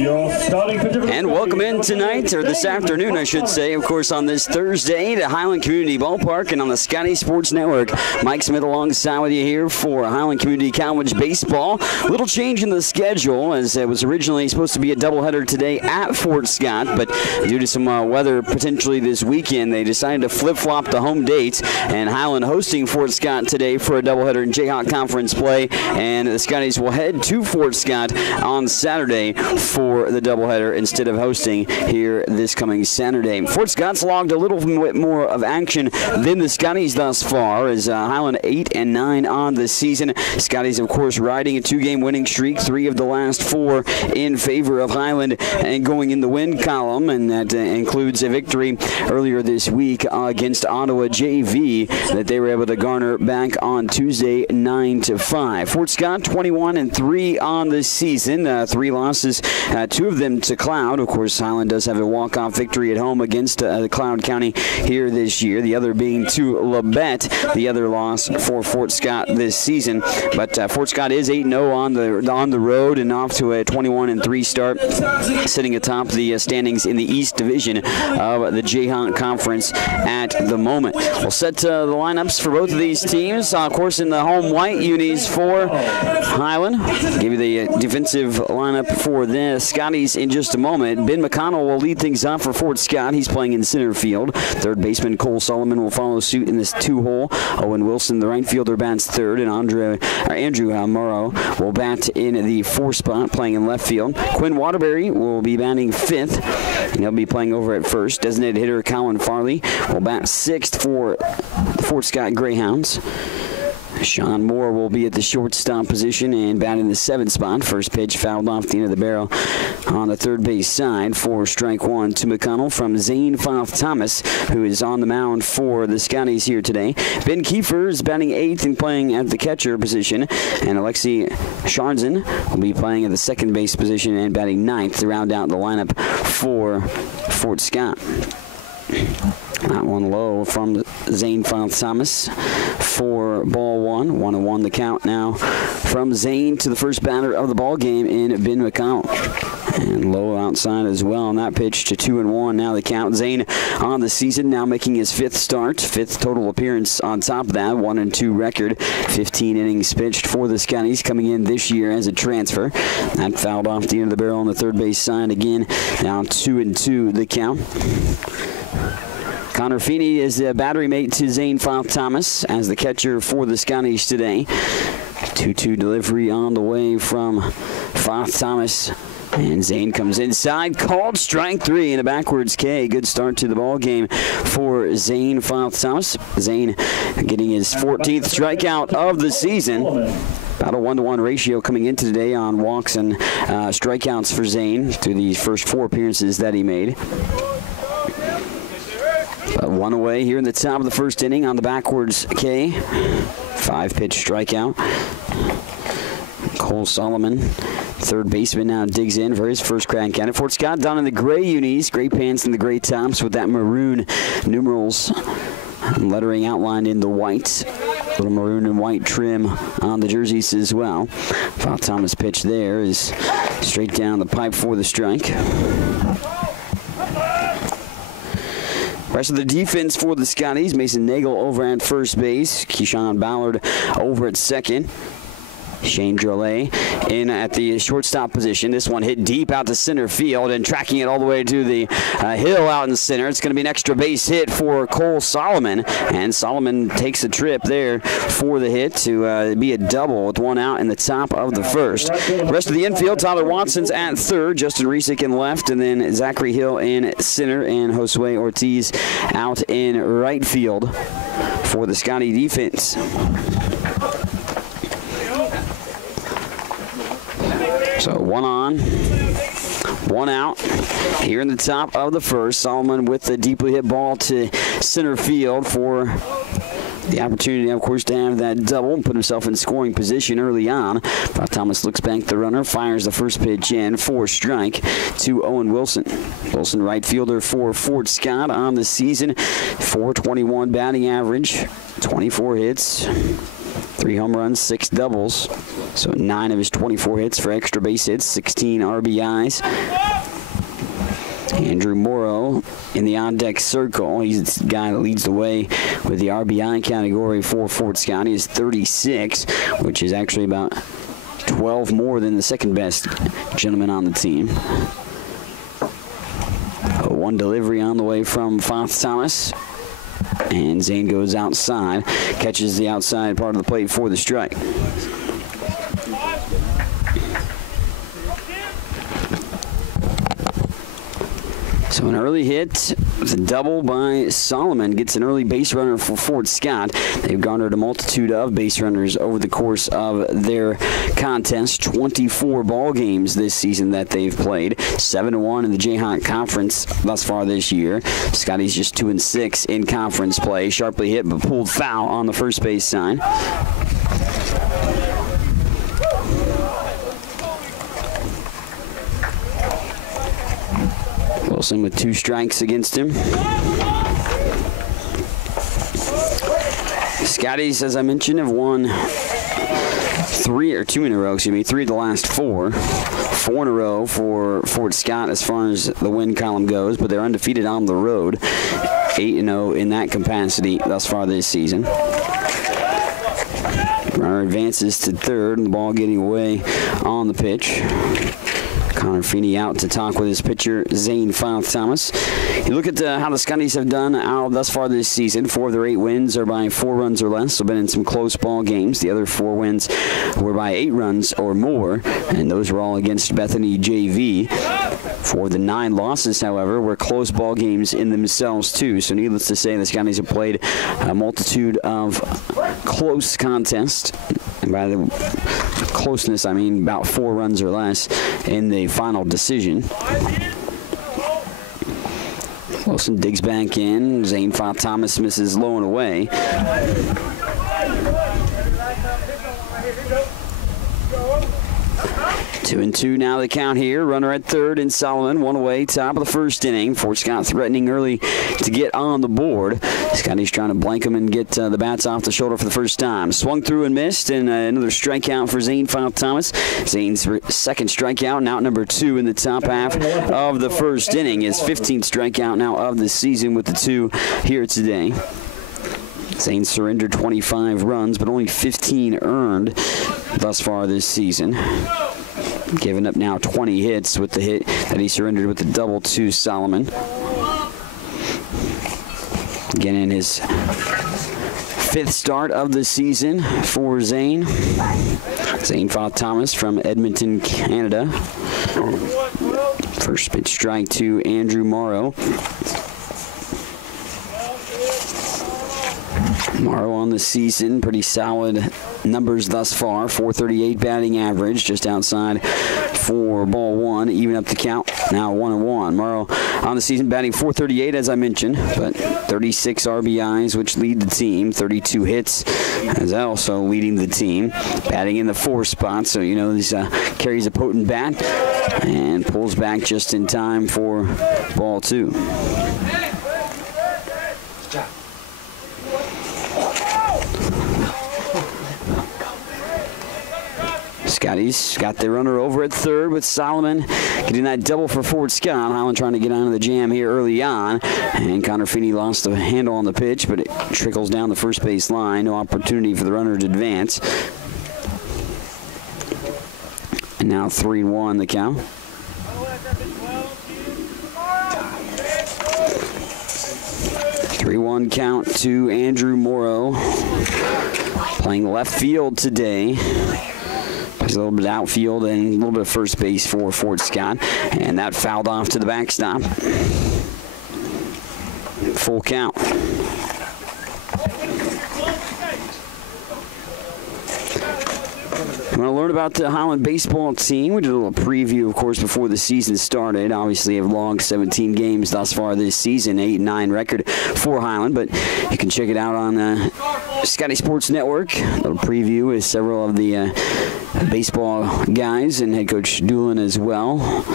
And welcome in tonight, or this afternoon, I should say, of course, on this Thursday to Highland Community Ballpark and on the Scotty Sports Network. Mike Smith alongside with you here for Highland Community College baseball. Little change in the schedule, as it was originally supposed to be a doubleheader today at Fort Scott, but due to some weather potentially this weekend, they decided to flip-flop the home dates, and Highland hosting Fort Scott today for a doubleheader in Jayhawk Conference play, and the Scotties will head to Fort Scott on Saturday for the doubleheader instead of hosting here this coming Saturday. Fort Scott's logged a little bit more of action than the Scotties thus far, as Highland 8-9 on the season. Scotties, of course, riding a 2-game winning streak, 3 of the last 4 in favor of Highland and going in the win column, and that includes a victory earlier this week against Ottawa JV that they were able to garner back on Tuesday 9-5. Fort Scott 21-3 on the season, 3 losses, 2 of them to Cloud. Of course, Highland does have a walk-off victory at home against Cloud County here this year, the other being to Labette, the other loss for Fort Scott this season. But Fort Scott is 8-0 on the road and off to a 21-3 start, sitting atop the standings in the East Division of the Jayhawk Conference at the moment. We'll set the lineups for both of these teams. Of course, in the home white unis for Highland. Give you the defensive lineup for the Scotties in just a moment. Ben McConnell will lead things off for Fort Scott. He's playing in center field. Third baseman Cole Solomon will follow suit in this 2-hole. Owen Wilson, the right fielder, bats third, and Andrew Morrow will bat in the 4 spot, playing in left field. Quinn Waterbury will be batting 5th, and he'll be playing over at first. Designated hitter Colin Farley will bat 6th for the Fort Scott Greyhounds. Sean Moore will be at the shortstop position and bat in the 7th spot. First pitch fouled off the end of the barrel on the third base side for strike 1 to McConnell from Zane Foth Thomas, who is on the mound for the Scotties here today. Ben Kiefer is batting 8th and playing at the catcher position, and Alexi Sharnzen will be playing at the second base position and batting 9th to round out the lineup for Fort Scott. That one low from Zane Foth Thomas for ball 1. 1-1 the count now from Zane to the first batter of the ball game in Ben McConnell. And low outside as well on that pitch to 2-1. Now the count. Zane on the season, now making his 5th start, 5th total appearance on top of that, 1-2 record, 15 innings pitched for the Scotties, coming in this year as a transfer. That fouled off the end of the barrel on the third base side again. Now 2-2 the count. Connor Feeney is the battery mate to Zane Foth Thomas as the catcher for the Scotties today. 2-2 delivery on the way from Foth Thomas. And Zane comes inside, called strike 3 and a backwards K. Good start to the ball game for Zane Foth Thomas. Zane getting his 14th strikeout of the season. About a 1-to-1 ratio coming into today on walks and strikeouts for Zane through the first 4 appearances that he made. One away here in the top of the first inning on the backwards K. 5-pitch strikeout. Cole Solomon, third baseman, now digs in for his first crack at it. Fort Scott down in the gray unis, gray pants and the gray tops with that maroon numerals and lettering outlined in the white. Little maroon and white trim on the jerseys as well. Foth Thomas' pitch there is straight down the pipe for the strike. Rest of the defense for the Scotties: Mason Nagel over at first base, Keyshawn Ballard over at second, Shane Drolet in at the shortstop position. This one hit deep out to center field and tracking it all the way to the hill out in center. It's going to be an extra base hit for Cole Solomon, and Solomon takes a trip there for the hit to be a double with 1 out in the top of the first. The rest of the infield: Tyler Watson's at third, Justin Resick in left, and then Zachary Hill in center, and Josue Ortiz out in right field for the Scotty defense. So 1 on, 1 out here in the top of the first. Solomon with the deeply hit ball to center field for the opportunity, of course, to have that double and put himself in scoring position early on. Foth Thomas looks back the runner, fires the first pitch in for strike to Owen Wilson. Wilson, right fielder for Fort Scott on the season, .421 batting average, 24 hits, 3 home runs, 6 doubles. So 9 of his 24 hits for extra base hits, 16 RBIs. Andrew Morrow in the on-deck circle. He's the guy that leads the way with the RBI category for Fort Scott. He is 36, which is actually about 12 more than the second best gentleman on the team. One delivery on the way from Foth Thomas. And Zane goes outside, catches the outside part of the plate for the strike. So an early hit, a double by Solomon, gets an early base runner for Fort Scott. They've garnered a multitude of base runners over the course of their contest. 24 ball games this season that they've played. 7-1 in the Jayhawk Conference thus far this year. Scotty's just 2-6 in conference play. Sharply hit but pulled foul on the first base sign. Wilson with 2 strikes against him. Scotties, as I mentioned, have won 3 of the last 4. 4 in a row for Fort Scott as far as the win column goes, but they're undefeated on the road. 8-0 in that capacity thus far this season. Runner advances to third, and the ball getting away on the pitch. Connor Feeney out to talk with his pitcher, Zane Foth Thomas. You look at how the Scotties have done thus far this season. 4 of their 8 wins are by 4 runs or less, so been in some close ball games. The other 4 wins were by 8 runs or more, and those were all against Bethany JV. For the 9 losses, however, were close ball games in themselves, too. So needless to say, the Scotties have played a multitude of close contests. And by the closeness, I mean about 4 runs or less in the final decision. Wilson digs back in. Zane Foth Thomas misses low and away. 2-2 now the count here. Runner at third in Solomon. 1 away, top of the first inning. Fort Scott threatening early to get on the board. Scotty's trying to blank him and get the bats off the shoulder for the first time. Swung through and missed, and another strikeout for Zane Foth Thomas. Zane's second strikeout, and out number 2 in the top half of the first inning. His 15th strikeout now of the season with the 2 here today. Zane surrendered 25 runs, but only 15 earned thus far this season. Giving up now 20 hits with the hit that he surrendered with the double to Solomon. Again, in his 5th start of the season for Zane. Zane Foth Thomas from Edmonton, Canada. First pitch strike to Andrew Morrow. Morrow on the season, pretty solid numbers thus far. .438 batting average, just outside for ball 1, even up the count. Now 1-1. Morrow on the season batting .438, as I mentioned, but 36 RBIs, which lead the team. 32 hits, as also leading the team. Batting in the 4 spot, so you know this carries a potent bat and pulls back just in time for ball 2. Scotty's got the runner over at third with Solomon getting that double for Fort Scott. Highland trying to get out of the jam here early on. And Connor Feeney lost the handle on the pitch, but it trickles down the first base line. No opportunity for the runner to advance. And now 3-1 the count. .3-1 count to Andrew Morrow. Playing left field today. Plays a little bit of outfield and a little bit of first base for Fort Scott. And that fouled off to the backstop. Full count. You want to learn about the Highland baseball team? We did a little preview, of course, before the season started. Obviously, have logged 17 games thus far this season, 8-9 record for Highland. But you can check it out on the Scotty Sports Network. A little preview with several of the baseball guys and head coach Doolin as well.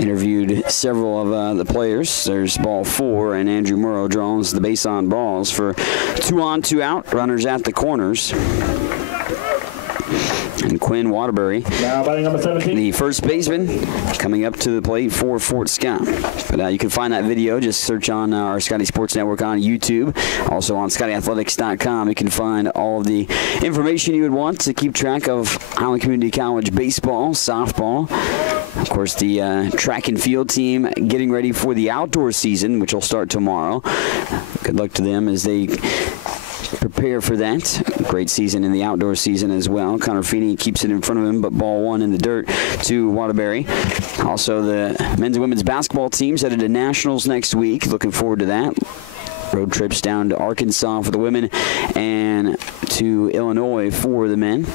Interviewed several of the players. There's ball 4, and Andrew Morrow draws the base on balls for 2 on, 2 out. Runners at the corners. And Quinn Waterbury, now batting number 17. the first baseman, coming up to the plate for Fort Scott. But you can find that video. Just search on our Scotty Sports Network on YouTube. Also on ScottyAthletics.com, you can find all of the information you would want to keep track of Highland Community College baseball, softball. Of course, the track and field team getting ready for the outdoor season, which will start tomorrow. Good luck to them as they prepare for that. Great season in the outdoor season as well. Connor Feeney keeps it in front of him, but ball one in the dirt to Waterbury. Also, the men's and women's basketball teams headed to nationals next week. Looking forward to that. Road trips down to Arkansas for the women and to Illinois for the men.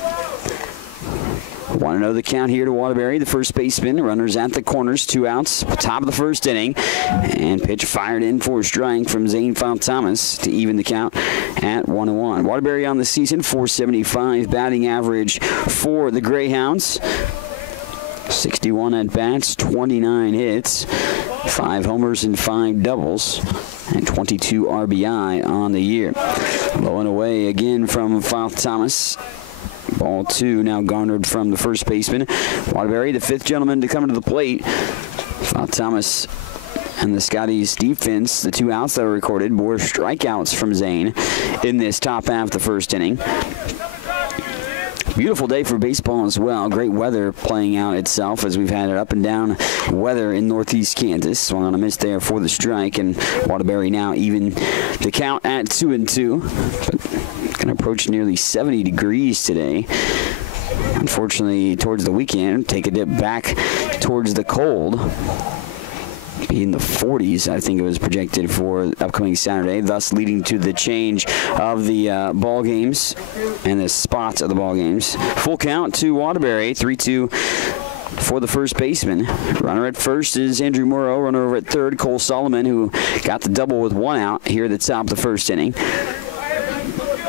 Want to know the count here to Waterbury, the first baseman. Runners at the corners, 2 outs, top of the first inning. And pitch fired in for a strike from Zane Thomas to even the count at 1-1. Waterbury on the season, .475 batting average for the Greyhounds. 61 at-bats, 29 hits, 5 homers and 5 doubles, and 22 RBI on the year. Low and away again from Thomas. Ball 2 now garnered from the first baseman. Waterbury, the 5th gentleman to come to the plate. Thomas and the Scotties defense, the 2 outs that were recorded, more strikeouts from Zane in this top half of the first inning. Beautiful day for baseball as well. Great weather playing out itself as we've had it up and down weather in northeast Kansas. Swung on a miss there for the strike, and Waterbury now even the count at 2-2. But going to approach nearly 70 degrees today. Unfortunately, towards the weekend, take a dip back towards the cold. Be in the 40s, I think it was projected for upcoming Saturday, thus leading to the change of the ball games and the spots of the ball games. Full count to Waterbury, 3-2 for the first baseman. Runner at first is Andrew Morrow. Runner over at third, Cole Solomon, who got the double with 1 out here at the top of the first inning.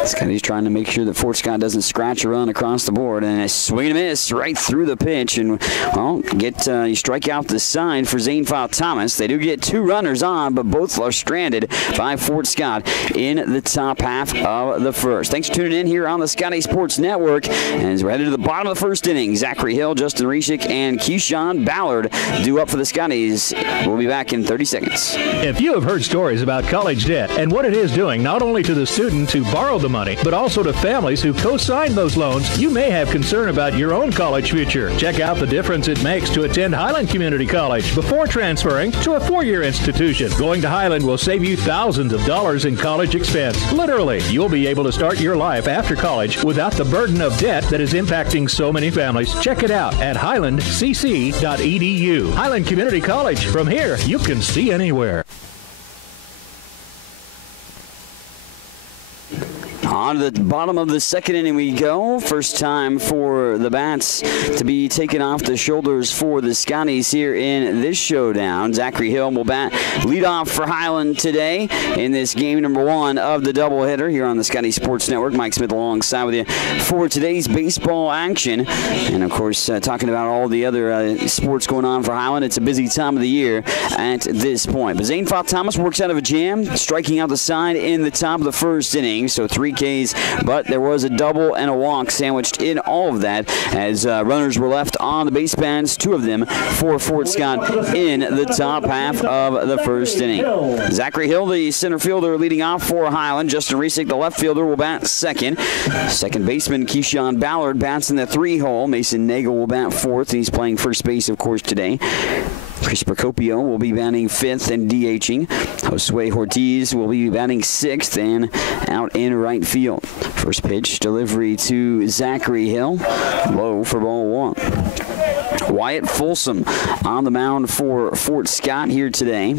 Scotty's trying to make sure that Fort Scott doesn't scratch a run across the board, and a swing and a miss right through the pitch, and well, you strike out the side for Zane Thomas. They do get 2 runners on, but both are stranded by Fort Scott in the top half of the first. Thanks for tuning in here on the Scotty Sports Network, and as we're headed to the bottom of the first inning, Zachary Hill, Justin Reshik, and Keyshawn Ballard due up for the Scotties. We'll be back in 30 seconds. If you have heard stories about college debt and what it is doing not only to the student who borrowed the money, but also to families who co-signed those loans, you may have concern about your own college future. Check out the difference it makes to attend Highland Community College before transferring to a 4-year institution. Going to Highland will save you thousands of dollars in college expense. Literally, you'll be able to start your life after college without the burden of debt that is impacting so many families. Check it out at highlandcc.edu. Highland Community College. From here, you can see anywhere. On to the bottom of the second inning we go. First time for the bats to be taken off the shoulders for the Scotties here in this showdown. Zachary Hill will bat leadoff for Highland today in this game number 1 of the doubleheader here on the Scotty Sports Network. Mike Smith alongside with you for today's baseball action. And, of course, talking about all the other sports going on for Highland. It's a busy time of the year at this point. But Zane Thomas works out of a jam, striking out the side in the top of the first inning. So 3 Ks, but there was a double and a walk sandwiched in all of that as runners were left on the base paths, 2 of them for Fort Scott in the top half of the first inning. Zachary Hill, the center fielder, leading off for Highland. Justin Resick, the left fielder, will bat second. Second baseman Keyshawn Ballard bats in the 3-hole. Mason Nagel will bat fourth, and he's playing first base, of course, today. Chris Procopio will be batting 5th and DHing. Josue Ortiz will be batting 6th and out in right field. First pitch delivery to Zachary Hill. Low for ball 1. Wyatt Folsom on the mound for Fort Scott here today.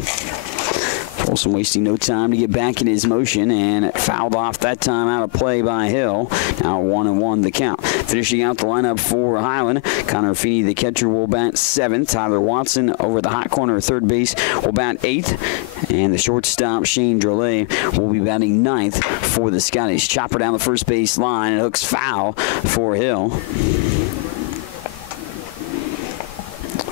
Folsom wasting no time to get back in his motion and fouled off that time out of play by Hill. Now 1-1 the count. Finishing out the lineup for Highland, Connor Feeney, the catcher, will bat 7th. Tyler Watson over the hot corner of third base will bat 8th. And the shortstop, Shane Drolet, will be batting 9th for the Scotties. Chopper down the first base line and hooks foul for Hill.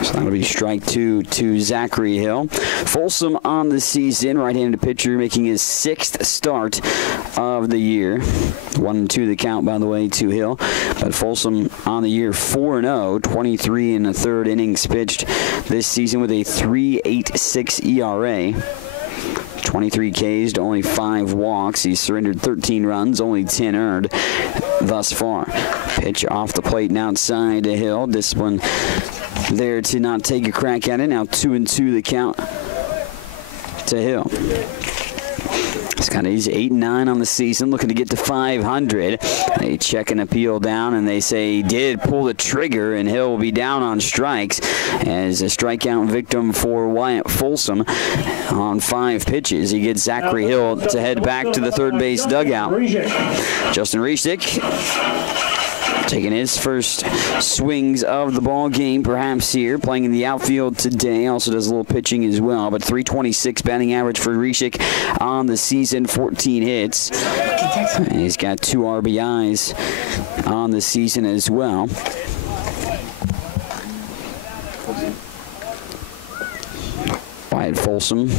So that'll be strike 2 to Zachary Hill. Folsom on the season, right-handed pitcher making his 6th start of the year. 1-2 the count, by the way, to Hill. But Folsom on the year 4-0, 23 in the third innings pitched this season with a 3.86 ERA. 23 Ks to only 5 walks. He's surrendered 13 runs, only 10 earned thus far. Pitch off the plate and outside to Hill. Discipline there to not take a crack at it. Now 2-2 the count to Hill. He's 8-9 on the season, looking to get to 500. They check an appeal down, and they say he did pull the trigger, and Hill will be down on strikes as a strikeout victim for Wyatt Folsom on 5 pitches. He gets Zachary Hill to head back to the third base dugout. Justin Riesick taking his first swings of the ball game, perhaps here, playing in the outfield today. Also does a little pitching as well, but 326 batting average for Riesick on the season, 14 hits. And he's got 2 RBIs on the season as well. Wyatt Folsom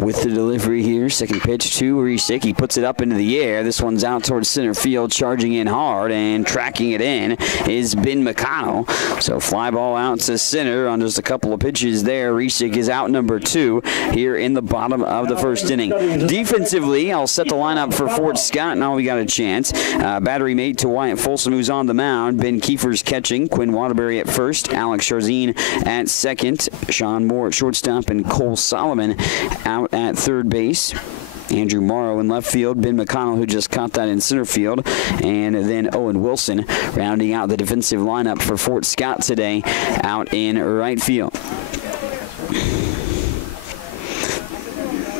with the delivery here. Second pitch to Riesick. He puts it up into the air. This one's out towards center field, charging in hard, and tracking it in is Ben McConnell. So fly ball out to center on just a couple of pitches there. Riesick is out number 2 here in the bottom of the first inning. Defensively, I'll set the lineup for Fort Scott. Now we got a chance. Battery mate to Wyatt Folsom, who's on the mound. Ben Kiefer's catching. Quinn Waterbury at first. Alex Charzine at second. Sean Moore at shortstop, and Cole Solomon out at third base. Andrew Morrow in left field, Ben McConnell, who just caught that in center field, and then Owen Wilson rounding out the defensive lineup for Fort Scott today out in right field.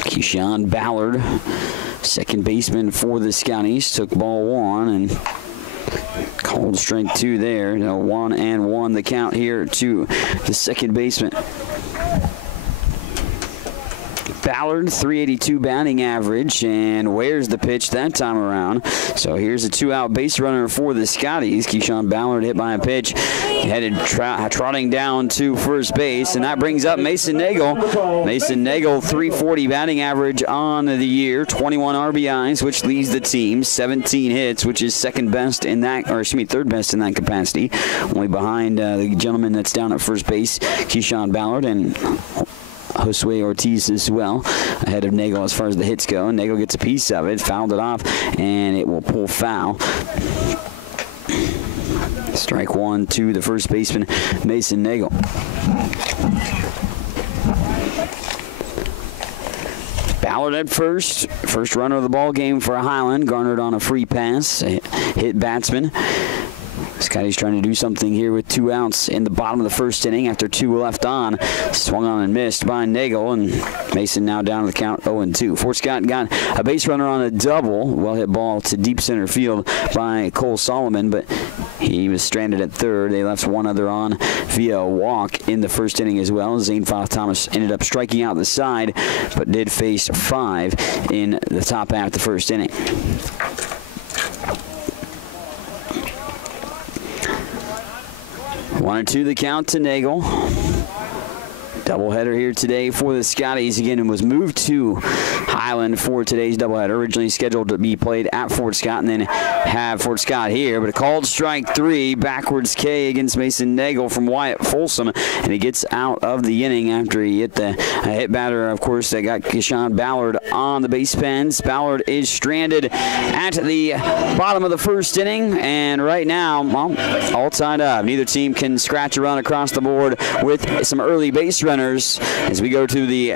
Keyshawn Ballard, second baseman for the Scotties, took ball 1 and called strike 2 there. 1-1 the count here to the second baseman. Ballard, 382 batting average, and where's the pitch that time around? So here's a 2-out base runner for the Scotties. Keyshawn Ballard hit by a pitch, headed trotting down to first base, and that brings up Mason Nagel. Mason Nagel, 340 batting average on the year, 21 RBIs, which leads the team, 17 hits, which is third best in that capacity, only behind the gentleman that's down at first base, Keyshawn Ballard, and Josue Ortiz as well, ahead of Nagel as far as the hits go. And Nagel gets a piece of it, fouled it off, and it will pull foul. Strike 1 to the first baseman, Mason Nagel. Ballard at first. First runner of the ball game for Highland, garnered on a free pass, hit batsman. Scotty's trying to do something here with 2 outs in the bottom of the first inning after 2 left on. Swung on and missed by Nagel, and Mason now down to the count 0-2. Fort Scott got a base runner on a double. Well-hit ball to deep center field by Cole Solomon, but he was stranded at third. They left one other on via a walk in the first inning as well. Zane Foth Thomas ended up striking out the side, but did face 5 in the top half of the first inning. 1-2 the count to Nagel. Doubleheader here today for the Scotties. Again, it was moved to Highland for today's doubleheader. Originally scheduled to be played at Fort Scott and then have Fort Scott here. But a called strike 3, backwards K against Mason Nagel from Wyatt Folsom. And he gets out of the inning after he hit the hit batter, of course, that got Keyshawn Ballard on the base pens. Ballard is stranded at the bottom of the first inning. And right now, well, all tied up. Neither team can scratch a run across the board with some early base runners. As we go to the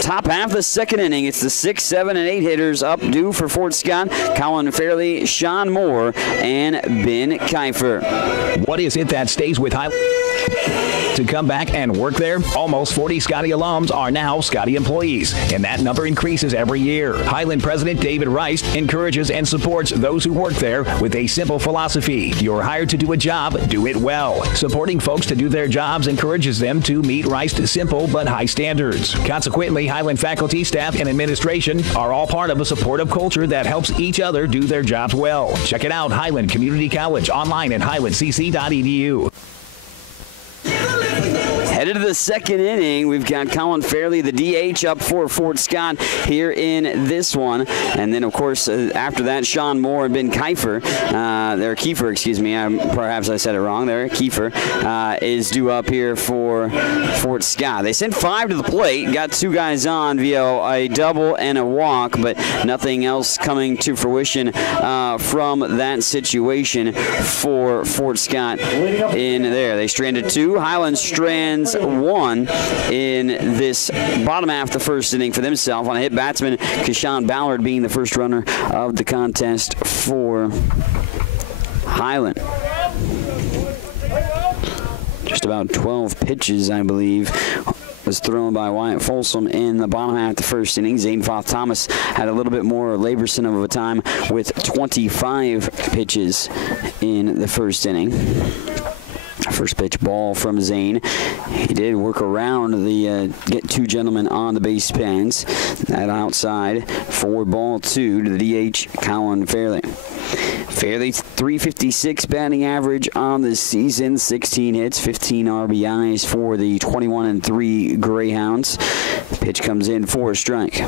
top half of the second inning, it's the 6, 7, and 8 hitters up due for Fort Scott. Colin Fairley, Sean Moore, and Ben Kiefer. What is it that stays with Highland to come back and work there? Almost 40 Scotty alums are now Scotty employees, and that number increases every year. Highland President David Rice encourages and supports those who work there with a simple philosophy. You're hired to do a job, do it well. Supporting folks to do their jobs encourages them to meet Rice's simple but high standards. Consequently, Highland faculty, staff, and administration are all part of a supportive culture that helps each other do their jobs well. Check it out, Highland Community College, online at highlandcc.edu. Headed to the second inning, we've got Colin Fairley, the DH, up for Fort Scott here in this one. And then, of course, after that, Sean Moore and Ben Kiefer, perhaps I said it wrong there. Kiefer is due up here for Fort Scott. They sent 5 to the plate, got 2 guys on via a double and a walk, but nothing else coming to fruition from that situation for Fort Scott in there. They stranded 2. Highland strands 1 in this bottom half of the first inning for themselves on a hit batsman, Keshawn Ballard being the first runner of the contest for Highland. Just about 12 pitches, I believe, was thrown by Wyatt Folsom in the bottom half of the first inning. Zane Foth Thomas had a little bit more laborsome of a time with 25 pitches in the first inning. First pitch ball from Zane. He did work around the get 2 gentlemen on the base pans. That outside for ball 2 to the DH, Colin Fairley. Fairley, 356 batting average on the season, 16 hits, 15 RBIs for the 21-3 Greyhounds. Pitch comes in for a strike.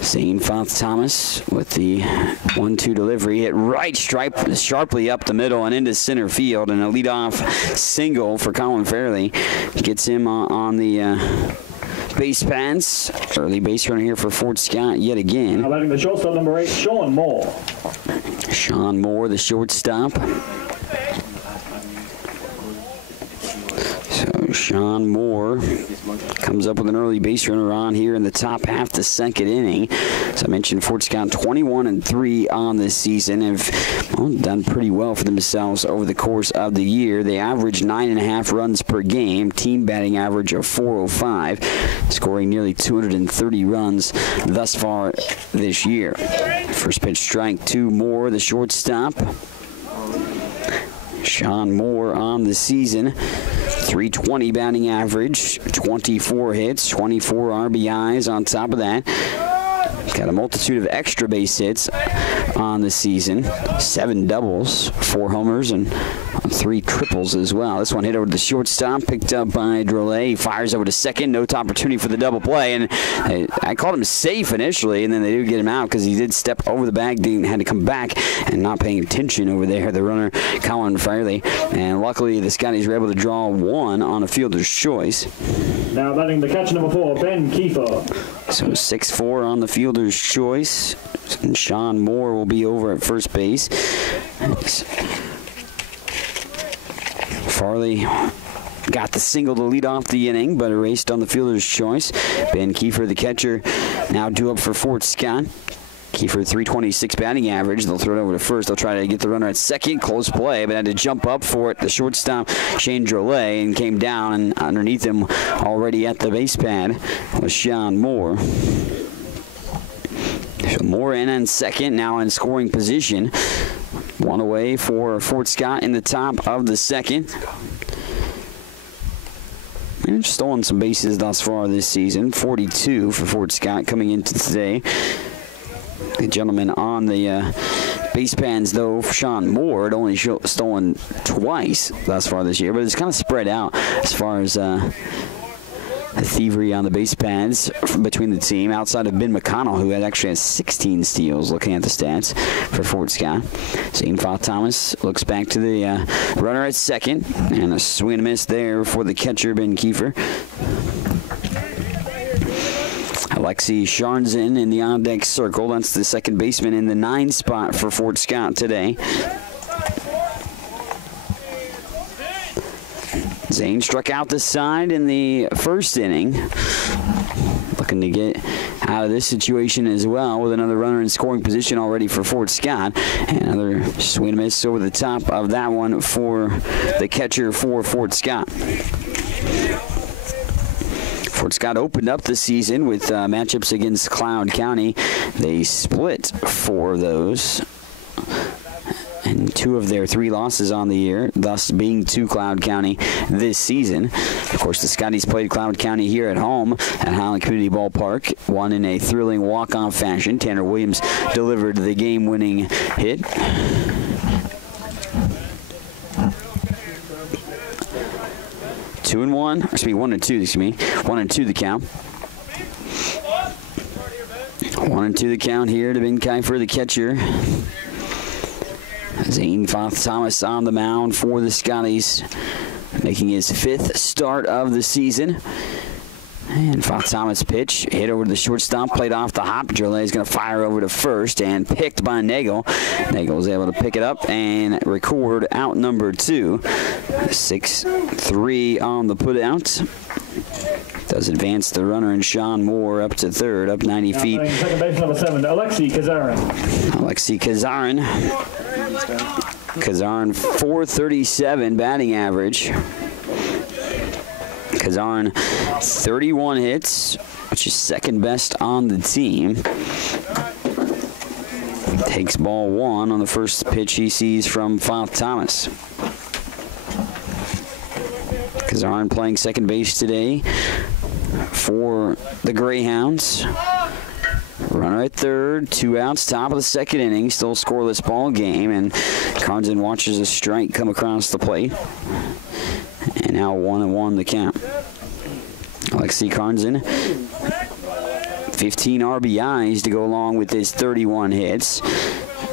Zane Foth Thomas with the 1-2 delivery, hit right sharply up the middle and into center field, and a leadoff single for Colin Fairley gets him on the base pads. Early base runner here for Fort Scott yet again. Now batting the shortstop, number 8, Sean Moore. Sean Moore, the shortstop. So Sean Moore comes up with an early base runner on here in the top half the second inning. As I mentioned, Fort Scott 21-3 on this season, have done pretty well for themselves over the course of the year. They average 9.5 runs per game, team batting average of 405, scoring nearly 230 runs thus far this year. First pitch strike 2, Moore, the shortstop. Sean Moore on the season, 320 batting average, 24 hits, 24 RBIs on top of that. Got a multitude of extra base hits on the season, 7 doubles, 4 homers, and 3 triples as well. This one hit over to the shortstop, picked up by Drolet. He fires over to second, no opportunity for the double play, and I called him safe initially, and then they did get him out because he did step over the bag, had to come back and not paying attention over there, the runner, Colin Fairley, and luckily the Scotties were able to draw 1 on a fielder's choice. Now batting the catcher, number 4, Ben Kiefer. So 6-4 on the fielder's choice, and Sean Moore will be over at first base. Farley got the single to lead off the inning, but erased on the fielder's choice. Ben Kiefer, the catcher, now due up for Fort Scott. Kiefer, 326 batting average. They'll throw it over to first. They'll try to get the runner at second. Close play, but had to jump up for it. The shortstop, Shane Drolet, and came down, and underneath him already at the base pad was Sean Moore. So Moore in second, now in scoring position. 1 away for Fort Scott in the top of the second. And stolen some bases thus far this season. 42 for Fort Scott coming into today. The gentleman on the base pans, though, Sean Moore, had only stolen twice thus far this year, but it's kind of spread out as far as the thievery on the base pads between the team, outside of Ben McConnell, who actually has 16 steals, looking at the stats for Fort Scott. Zane Foth Thomas looks back to the runner at second, and a swing and a miss there for the catcher, Ben Kiefer. Alexi Sharnzen in the on-deck circle. That's the second baseman in the 9 spot for Fort Scott today. Zane struck out the side in the first inning. Looking to get out of this situation as well with another runner in scoring position already for Fort Scott. And another swing and miss over the top of that one for the catcher for Fort Scott. Fort Scott opened up the season with matchups against Cloud County. They split 4 of those. and 2 of their 3 losses on the year, thus being to Cloud County this season. Of course, the Scotties played Cloud County here at home at Highland Community Ballpark, won in a thrilling walk-off fashion. Tanner Williams delivered the game-winning hit. One and two the count. 1-2 the count here to Ben Kiefer, the catcher. Zane Foth Thomas on the mound for the Scotties, making his 5th start of the season. And Foth Thomas pitch, hit over to the shortstop, played off the hop. Jolet is going to fire over to first and picked by Nagel. Nagel was able to pick it up and record out number 2. 6-3 on the putout. Does advance the runner and Sean Moore up to third, up 90 feet. Second base number 7, Alexei Kazarin. Kazarin, 437 batting average. Kazarin, 31 hits, which is second best on the team. Takes ball 1 on the first pitch he sees from Foth Thomas. Kazarin playing second base today for the Greyhounds. Runner at third, 2 outs, top of the second inning, still scoreless ball game, and Carnson watches a strike come across the plate. And now 1-1 the count. Alexei Carnson, 15 RBIs to go along with his 31 hits.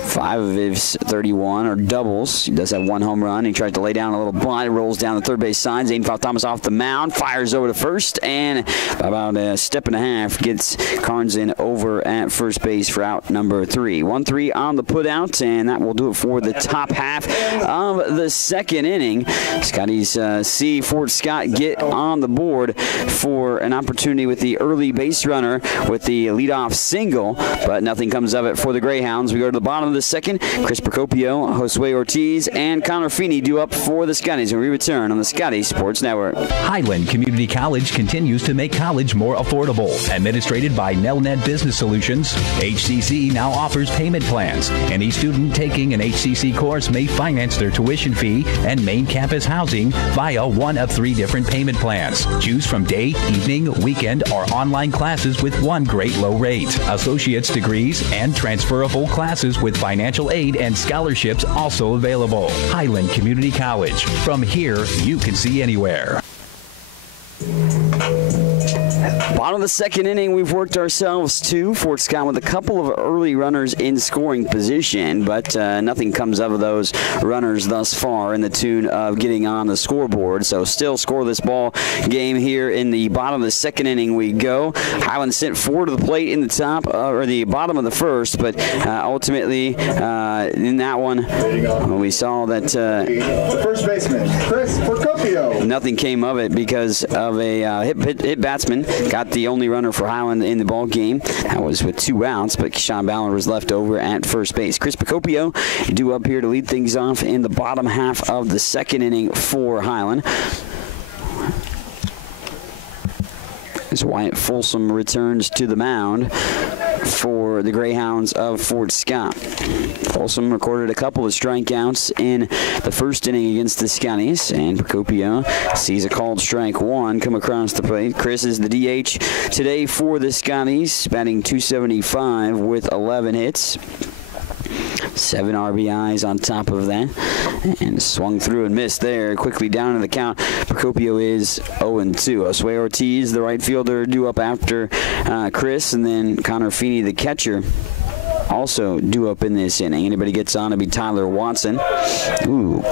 5 of his 31 are doubles. He does have 1 home run. He tries to lay down a little bunt. Rolls down the third base side. Zane Foth Thomas off the mound. Fires over to first. And by about a step and a half, gets Carnson over at first base for out number 3. 1-3 on the putout. And that will do it for the top half of the second inning. Scotties see Fort Scott get on the board for an opportunity with the early base runner with the leadoff single. But nothing comes of it for the Greyhounds. We go to the bottom of the second. Chris Procopio, Josue Ortiz, and Connor Feeney due up for the Scotties when we return on the Scotties Sports Network. Highland Community College continues to make college more affordable. Administrated by Nelnet Business Solutions, HCC now offers payment plans. Any student taking an HCC course may finance their tuition fee and main campus housing via one of 3 different payment plans. Choose from day, evening, weekend, or online classes with one great low rate. Associate's degrees and transferable classes with financial aid and scholarships also available. Highland Community College. From here, you can see anywhere. Bottom of the second inning, we've worked ourselves to Fort Scott with a couple of early runners in scoring position, but nothing comes of those runners thus far in the tune of getting on the scoreboard. So still scoreless ball game here in the bottom of the second inning we go. Highland sent 4 to the plate in the top or the bottom of the first, but ultimately in that one we saw that the first baseman, Chris Procopio. Nothing came of it because of a hit batsman. Got the only runner for Highland in the ball game. That was with 2 outs, but Sean Ballard was left over at first base. Chris Procopio due up here to lead things off in the bottom half of the second inning for Highland. As Wyatt Folsom returns to the mound for the Greyhounds of Fort Scott. Folsom recorded a couple of strikeouts in the first inning against the Scotties, and Procopio sees a called strike 1 come across the plate. Chris is the DH today for the Scotties, batting .275 with 11 hits. 7 RBIs on top of that, and swung through and missed there. Quickly down to the count. Procopio is 0-2. Josue Ortiz, the right fielder, due up after Chris, and then Connor Feeney, the catcher, also due up in this inning. Anybody gets on, it'll be Tyler Watson. Ooh.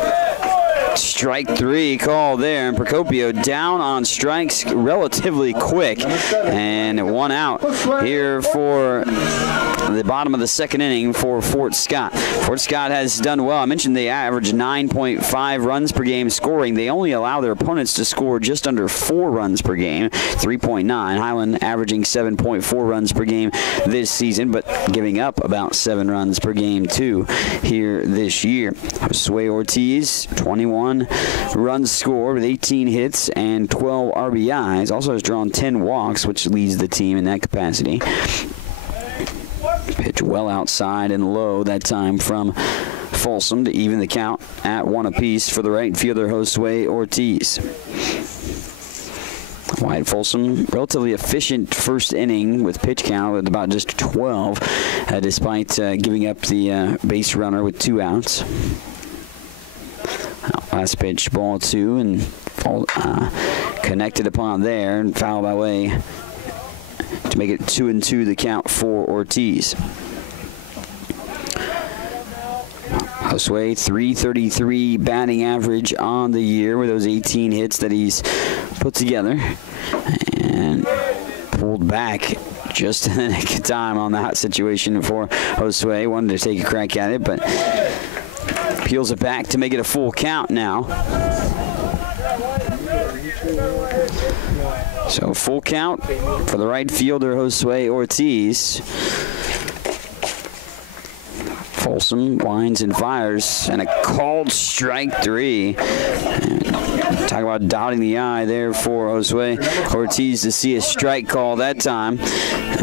Strike 3 call there, and Procopio down on strikes relatively quick, and 1 out here for the bottom of the second inning for Fort Scott. Fort Scott has done well. I mentioned they average 9.5 runs per game scoring. They only allow their opponents to score just under 4 runs per game, 3.9. Highland averaging 7.4 runs per game this season, but giving up about 7 runs per game too here this year. Josue Ortiz, 21 runs scored with 18 hits and 12 RBIs. Also has drawn 10 walks, which leads the team in that capacity. Pitch well outside and low that time from Folsom to even the count at 1 apiece for the right fielder, Josue Ortiz. Wyatt Folsom, relatively efficient first inning with pitch count at about just 12, despite giving up the base runner with 2 outs. Last pitch, ball 2, and connected upon there and foul by way to make it 2-2 the count for Ortiz. Josue, 333 batting average on the year with those 18 hits that he's put together, and pulled back just in the nick of time on that situation for Josue. Wanted to take a crack at it, but peels it back to make it a full count now. So full count for the right fielder, Josue Ortiz. Folsom winds and fires, and a called strike 3. And talk about dotting the I there for Josue Ortiz to see a strike call that time.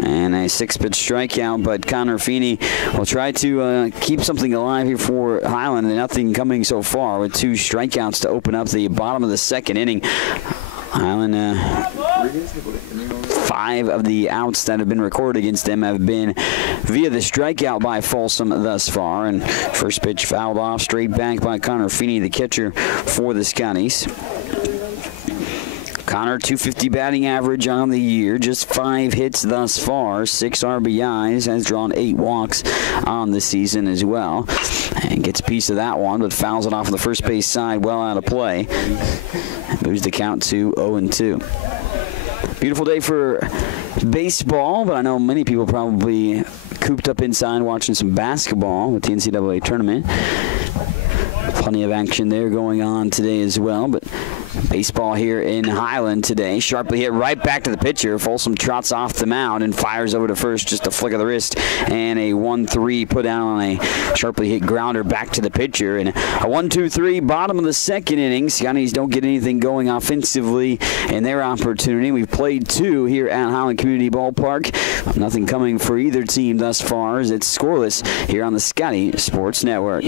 And a 6-pitch strikeout, but Connor Feeney will try to keep something alive here for Highland, and nothing coming so far with 2 strikeouts to open up the bottom of the 2nd inning. Highland, 5 of the outs that have been recorded against them have been via the strikeout by Folsom thus far. And first pitch fouled off straight back by Connor Feeney, the catcher for the Scotties. Connor, 250 batting average on the year, just 5 hits thus far, 6 RBIs, has drawn 8 walks on the season as well. And gets a piece of that one, but fouls it off on the first base side, well out of play. Moves the count to 0-2. Beautiful day for baseball, but I know many people probably cooped up inside watching some basketball with the NCAA tournament. Plenty of action there going on today as well, but baseball here in Highland today. Sharply hit right back to the pitcher. Folsom trots off the mound and fires over to first, just a flick of the wrist, and a 1-3 put down on a sharply hit grounder back to the pitcher. And a 1-2-3 bottom of the 2nd inning. Scotties don't get anything going offensively in their opportunity. We've played 2 here at Highland Community Ballpark. Nothing coming for either team thus far as it's scoreless here on the Scotty Sports Network.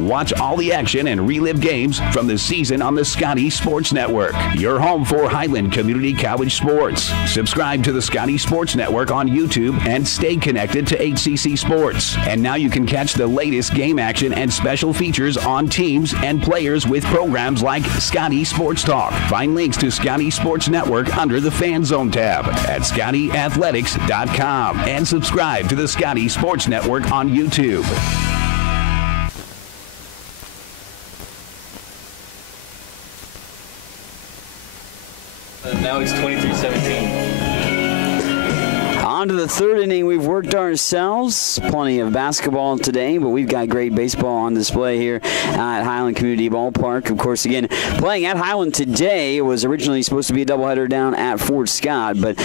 Watch all the action and relive games from the season on the Scotty Sports Network, your home for Highland Community College sports. Subscribe to the Scotty Sports Network on YouTube and stay connected to HCC Sports. And now you can catch the latest game action and special features on teams and players with programs like Scotty Sports Talk. Find links to Scotty Sports Network under the Fan Zone tab at ScottyAthletics.com and subscribe to the Scotty Sports Network on YouTube. Now it's 23-17. On to the 3rd inning. We've worked ourselves. Plenty of basketball today, but we've got great baseball on display here at Highland Community Ballpark. Of course, again, playing at Highland today. It was originally supposed to be a doubleheader down at Fort Scott, but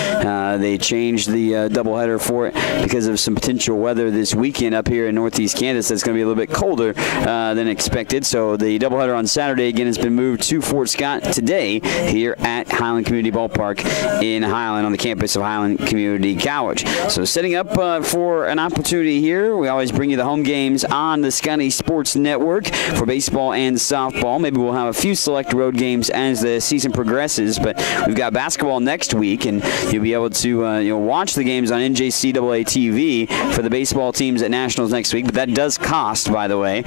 they changed the doubleheader for it because of some potential weather this weekend up here in northeast Kansas. That's going to be a little bit colder than expected. So the doubleheader on Saturday, again, has been moved to Fort Scott today here at Highland Community Ballpark in Highland on the campus of Highland Community College. So setting up for an opportunity here. We always bring you the home games on the Scotty Sports Network for baseball and softball. Maybe we'll have a few select road games as the season progresses, but we've got basketball next week, and you'll be able to watch the games on NJCAA TV for the baseball teams at Nationals next week. But that does cost, by the way,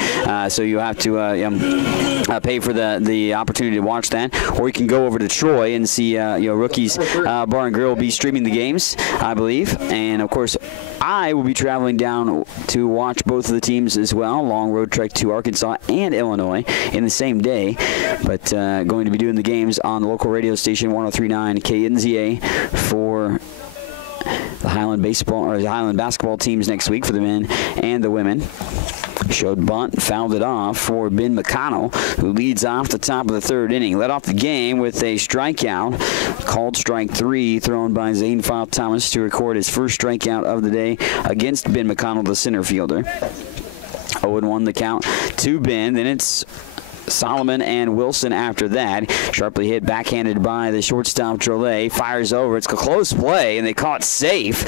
so you have to pay for the opportunity to watch that, or you can go over to Troy and see Rookies Bar and Grill will be streaming the games, I believe. And, of course, I will be traveling down to watch both of the teams as well. Long road trek to Arkansas and Illinois in the same day. But going to be doing the games on the local radio station 103.9 KNZA for the Highland baseball or the Highland basketball teams next week for the men and the women. Showed bunt, fouled it off for Ben McConnell, who leads off the top of the 3rd inning. Led off the game with a strikeout, called strike 3, thrown by Zane File Thomas to record his first strikeout of the day against Ben McConnell, the center fielder. 0-1 the count to Ben. Then it's Solomon and Wilson after that. Sharply hit, backhanded by the shortstop Drolet. Fires over. It's a close play, and they caught safe.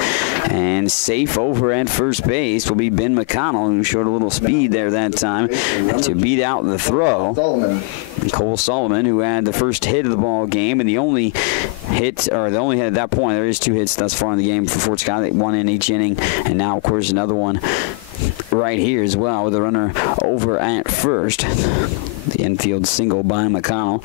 And safe over at first base will be Ben McConnell, who showed a little speed there that time to beat out the throw. Cole Solomon, who had the first hit of the ball game, and the only hit, or the only hit at that point. There is 2 hits thus far in the game for Fort Scott, 1 in each inning, and now, of course, another one right here as well with a runner over at first. The infield single by McConnell.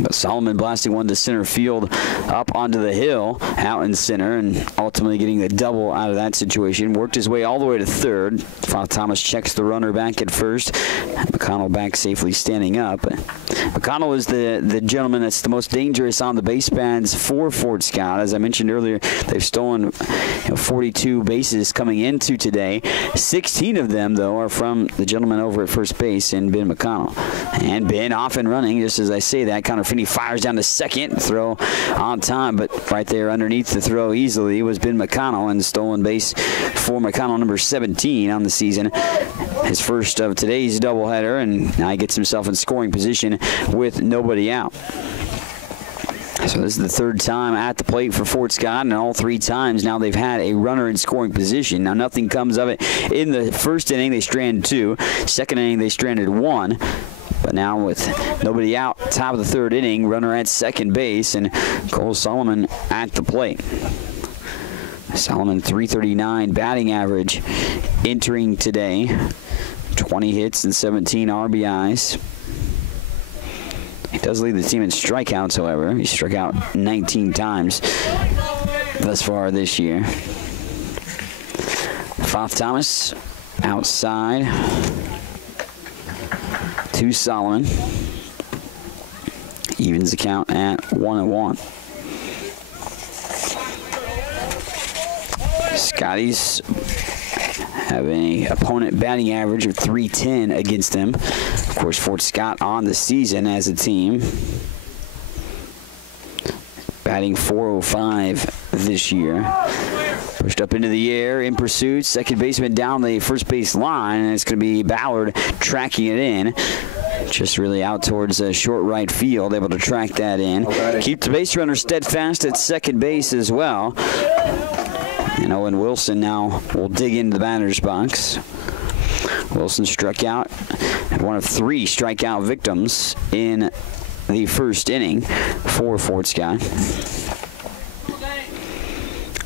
But Solomon blasting one to center field up onto the hill, out in center, and ultimately getting the double out of that situation. Worked his way all the way to third. Father Thomas checks the runner back at first. McConnell back safely standing up. McConnell is the gentleman that's the most dangerous on the base paths for Fort Scott. As I mentioned earlier, they've stolen 42 bases coming into today. 16 of them, though, are from the gentleman over at first base in Ben McConnell. And Ben off and running, just as I say that, kind of Finney fires down to second, throw on time, but right there underneath the throw easily was Ben McConnell, and stolen base for McConnell, number 17 on the season. His first of today's doubleheader, and now he gets himself in scoring position with nobody out. So this is the 3rd time at the plate for Fort Scott, and all 3 times now they've had a runner in scoring position. Now nothing comes of it. In the first inning, they stranded 2. Second inning, they stranded 1. But now with nobody out, top of the 3rd inning, runner at second base, and Cole Solomon at the plate. Solomon, .339 batting average entering today. 20 hits and 17 RBIs. He does lead the team in strikeouts, however. He struck out 19 times thus far this year. Father Thomas outside to Solomon. Evens the count at 1-1. Scotties have an opponent batting average of .310 against them. Of course, Fort Scott on the season as a team, batting .405 this year. Pushed up into the air, in pursuit, second baseman down the first base line, and it's going to be Ballard tracking it in. Just really out towards short right field, able to track that in. Keep the base runner steadfast at second base as well. And Owen Wilson now will dig into the batter's box. Wilson struck out, one of 3 strikeout victims in the first inning for Fort Scott.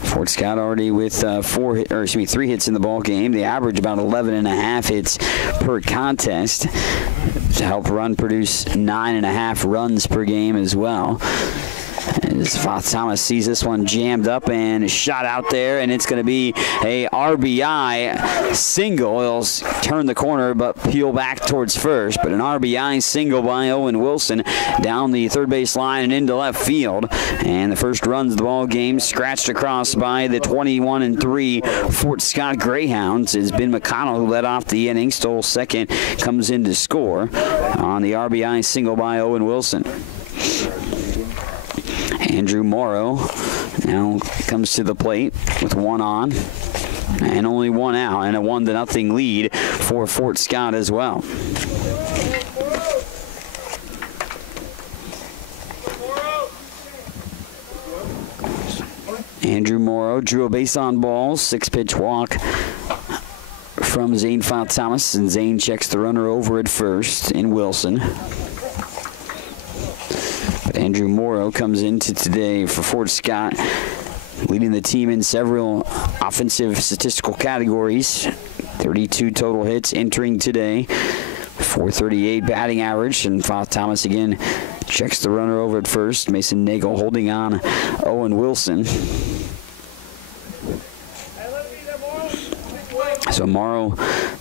Fort Scott already with 3 hits in the ball game. They average about 11.5 hits per contest. To help run produce 9.5 runs per game as well. As Father Thomas sees this one jammed up and shot out there, and it's going to be a RBI single. He'll turn the corner but peel back towards first, but an RBI single by Owen Wilson down the third base line and into left field. And the first runs of the ball game scratched across by the 21-3 Fort Scott Greyhounds. It's Ben McConnell who led off the inning, stole second, comes in to score on the RBI single by Owen Wilson. Andrew Morrow now comes to the plate with 1 on and only 1 out, and a 1-0 lead for Fort Scott as well. Andrew Morrow drew a base on balls, 6-pitch walk from Zane Father Thomas, and Zane checks the runner over at first in Wilson. Andrew Morrow comes into today for Fort Scott, leading the team in several offensive statistical categories. 32 total hits entering today. .438 batting average, and Father Thomas again checks the runner over at first. Mason Nagel holding on Owen Wilson. So Morrow,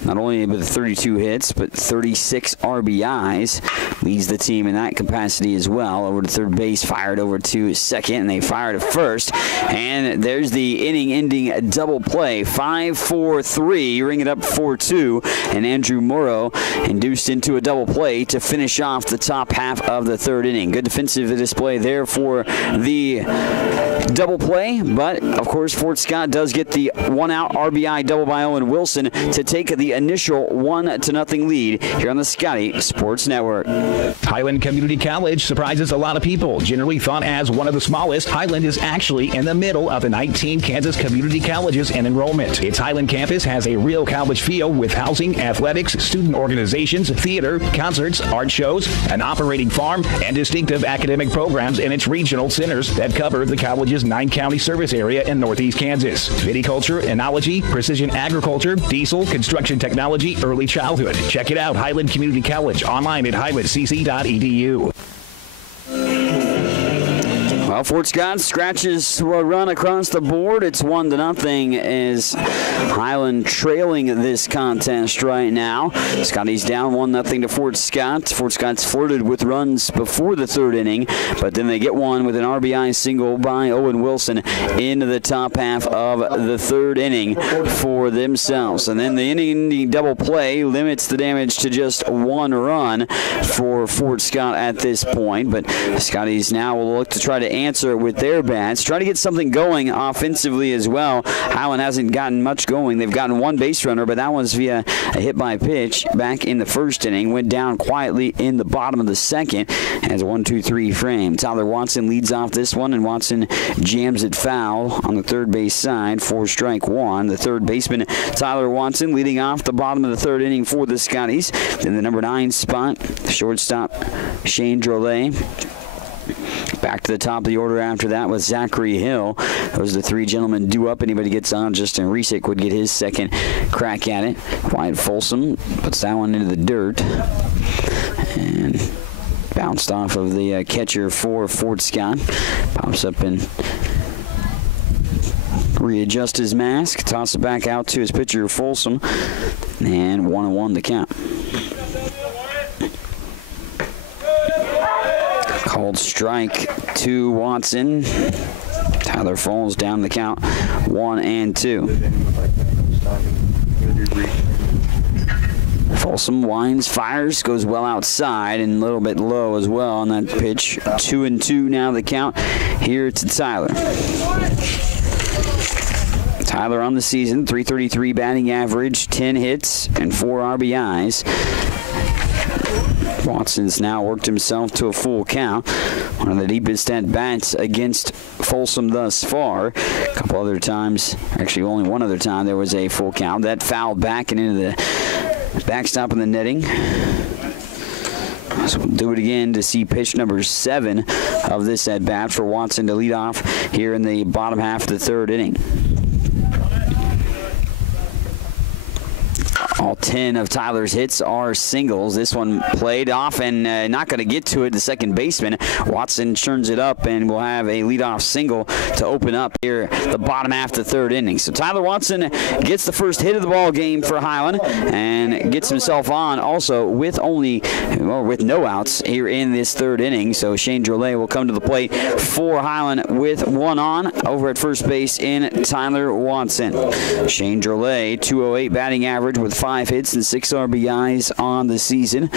not only with 32 hits, but 36 RBIs, leads the team in that capacity as well. Over to third base, fired over to second, and they fire to first. And there's the inning-ending double play. 5-4-3, ring it up 4-2, and Andrew Morrow induced into a double play to finish off the top half of the 3rd inning. Good defensive display there for the double play, but of course Fort Scott does get the 1-out RBI double by Owen Wilson. Wilson to take the initial 1-0 lead here on the Scotty Sports Network. Highland Community College surprises a lot of people. Generally thought as one of the smallest, Highland is actually in the middle of the 19 Kansas community colleges in enrollment. Its Highland campus has a real college feel with housing, athletics, student organizations, theater, concerts, art shows, an operating farm, and distinctive academic programs in its regional centers that cover the college's 9-county service area in northeast Kansas. Viticulture, enology, precision agriculture, diesel, construction technology, early childhood. Check it out, Highland Community College, online at highlandcc.edu. Well, Fort Scott scratches a run across the board. It's 1-0 as Highland trailing this contest right now. Scotty's down 1-0 to Fort Scott. Fort Scott's flirted with runs before the third inning, but then they get one with an RBI single by Owen Wilson into the top half of the third inning for themselves. And then the inning double play limits the damage to just one run for Fort Scott at this point, but Scotty's now will look to try to answer with their bats, try to get something going offensively as well. Highland hasn't gotten much going. They've gotten one base runner, but that was via a hit by pitch back in the first inning. Went down quietly in the bottom of the second as a 1-2-3 frame. Tyler Watson leads off this one, and Watson jams it foul on the third base side for strike one. The third baseman, Tyler Watson, leading off the bottom of the third inning for the Scotties. Then the number 9 spot, shortstop Shane Drolet. Back to the top of the order after that with Zachary Hill. Those are the three gentlemen due up. Anybody gets on, Justin Resick would get his second crack at it. Wyatt Folsom puts that one into the dirt. And bounced off of the catcher for Fort Scott. Pops up and readjust his mask. Toss it back out to his pitcher, Folsom. And 1-1 the count. Called strike to Watson. Tyler falls down the count, 1-2. Folsom winds, fires, goes well outside and a little bit low as well on that pitch. 2-2 now the count here to Tyler. Tyler on the season, .333 batting average, 10 hits and 4 RBIs. Watson's now worked himself to a full count. One of the deepest at bats against Folsom thus far. A couple other times, actually only one other time, there was a full count. That fouled back and into the backstop in the netting. So we'll do it again to see pitch number 7 of this at bat for Watson to lead off here in the bottom half of the third inning. All 10 of Tyler's hits are singles. This one played off and not going to get to it. The second baseman, Watson, churns it up and will have a leadoff single to open up here the bottom half of the third inning. So Tyler Watson gets the first hit of the ball game for Highland and gets himself on also with no outs here in this third inning. So Shane Drolet will come to the plate for Highland with one on over at first base in Tyler Watson. Shane Drolet, .208 batting average with 5 hits and 6 RBIs on the season.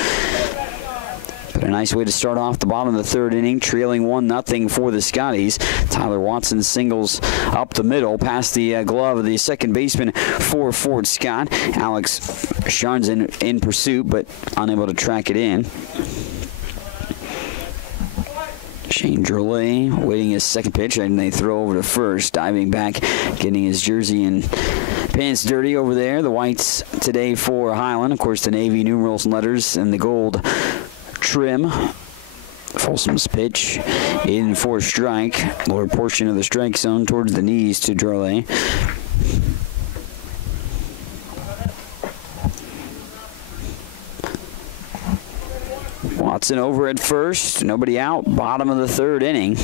But a nice way to start off the bottom of the third inning, trailing 1-0 for the Scotties. Tyler Watson singles up the middle past the glove of the second baseman for Fort Scott. Alex Sharnzen in pursuit, but unable to track it in. Shane Drolet waiting his second pitch, and they throw over to first, diving back, getting his jersey and pants dirty over there. The whites today for Highland. Of course, the navy numerals and letters and the gold trim. Folsom's pitch in for strike. Lower portion of the strike zone towards the knees to Drolet. Watson over at first. Nobody out. Bottom of the third inning.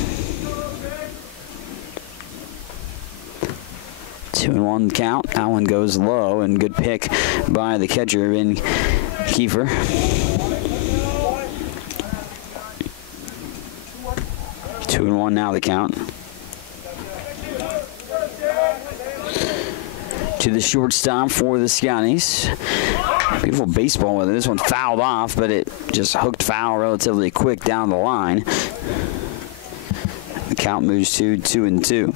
2-1 count. That one goes low, and good pick by the catcher, Ben Kiefer. Two and one now the count. To the shortstop for the Scotties. Beautiful baseball weather. This one fouled off, but it just hooked foul relatively quick down the line. The count moves to 2-2.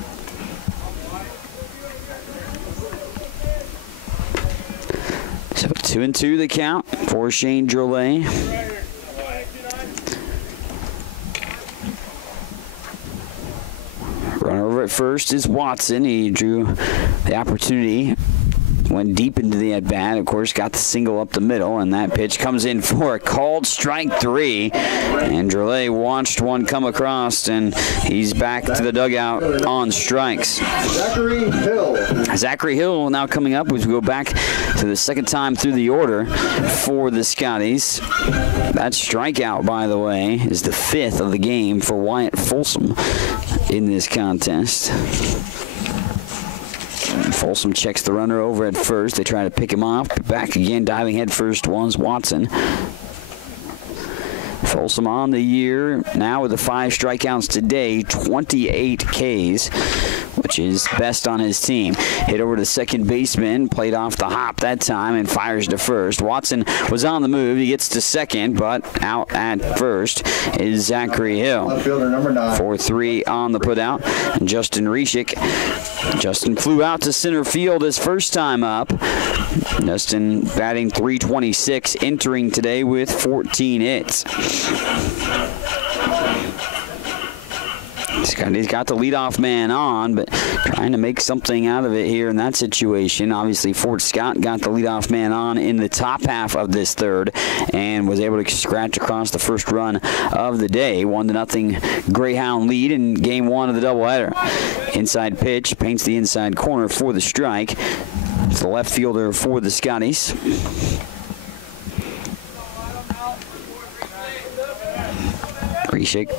2-2 the count for Shane Drolet. Runner over at first is Watson. He drew the opportunity. Went deep into the at-bat, of course, got the single up the middle, and that pitch comes in for a called strike 3. And Drolet watched one come across, and he's back to the dugout on strikes. Zachary Hill now coming up as we go back to the second time through the order for the Scotties. That strikeout, by the way, is the 5th of the game for Wyatt Folsom in this contest. Folsom checks the runner over at first. They try to pick him off. Back again, diving head first one's Watson. Folsom on the year now with the 5 strikeouts today, 28 Ks, which is best on his team. Hit over to second baseman, played off the hop that time and fires to first. Watson was on the move. He gets to second, but out at first is Zachary Hill. 4-3 on the putout. And Justin Reshik. Justin flew out to center field his first time up. Justin batting .326, entering today with 14 hits. He's got the leadoff man on, but trying to make something out of it here in that situation. Obviously, Fort Scott got the leadoff man on in the top half of this third and was able to scratch across the first run of the day. 1-0 Greyhound lead in game 1 of the doubleheader. Inside pitch, paints the inside corner for the strike. It's the left fielder for the Scotties. Reshik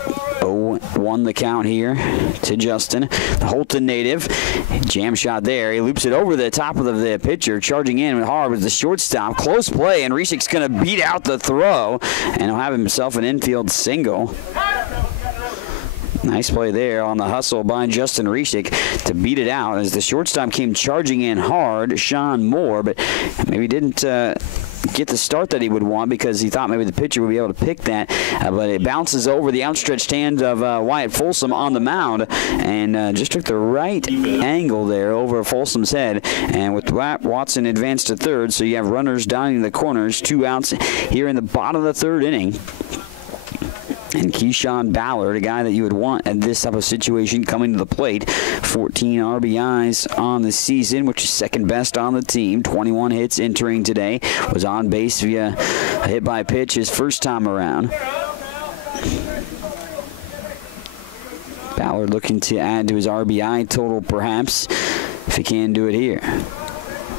0-1 the count here to Justin. The Holton native. Jam shot there. He loops it over the top of the pitcher. Charging in hard with the shortstop. Close play, and Reshik's going to beat out the throw, and he'll have himself an infield single. Nice play there on the hustle by Justin Reshik to beat it out as the shortstop came charging in hard, Sean Moore, but maybe didn't get the start that he would want because he thought maybe the pitcher would be able to pick that, but it bounces over the outstretched hand of Wyatt Folsom on the mound and just took the right angle there over Folsom's head, and with that, Watson advanced to third, so you have runners down in the corners, 2 outs here in the bottom of the third inning. And Keyshawn Ballard, a guy that you would want at this type of situation, coming to the plate. 14 RBIs on the season, which is second best on the team. 21 hits entering today. Was on base via a hit by pitch his first time around. Ballard looking to add to his RBI total, perhaps, if he can do it here.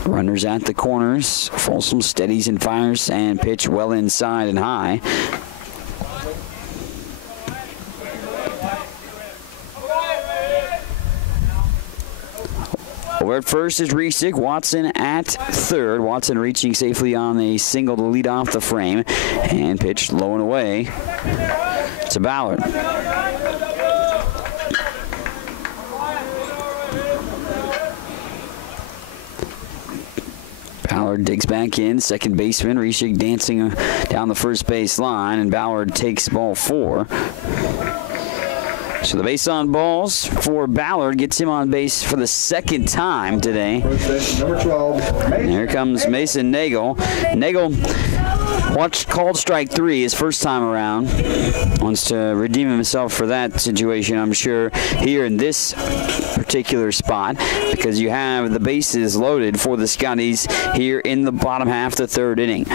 Runners at the corners. Folsom steadies and fires and pitch well inside and high. Over at first is Reshik. Watson at third. Watson reaching safely on a single to lead off the frame. And pitched low and away to Ballard. Ballard digs back in. Second baseman. Reshik dancing down the first base line. And Ballard takes ball 4. So the base on balls for Ballard gets him on base for the second time today. Number 12. And here comes Mason Nagel. Nagel called strike 3 his first time around. Wants to redeem himself for that situation, I'm sure, here in this particular spot, because you have the bases loaded for the Scotties here in the bottom half of the third inning.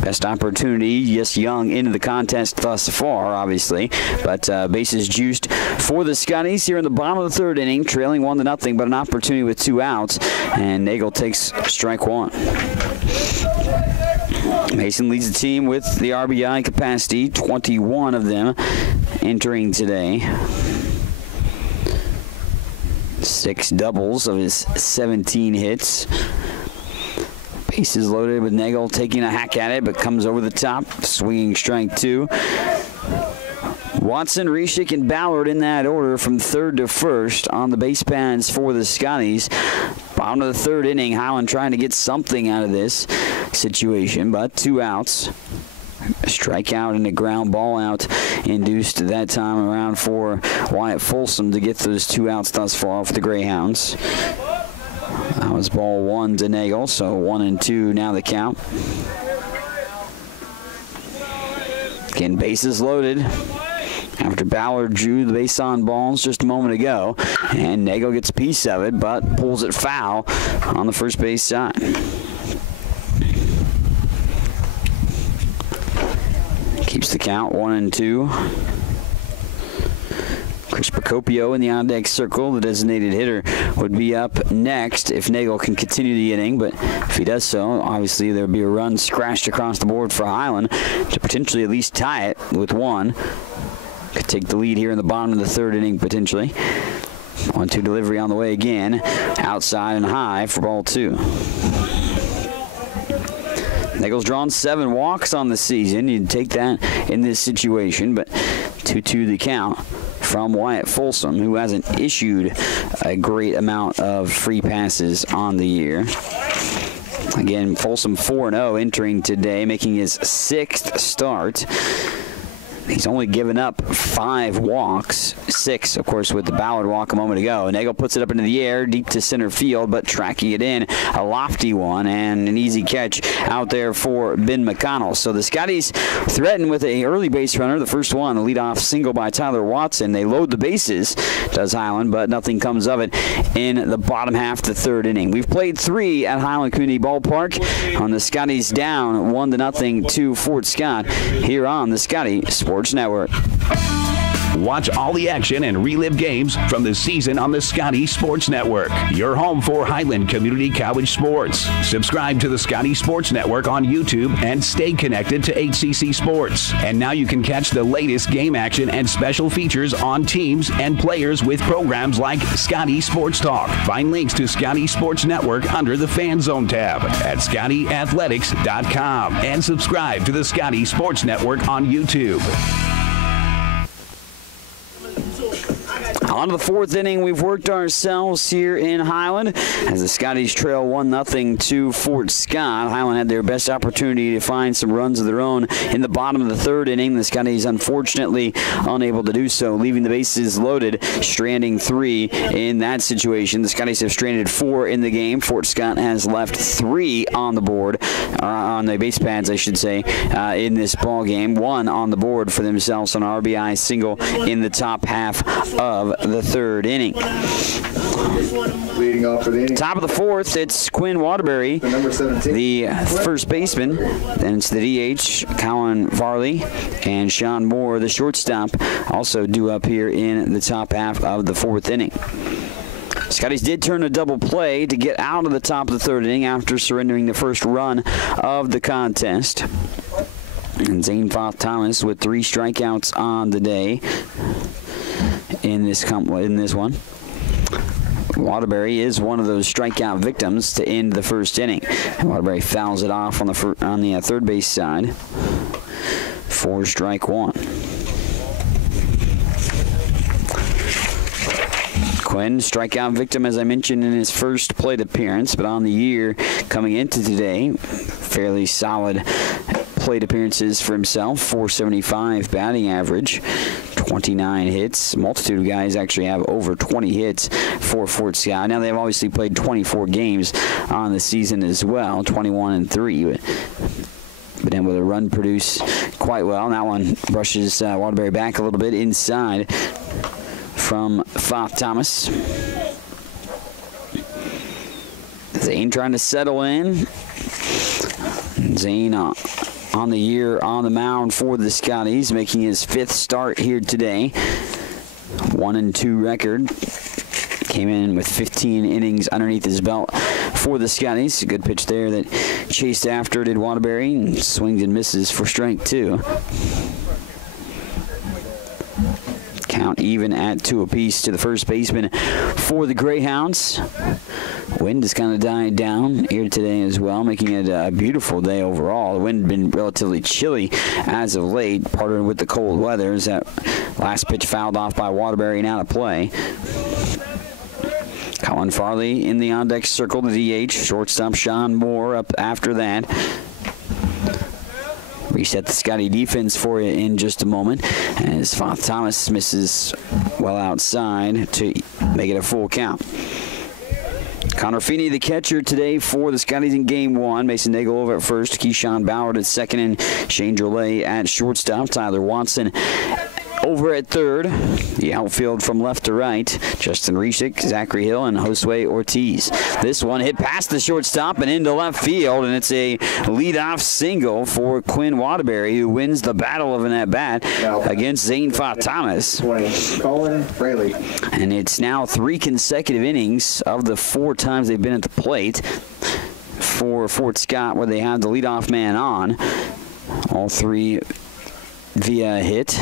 Best opportunity, yes, Young into the contest thus far, obviously, but bases juiced for the Scotties here in the bottom of the third inning, trailing 1-0, but an opportunity with 2 outs, and Nagel takes strike 1. Mason leads the team with the RBI capacity, 21 of them entering today. 6 doubles of his 17 hits. Bases loaded with Nagel taking a hack at it, but comes over the top, swinging strike 2. Watson, Reshik, and Ballard in that order from third to first on the base pads for the Scotties. Bottom of the third inning, Highland trying to get something out of this situation, but 2 outs. A strikeout and a ground ball out induced that time around for Wyatt Folsom to get those 2 outs thus far for the Greyhounds. was ball 1 to Nagel, so 1-2 now the count. Again, bases loaded after Ballard drew the base on balls just a moment ago, and Nagel gets a piece of it, but pulls it foul on the first base side. Keeps the count 1-2. Chris Procopio in the on-deck circle, the designated hitter, would be up next if Nagel can continue the inning, but if he does so, obviously there would be a run scratched across the board for Highland to potentially at least tie it with 1. Could take the lead here in the bottom of the 3rd inning potentially. 1-2 delivery on the way again, outside and high for ball 2. Nagel's drawn 7 walks on the season. You'd take that in this situation, but 2-2 the count from Wyatt Folsom, who hasn't issued a great amount of free passes on the year. Again, Folsom 4-0 entering today, making his 6th start. He's only given up 5 walks, 6, of course, with the Ballard walk a moment ago. Nagel puts it up into the air, deep to center field, but tracking it in, a lofty one, and an easy catch out there for Ben McConnell. So the Scotties threaten with an early base runner, the first one, a leadoff single by Tyler Watson. They load the bases, does Highland, but nothing comes of it in the bottom half of the 3rd inning. We've played 3 at Highland Community Ballpark. On the Scotties down 1-0 to Fort Scott here on the Scotty Sports Network. Watch all the action and relive games from the season on the Scotty Sports Network, your home for Highland Community College sports. Subscribe to the Scotty Sports Network on YouTube and stay connected to HCC Sports. And now you can catch the latest game action and special features on teams and players with programs like Scotty Sports Talk. Find links to Scotty Sports Network under the Fan Zone tab at ScottyAthletics.com and subscribe to the Scotty Sports Network on YouTube. On to the 4th inning, we've worked ourselves here in Highland as the Scotties trail 1-0 to Fort Scott. Highland had their best opportunity to find some runs of their own in the bottom of the 3rd inning. The Scotties unfortunately unable to do so, leaving the bases loaded, stranding 3 in that situation. The Scotties have stranded 4 in the game. Fort Scott has left 3 on the board, on the base pads, I should say, in this ball game. 1 on the board for themselves on an RBI single in the top half of the 3rd inning. Leading off for the inning. Top of the 4th, it's Quinn Waterbury, the first baseman. Then it's the DH, Colin Farley, and Sean Moore, the shortstop, also due up here in the top half of the 4th inning. Scotties did turn a double play to get out of the top of the 3rd inning after surrendering the first run of the contest. And Zane Thomas with 3 strikeouts on the day in this one. Waterbury is one of those strikeout victims to end the 1st inning. Waterbury fouls it off on the 3rd base side for strike 1. Quinn, strikeout victim, as I mentioned, in his first plate appearance, but on the year coming into today, fairly solid plate appearances for himself. .475 batting average, 29 hits. Multitude of guys actually have over 20 hits for Fort Scott. Now, they've obviously played 24 games on the season as well, 21-3, but then with a run produce quite well. And that one brushes Waterbury back a little bit inside from Foth Thomas. Zane trying to settle in. Zane on the year on the mound for the Scotties, making his 5th start here today. 1-2 record. Came in with 15 innings underneath his belt for the Scotties. A good pitch there that chased after did Waterbury, and swings and misses for strike 2. Count even at 2 apiece to the first baseman for the Greyhounds. Wind has kind of died down here today as well, making it a beautiful day overall. The wind has been relatively chilly as of late, partnered with the cold weather. As that last pitch fouled off by Waterbury and out of play. Colin Farley in the on-deck circle, the DH. Shortstop Sean Moore up after that. Reset the Scotty defense for you in just a moment, as Foth Thomas misses well outside to make it a full count. Connor Feeney, the catcher today for the Scotties in Game 1. Mason Nagel over at first. Keyshawn Ballard at second. And Shane Drolet at shortstop. Tyler Watson over at third. The outfield from left to right. Justin Reshik, Zachary Hill, and Josue Ortiz. This one hit past the shortstop and into left field, and it's a leadoff single for Quinn Waterbury, who wins the battle of an at-bat against Zane Fa Thomas. Colin Fraley. And it's now 3 consecutive innings of the 4 times they've been at the plate for Fort Scott, where they have the leadoff man on. All 3 via hit.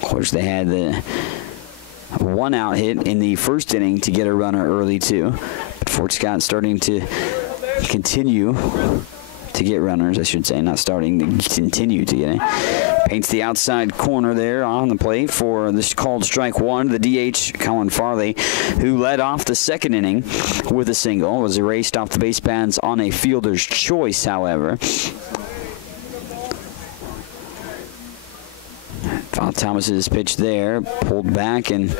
Of course, they had the 1-out hit in the first inning to get a runner early, too. But Fort Scott starting to continue to get runners, I should say. Not starting, to continue to get it. Paints the outside corner there on the plate for this called strike 1. The DH, Colin Farley, who led off the second inning with a single, was erased off the base paths on a fielder's choice, however. Fa Thomas's pitch there, pulled back, and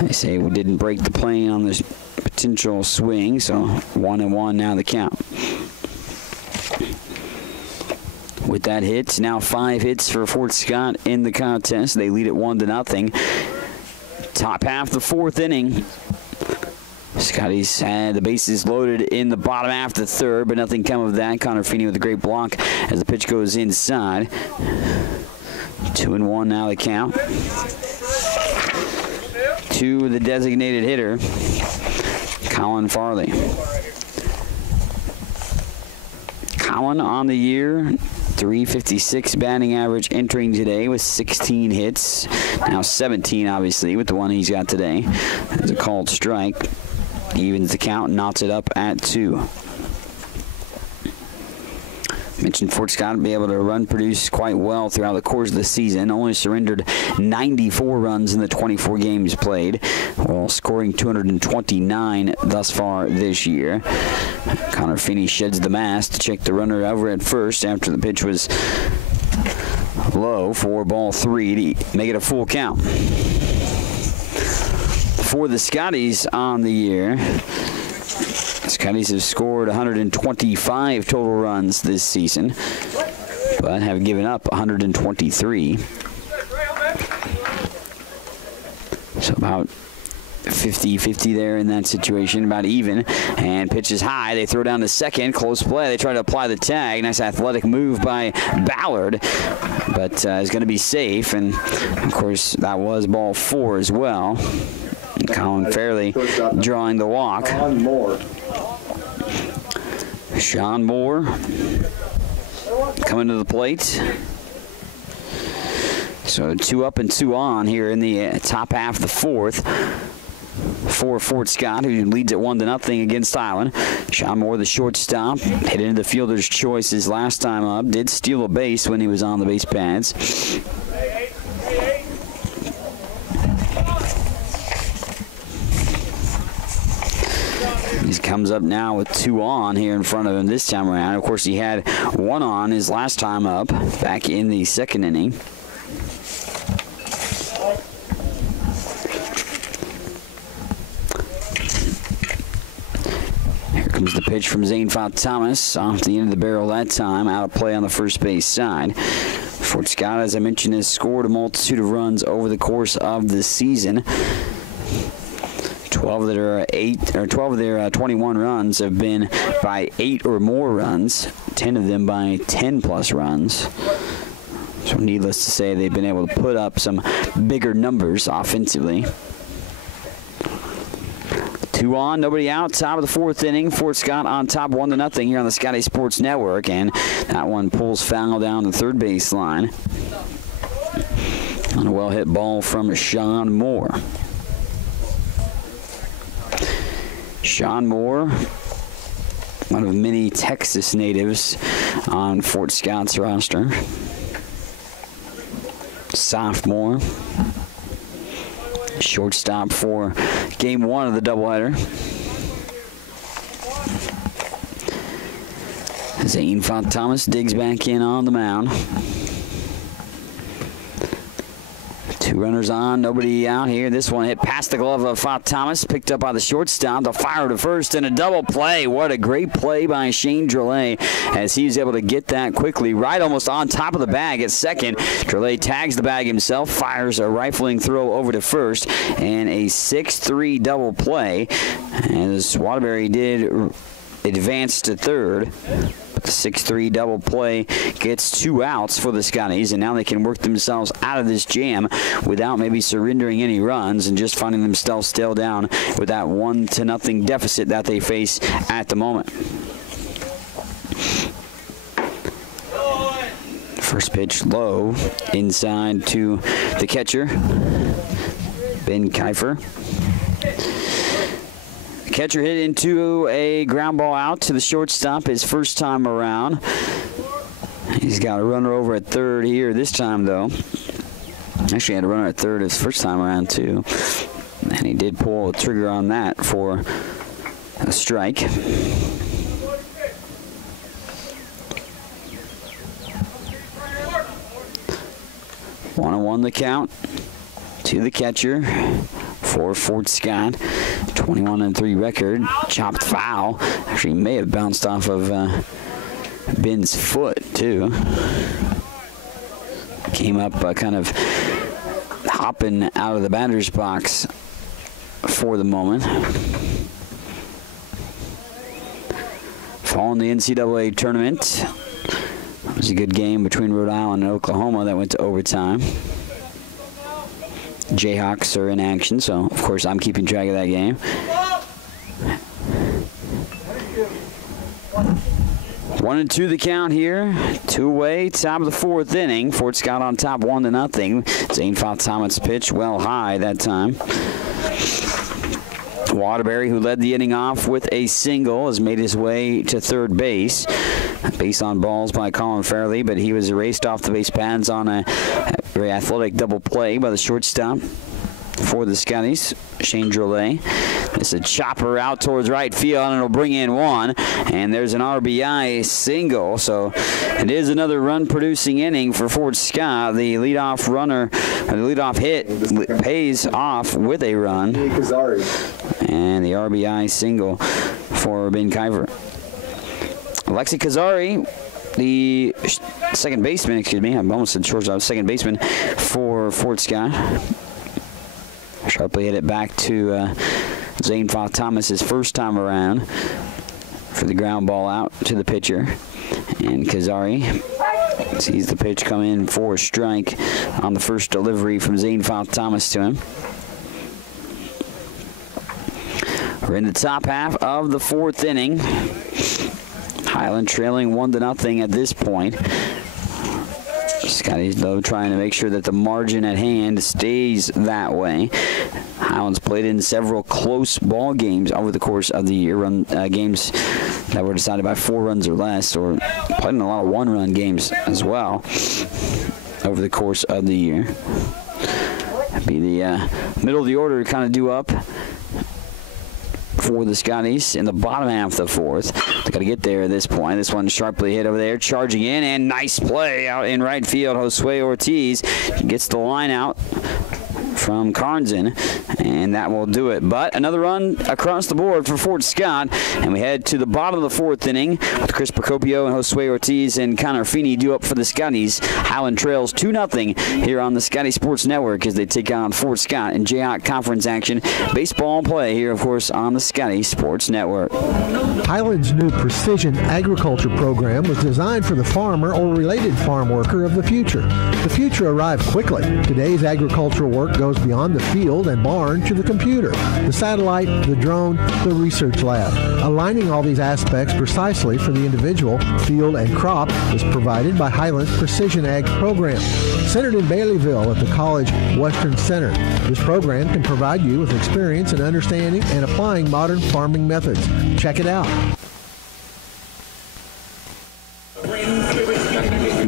they say we didn't break the plane on this potential swing, so 1-1 now the count. With that hit, now 5 hits for Fort Scott in the contest. They lead it 1-0. Top half the 4th inning. Scotty's had the bases loaded in the bottom half of the 3rd, but nothing come of that. Connor Feeney with a great block as the pitch goes inside. 2-1 now the count. To the designated hitter, Colin Farley. Colin on the year, .356 batting average entering today with 16 hits. Now 17, obviously, with the one he's got today. That's a called strike. Evens the count, knots it up at 2. Mentioned Fort Scott will be able to run produce quite well throughout the course of the season. Only surrendered 94 runs in the 24 games played, while scoring 229 thus far this year. Connor Feeney sheds the mask to check the runner over at first after the pitch was low for ball 3 to make it a full count. For the Scotties on the year, Scotties have scored 125 total runs this season, but have given up 123. So about 50-50 there in that situation, about even. And pitch is high. They throw down to second. Close play. They try to apply the tag. Nice athletic move by Ballard, but is going to be safe. And, of course, that was ball 4 as well. And Colin Fairley drawing the walk. Sean Moore coming to the plate. So 2 up and 2 on here in the top half of the 4th for Fort Scott, who leads at 1-0 against Highland. Sean Moore, the shortstop, hit into the fielder's choice his last time up. Did steal a base when he was on the base pads. He comes up now with 2 on here in front of him this time around. Of course, he had 1 on his last time up back in the 2nd inning. Here comes the pitch from Zane Fa Thomas off the end of the barrel that time, out of play on the first base side. Fort Scott, as I mentioned, has scored a multitude of runs over the course of the season. 12 of their 21 runs have been by 8 or more runs, 10 of them by 10+ runs. So needless to say, they've been able to put up some bigger numbers offensively. 2 on, nobody out, top of the 4th inning. Fort Scott on top 1-0 here on the Scotty Sports Network, and that one pulls foul down the third base line on a well-hit ball from Sean Moore. Sean Moore, one of many Texas natives on Fort Scott's roster. Sophomore. Shortstop for game 1 of the doubleheader. Zane Fa Thomas digs back in on the mound. 2 runners on, nobody out here. This one hit past the glove of Thomas, picked up by the shortstop. The fire to first and a double play. What a great play by Shane Drolet as he was able to get that quickly, right almost on top of the bag at second. Drolet tags the bag himself, fires a rifling throw over to first, and a 6-3 double play as Waterbury did advance to third. But the 6-3 double play gets 2 outs for the Scotties, and now they can work themselves out of this jam without maybe surrendering any runs and just finding themselves still down with that 1-0 deficit that they face at the moment. First pitch low inside to the catcher, Ben Kiefer. Catcher hit into a ground ball out to the shortstop his first time around. He's got a runner over at third here this time, though. Actually had a runner at third his first time around, too. And he did pull a trigger on that for a strike. 1-1 the count to the catcher for Fort Scott. 21-3 record. Chopped foul. Actually may have bounced off of Ben's foot, too. Came up kind of hopping out of the batter's box for the moment. Fall in the NCAA tournament. It was a good game between Rhode Island and Oklahoma that went to overtime. Jayhawks are in action, so of course I'm keeping track of that game. 1-2 the count here. 2-away, top of the 4th inning. Fort Scott on top 1-0. Zane Thomas pitch well high that time. Waterbury, who led the inning off with a single, has made his way to third base. Base on balls by Colin Fairley, but he was erased off the base pads on a very athletic double play by the shortstop for the Scotties, Shane Drolet. It's a chopper out towards right field, and it'll bring in 1. And there's an RBI single. So it is another run-producing inning for Fort Scott. The leadoff runner, the leadoff hit pays off with a run. And the RBI single for Ben Kiefer. Alexi Kazari, the second baseman, excuse me, I almost said shortstop, second baseman for Fort Scott. Sharply hit it back to Zane Thomas his first time around for the ground ball out to the pitcher. And Kazari sees the pitch come in for a strike on the first delivery from Zane Thomas to him. We're in the top half of the 4th inning. Highland trailing 1-0 at this point. Scotties, though, trying to make sure that the margin at hand stays that way. Highland's played in several close ball games over the course of the year. Games that were decided by 4 runs or less, or played in a lot of 1-run games as well over the course of the year. That'd be the middle of the order kind of due up for the Scotties in the bottom half of the 4th. They got to get there at this point. This one sharply hit over there, charging in, and nice play out in right field. Josue Ortiz gets the line out from Carnson, and that will do it. But another run across the board for Fort Scott, and we head to the bottom of the 4th inning with Chris Procopio and Josue Ortiz and Connor Feeney due up for the Scotties. Highland trails 2-0 here on the Scotty Sports Network as they take on Fort Scott in Jayhawk Conference action. Baseball play here, of course, on the Scotty Sports Network. Highland's new precision agriculture program was designed for the farmer or related farm worker of the future. The future arrived quickly. Today's agricultural work goes beyond the field and barn to the computer, the satellite, the drone, the research lab. Aligning all these aspects precisely for the individual, field, and crop is provided by Highland's Precision Ag program. Centered in Baileyville at the College Western Center, this program can provide you with experience in understanding and applying modern farming methods. Check it out.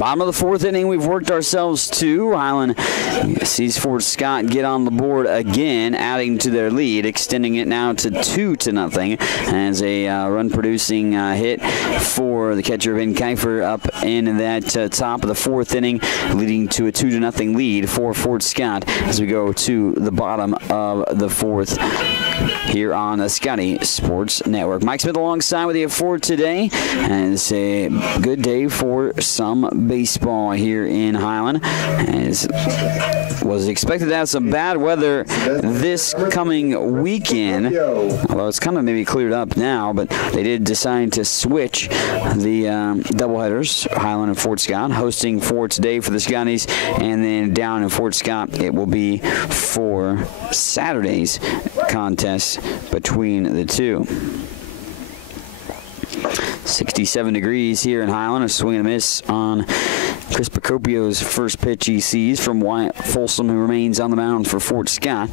Bottom of the fourth inning, we've worked ourselves to. Highland sees Fort Scott get on the board again, adding to their lead, extending it now to 2-0 as a run-producing hit for the catcher Ben Kiefer up in that top of the fourth inning, leading to a 2-0 lead for Fort Scott as we go to the bottom of the fourth here on the Scotty Sports Network. Mike Smith alongside with you for today, and it's a good day for some baseball here in Highland, as was expected to have some bad weather this coming weekend, although it's kind of maybe cleared up now, but they did decide to switch the doubleheaders, Highland and Fort Scott, hosting for today for the Scotties, and then down in Fort Scott it will be for Saturday's contest between the two. 67 degrees here in Highland. A swing and a miss on Chris Procopio's first pitch he sees from Wyatt Folsom, who remains on the mound for Fort Scott.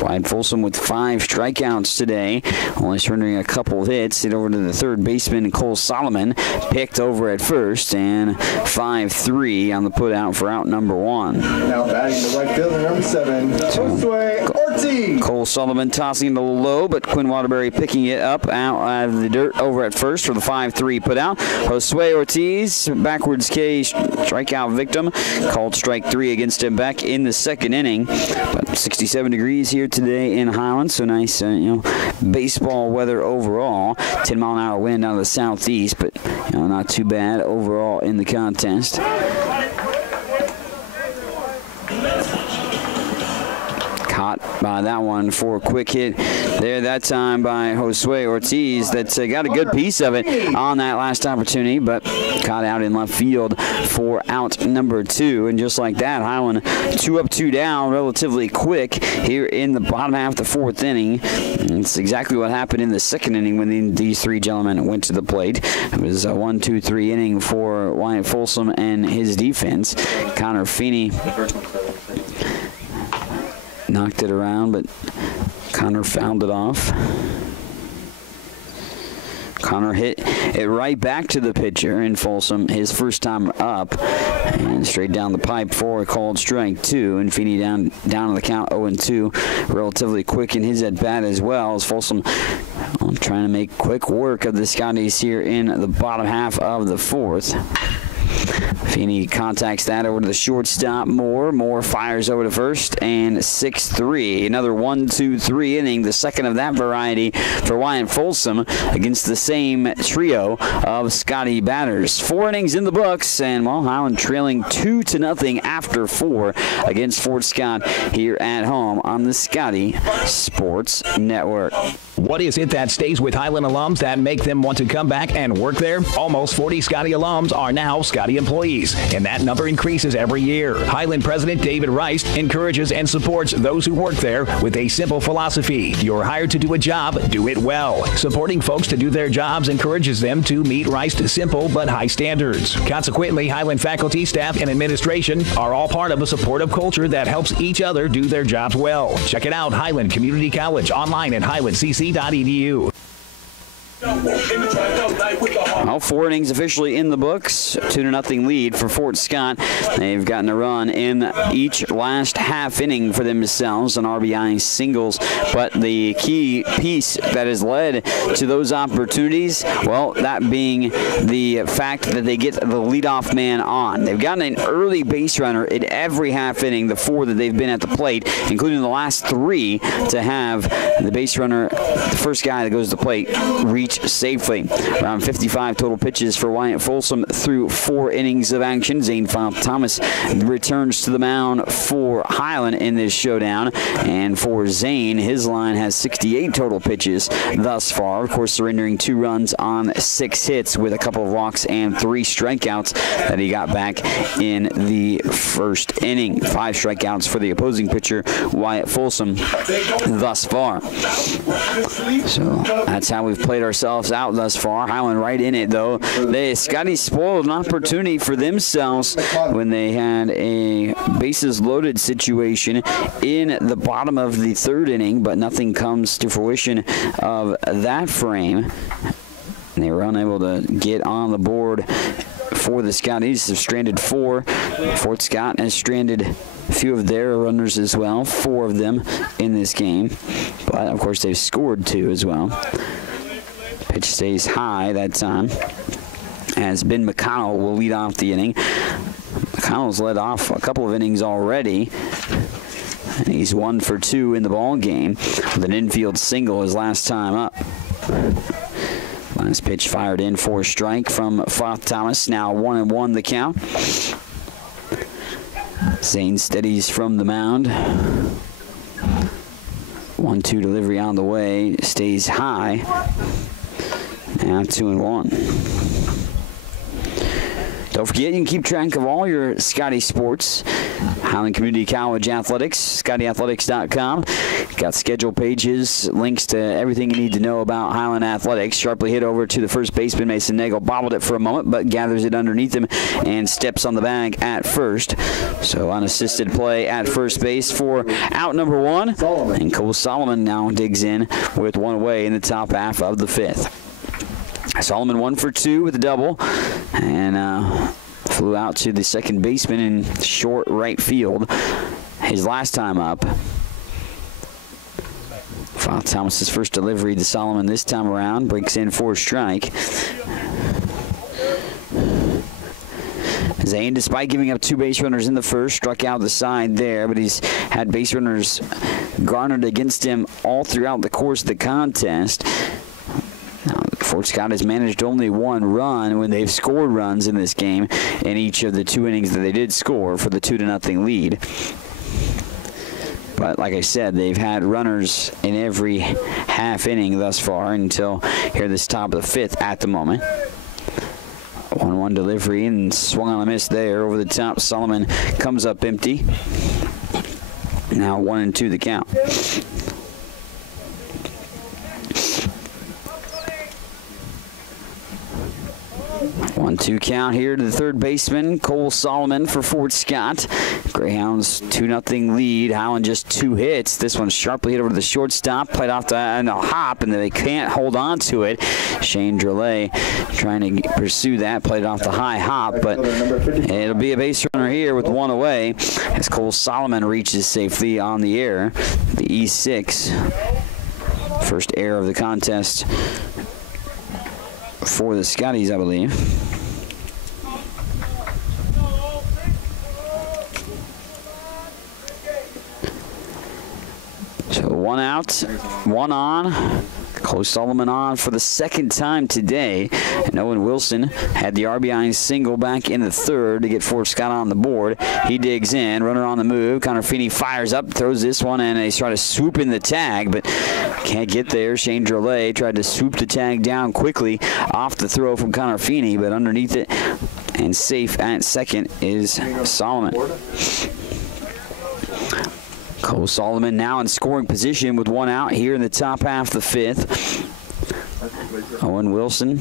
Wyatt Folsom with 5 strikeouts today, only surrendering a couple of hits. Hit over to the third baseman, Cole Solomon, picked over at first, and 5-3 on the putout for out number 1. Now batting the right fielder, number 7, Josue Ortiz. Cole Solomon tossing it a little low, but Quinn Waterbury picking it up out of the dirt over at first for the 5-3 putout. Josue Ortiz, backwards K, strikeout victim, called strike 3 against him back in the second inning. But 67 degrees here today in Highland, so nice, baseball weather overall. 10-mile-an-hour wind out of the southeast, but not too bad overall in the contest. Caught by that one for a quick hit there that time by Josue Ortiz. That's got a good piece of it on that last opportunity, but caught out in left field for out number 2. And just like that, Highland 2 up, 2 down relatively quick here in the bottom half of the fourth inning. And it's exactly what happened in the second inning when these 3 gentlemen went to the plate. It was a 1-2-3 inning for Wyatt Folsom and his defense. Connor Feeney knocked it around, but Connor fouled it off. Connor hit it right back to the pitcher in Folsom, his first time up, and straight down the pipe for a called strike 2. And Feeney down on the count 0-2, relatively quick in his at bat as well, as Folsom trying to make quick work of the Scotties here in the bottom half of the fourth. Feeney contacts that over to the shortstop. Moore fires over to first, and 6-3. Another 1-2-3 inning, the second of that variety for Wyatt Folsom against the same trio of Scotty batters. 4 innings in the books, and Highland trailing 2-0 after 4 against Fort Scott here at home on the Scotty Sports Network. What is it that stays with Highland alums that make them want to come back and work there? Almost 40 Scotty alums are now Scotty employees, and that number increases every year. Highland President David Rice encourages and supports those who work there with a simple philosophy. You're hired to do a job, do it well. Supporting folks to do their jobs encourages them to meet Rice's simple but high standards. Consequently, Highland faculty, staff, and administration are all part of a supportive culture that helps each other do their jobs well. Check it out, Highland Community College, online at highlandcc.edu. 4 innings officially in the books. 2-0 lead for Fort Scott. They've gotten a run in each last half inning for themselves on RBI singles. But the key piece that has led to those opportunities, that being the fact that they get the leadoff man on. They've gotten an early base runner in every half inning, the 4 that they've been at the plate, including the last 3 to have the base runner, the first guy that goes to the plate, reach safely. Around 55 total pitches for Wyatt Folsom through 4 innings of action. Zane Thomas returns to the mound for Highland in this showdown. And for Zane, his line has 68 total pitches thus far. Of course, surrendering 2 runs on 6 hits with a couple of walks and 3 strikeouts that he got back in the first inning. 5 strikeouts for the opposing pitcher, Wyatt Folsom, thus far. So that's how we've played ourselves out thus far. Highland right in it, though. Scotty spoiled an opportunity for themselves when they had a bases loaded situation in the bottom of the 3rd inning, but nothing comes to fruition of that frame. And they were unable to get on the board for the Scotties. They've stranded 4. Fort Scott has stranded a few of their runners as well, 4 of them in this game. But, of course, they've scored 2 as well. Pitch stays high that time, as Ben McConnell will lead off the inning. McConnell's led off a couple of innings already, and he's 1 for 2 in the ball game with an infield single his last time up. Last pitch fired in for a strike from Foth Thomas. Now 1-1 the count. Zane steadies from the mound. 1-2 delivery on the way. Stays high. Now 2-1. Don't forget, you can keep track of all your Scotty sports. Highland Community College Athletics, ScottyAthletics.com. Got schedule pages, links to everything you need to know about Highland Athletics. Sharply hit over to the first baseman. Mason Nagel bobbled it for a moment, but gathers it underneath him and steps on the bag at first. So unassisted play at first base for out number 1. And Cole Solomon now digs in with 1 away in the top half of the 5th. Solomon 1 for 2 with a double, and flew out to the second baseman in short right field his last time up. Foth Thomas's first delivery to Solomon this time around, breaks in for a strike. Zane, despite giving up 2 base runners in the first, struck out the side there, but he's had base runners garnered against him all throughout the course of the contest. Fort Scott has managed only 1 run when they've scored runs in this game in each of the 2 innings that they did score for the 2-0 lead. But like I said, they've had runners in every half inning thus far until here this top of the 5th at the moment. 1-1 delivery and swung on a miss there over the top. Solomon comes up empty. Now 1-2 the count. 1-2 count here to the third baseman, Cole Solomon for Fort Scott. Greyhounds 2-0 lead. Highland just 2 hits. This one sharply hit over to the shortstop, played off the hop, and they can't hold on to it. Shane Drelay trying to pursue that, played off the high hop, but it'll be a base runner here with 1 away as Cole Solomon reaches safely on the air. The E6, first error of the contest for the Scotties, I believe. So 1 out, 1 on. Cole Solomon on for the 2nd time today. And Owen Wilson had the RBI single back in the 3rd to get Fort Scott on the board. He digs in, runner on the move. Connor Feeney fires up, throws this one, and they try to swoop in the tag, but can't get there. Shane Drelay tried to swoop the tag down quickly off the throw from Connor Feeney, but underneath it and safe at second is Solomon. Cole Solomon now in scoring position with 1 out here in the top half of the 5th. Owen Wilson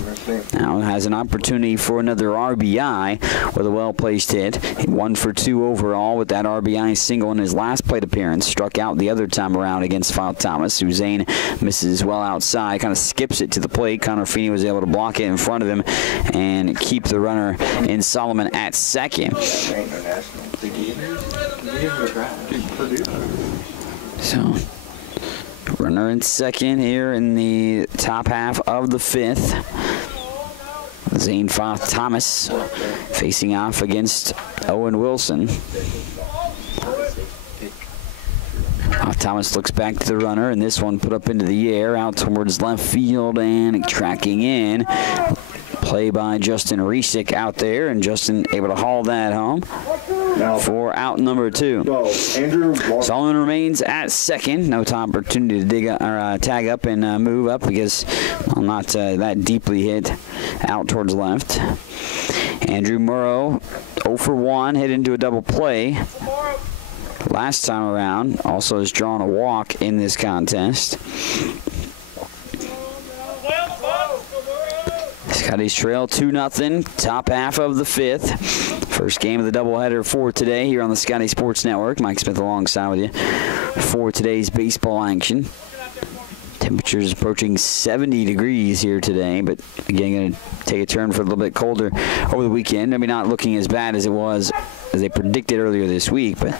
now has an opportunity for another RBI with a well-placed hit. 1 for 2 overall with that RBI single in his last plate appearance. Struck out the other time around against Foth Thomas. Zane misses well outside, kind of skips it to the plate. Connor Feeney was able to block it in front of him and keep the runner in Solomon at second. So, runner in second here in the top half of the 5th. Zane Foth Thomas facing off against Owen Wilson. Thomas looks back to the runner, and this one put up into the air out towards left field and tracking in. Play by Justin Resick out there, and Justin able to haul that home for out number 2. Solomon remains at second. No opportunity to dig up, or tag up and move up because not that deeply hit out towards left. Andrew Murrow 0 for 1, hit into a double play last time around. Also has drawn a walk in this contest. Scotties trail 2-0, top half of the 5th. First game of the doubleheader for today here on the Scotty Sports Network. Mike Smith alongside with you for today's baseball action. Temperatures approaching 70 degrees here today, but again, going to take a turn for a little bit colder over the weekend. Maybe not looking as bad as it was as they predicted earlier this week, but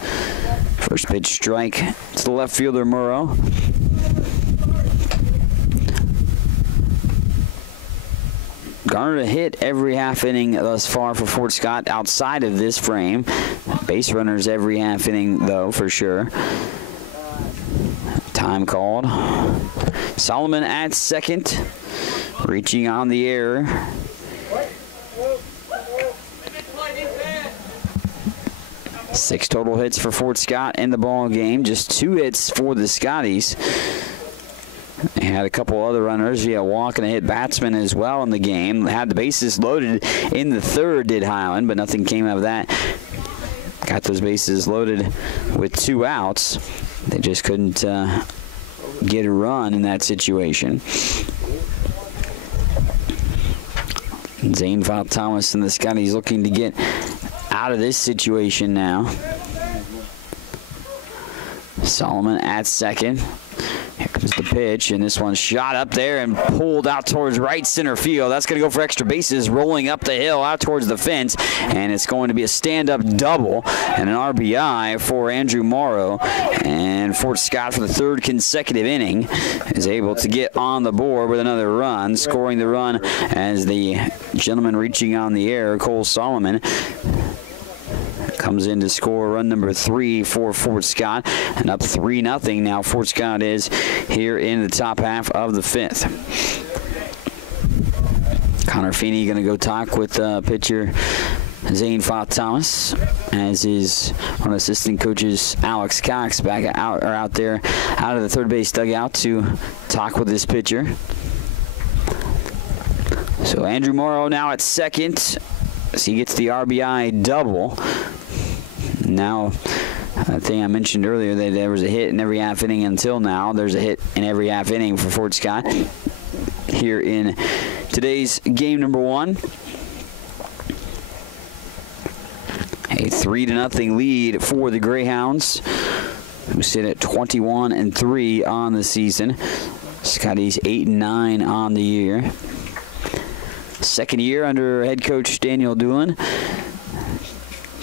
first pitch strike to the left fielder, Murrow. Garnered a hit every half inning thus far for Fort Scott outside of this frame. Base runners every half inning, though, for sure. Time called. Solomon at second, reaching on the air. Six total hits for Fort Scott in the ball game. Just 2 hits for the Scotties. They had a couple other runners via walk and a hit batsman as well in the game. Had the bases loaded in the third, did Highland, but nothing came of that. Got those bases loaded with 2 outs. They just couldn't get a run in that situation. Zane Thomas and the Scotties looking to get out of this situation now. Solomon at second. Here comes the pitch, and this one's shot up there and pulled out towards right center field. That's going to go for extra bases, rolling up the hill out towards the fence, and it's going to be a stand-up double and an RBI for Andrew Morrow. And Fort Scott, for the 3rd consecutive inning, is able to get on the board with another run, scoring the run as the gentleman reaching on the air, Cole Solomon, comes in to score run number 3 for Fort Scott, and up 3-0 now Fort Scott is here in the top half of the 5th. Connor Feeney going to go talk with pitcher Zane Thomas, as is one of the assistant coaches Alex Cox out there out of the third base dugout to talk with this pitcher. So Andrew Morrow now at second as he gets the RBI double. Now, I think I mentioned earlier that there was a hit in every half inning until now. There's a hit in every half inning for Fort Scott here in today's game number 1. A 3-0 lead for the Greyhounds, who sit at 21-3 on the season. Scotty's 8-9 on the year. Second year under head coach Daniel Doolin.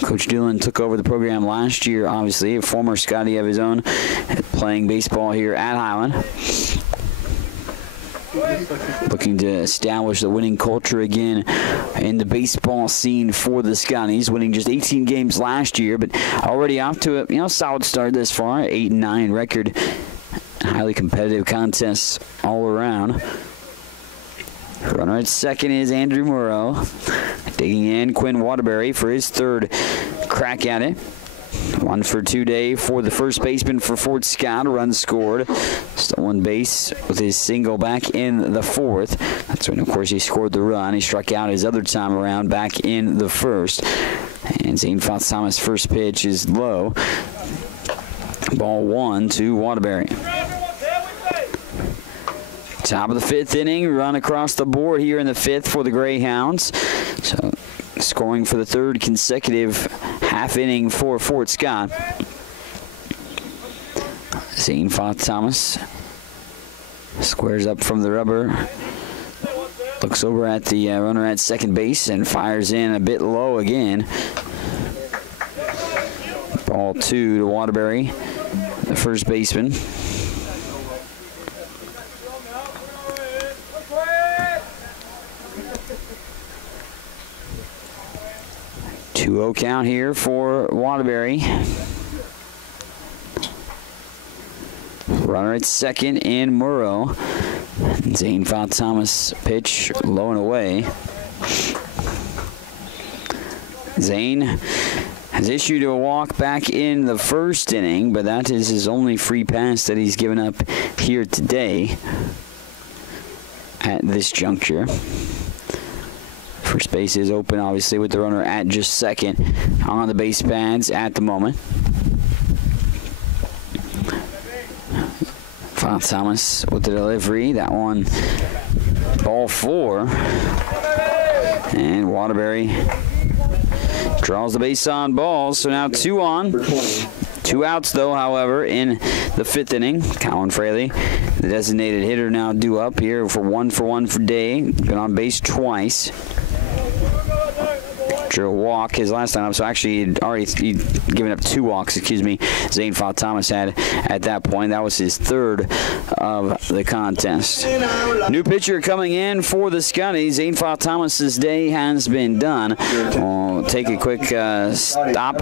Coach Doolin took over the program last year, obviously, a former Scotty of his own, playing baseball here at Highland. Looking to establish the winning culture again in the baseball scene for the Scotties, winning just 18 games last year, but already off to a solid start this far, 8-9 record, highly competitive contests all around. Runner at second is Andrew Morrow. Digging in, Quinn Waterbury for his 3rd crack at it. 1 for 2 day for the first baseman for Fort Scott. A run scored. Stolen base with his single back in the 4th. That's when, of course, he scored the run. He struck out his other time around back in the 1st. And Zane Thomas' first pitch is low. Ball 1 to Waterbury. Top of the 5th inning, run across the board here in the 5th for the Greyhounds. So scoring for the 3rd consecutive half inning for Fort Scott. Zane Thomas squares up from the rubber. Looks over at the runner at second base and fires in a bit low again. Ball 2 to Waterbury, the first baseman. 2-0 count here for Waterbury. Runner at second in Murrow. Zane Thomas pitch low and away. Zane has issued a walk back in the 1st inning, but that is his only free pass that he's given up here today at this juncture. First base is open, obviously, with the runner at just second on the base pads at the moment. Thomas with the delivery. That one, ball 4. And Waterbury draws the base on balls. So now 2 on. 2 outs, though, however, in the 5th inning. Colin Fraley, the designated hitter, now due up here for one for day. Been on base twice. Drew a walk his last time up, so actually he'd given up 2 walks, Zane Thomas had at that point. That was his 3rd of the contest. New pitcher coming in for the Scotties. Zane Thomas's day has been done. We'll take a quick stop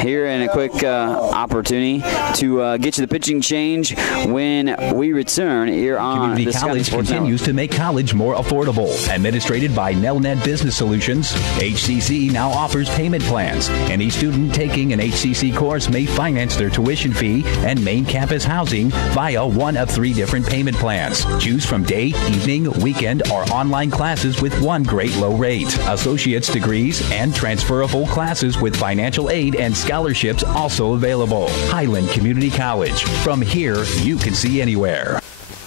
here and a quick opportunity to get you the pitching change when we return here on Community the College Sports continues Network. to make college more affordable. Administrated by Nelnet Business Solutions, HCC now offers payment plans. Any student taking an HCC course may finance their tuition fee and main campus housing via one of 3 different payment plans. Choose from day, evening, weekend, or online classes with one great low rate. Associate's degrees and transferable classes with financial aid and scholarships also available. Highland Community College. From here, you can see anywhere.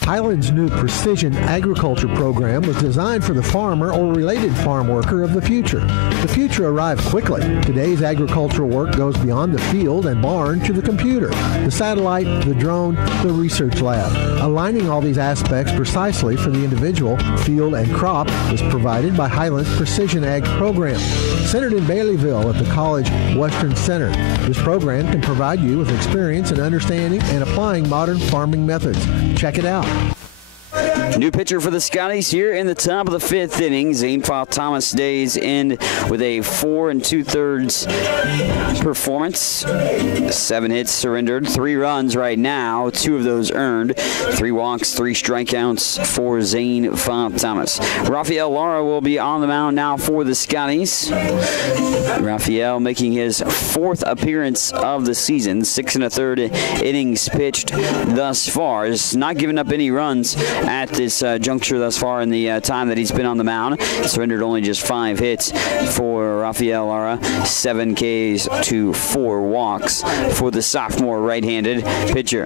Highland's new precision agriculture program was designed for the farmer or related farm worker of the future. The future arrived quickly. Today's agricultural work goes beyond the field and barn to the computer, the satellite, the drone, the research lab. Aligning all these aspects precisely for the individual, field, and crop is provided by Highland's Precision Ag program. Centered in Baileyville at the College Western Center, this program can provide you with experience in understanding and applying modern farming methods. Check it out. New pitcher for the Scotties here in the top of the 5th inning. Zane Thomas days end with a 4 2/3 performance. 7 hits surrendered, 3 runs right now, 2 of those earned, 3 walks, 3 strikeouts for Zane Thomas. Rafael Lara will be on the mound now for the Scotties. Rafael making his 4th appearance of the season, 6 1/3 innings pitched thus far. He's not giving up any runs at this juncture thus far in the time that he's been on the mound. Surrendered only just 5 hits for Rafael Lara, 7 Ks to 4 walks for the sophomore right-handed pitcher.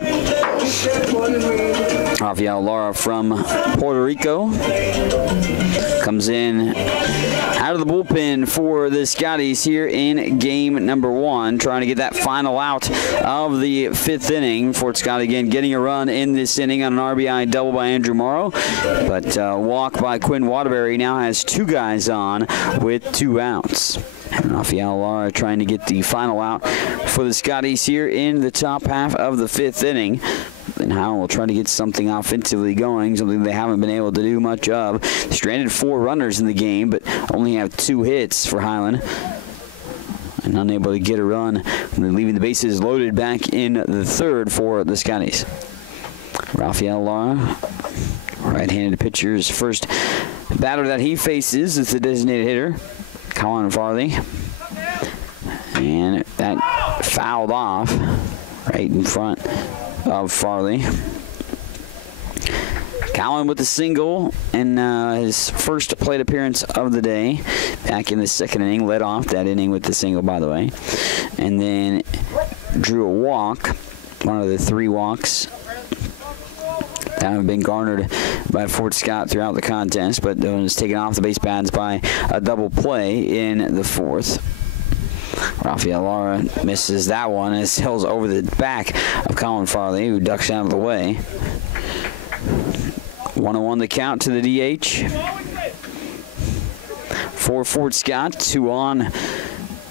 Rafael Lara from Puerto Rico comes in out of the bullpen for the Scotties here in game number 1, trying to get that final out of the 5th inning. Fort Scott again getting a run in this inning on an RBI double by Andrew Morrow, but walk by Quinn Waterbury now has 2 guys on with 2 outs. And Rafael Lara trying to get the final out for the Scotties here in the top half of the 5th inning. And Highland will try to get something offensively going, something they haven't been able to do much of. Stranded 4 runners in the game, but only have 2 hits for Highland. And unable to get a run, leaving the bases loaded back in the 3rd for the Scotties. Rafael Lara, right-handed pitcher's first batter that he faces is the designated hitter, Colin Farley. And that fouled off right in front of Farley. Colin with the single and his first plate appearance of the day back in the 2nd inning. Led off that inning with the single, by the way. And then drew a walk, one of the 3 walks that have been garnered by Fort Scott throughout the contest, but was taken off the base paths by a double play in the 4th. Rafael Lara misses that one and sails over the back of Colin Farley, who ducks out of the way. 1-1 the count to the DH. For Fort Scott, 2 on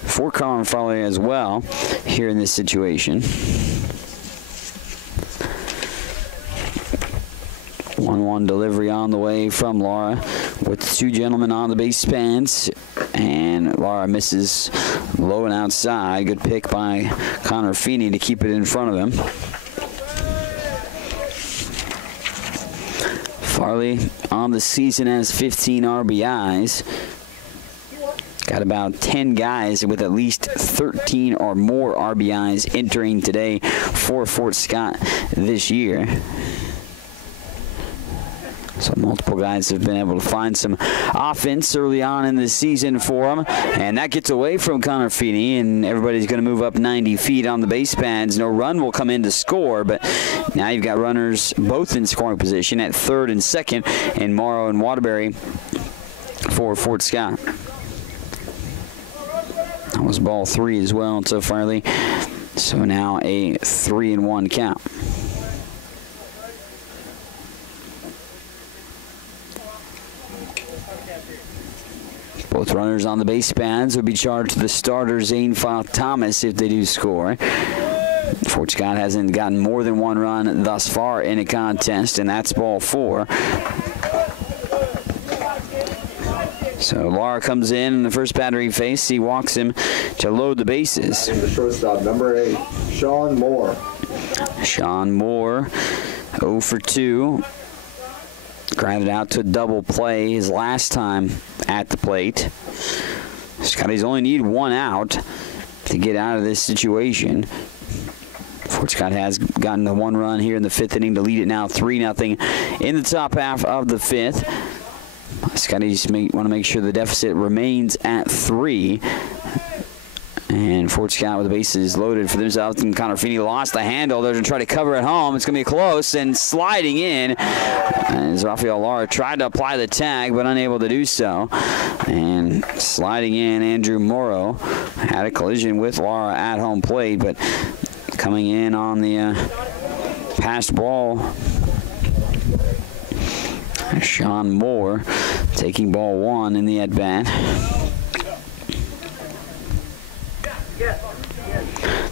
for Colin Farley as well here in this situation. 1-1 delivery on the way from Lara with 2 gentlemen on the base paths, and Lara misses low and outside. Good pick by Connor Feeney to keep it in front of him. Farley on the season has 15 RBIs. Got about 10 guys with at least 13 or more RBIs entering today for Fort Scott this year. So multiple guys have been able to find some offense early on in the season for them. And that gets away from Connor Feeney, and everybody's going to move up 90 feet on the base paths. No run will come in to score, but now you've got runners both in scoring position at 3rd and 2nd, and Morrow and Waterbury for Fort Scott. That was ball 3 as well, so Farley So now a 3-1 count. Both runners on the base paths will be charged to the starter, Zane Thomas, if they do score. Fort Scott hasn't gotten more than one run thus far in a contest, and that's ball 4. So Lara comes in the first battery face. He walks him to load the bases. And the shortstop, number 8, Sean Moore. Sean Moore, 0 for 2. Grounded out to a double play his last time at the plate. Scotties only need 1 out to get out of this situation. Fort Scott has gotten the 1 run here in the 5th inning to lead it now 3-0 in the top half of the 5th. Scotties want to make sure the deficit remains at 3. And Fort Scott with the bases loaded for themselves. And Connor Feeney lost the handle. They're going to try to cover at home. It's going to be close. And sliding in as Rafael Lara tried to apply the tag, but unable to do so. And sliding in, Andrew Morrow had a collision with Lara at home plate, but coming in on the passed ball, Sean Moore taking ball 1 in the at-bat.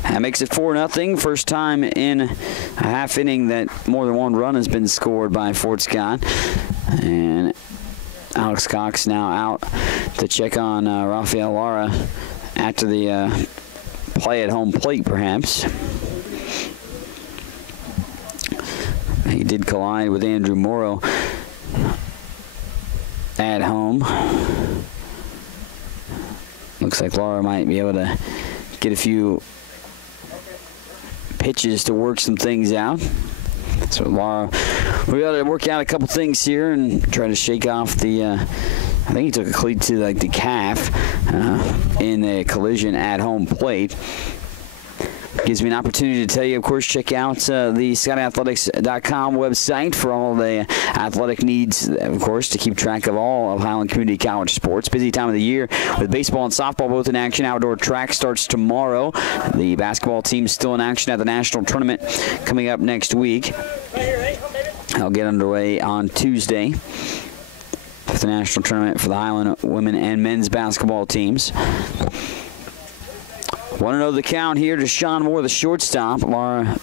That makes it 4-0. First time in a half inning that more than 1 run has been scored by Fort Scott. And Alex Cox now out to check on Rafael Lara after the play at home plate, perhaps. He did collide with Andrew Morrow at home. Looks like Lara might be able to get a few pitches to work some things out. So Lara, we got to work out a couple things here and try to shake off the, I think he took a cleat to like the calf in a collision at home plate. Gives me an opportunity to tell you, of course, check out the ScottAthletics.com website for all the athletic needs, of course, to keep track of all of Highland Community College sports. Busy time of the year with baseball and softball both in action. Outdoor track starts tomorrow. The basketball team still in action at the national tournament coming up next week. I'll get underway on Tuesday for the national tournament for the Highland women and men's basketball teams. 1-0 the count here to Sean Moore, the shortstop. Lara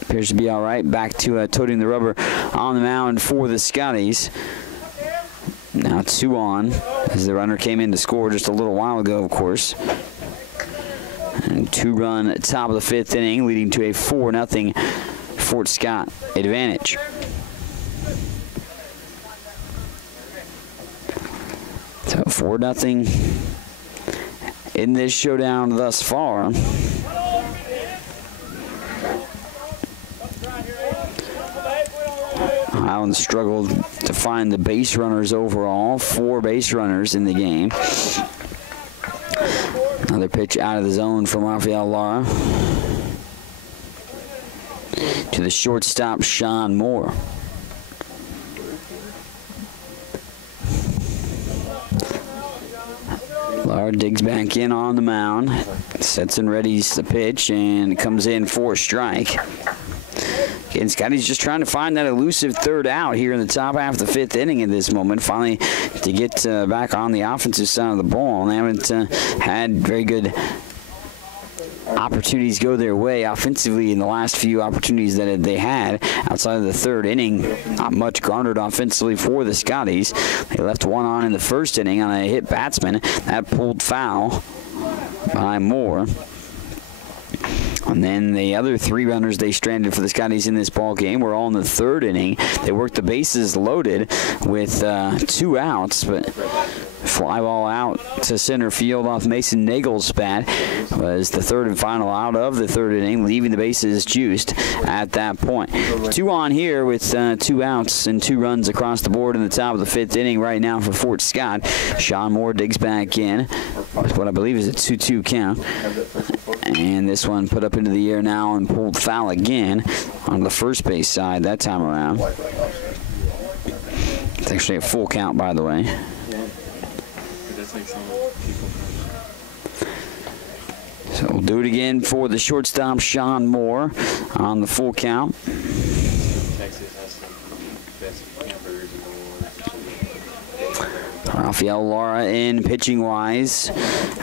appears to be all right. Back to toting the rubber on the mound for the Scotties. Now 2 on as the runner came in to score just a little while ago, of course. And 2-run top of the 5th inning, leading to a 4-0 Fort Scott advantage. So 4-0. In this showdown thus far. Highland struggled to find the base runners overall. 4 base runners in the game. Another pitch out of the zone from Rafael Lara to the shortstop, Sean Moore. Lara digs back in on the mound, sets and readies the pitch, and comes in for a strike. Again, Scotty's just trying to find that elusive 3rd out here in the top half of the 5th inning at this moment, finally to get back on the offensive side of the ball. And they haven't had very good opportunities go their way offensively in the last few opportunities that they had outside of the 3rd inning. Not much garnered offensively for the Scotties. They left 1 on in the 1st inning on a hit batsman. That pulled foul by Moore. And then the other 3 runners they stranded for the Scotties in this ball game were all in the 3rd inning. They worked the bases loaded with 2 outs, but fly ball out to center field off Mason Nagel's bat was the 3rd and final out of the 3rd inning, leaving the bases juiced at that point. 2 on here with 2 outs and 2 runs across the board in the top of the 5th inning right now for Fort Scott. Sean Moore digs back in with what I believe is a 2-2 count. And this one put up into the air now and pulled foul again on the first base side that time around. It's actually a full count, by the way. So we'll do it again for the shortstop, Sean Moore, on the full count. Texas has some best hamburgers in the world. Rafael Lara in pitching-wise.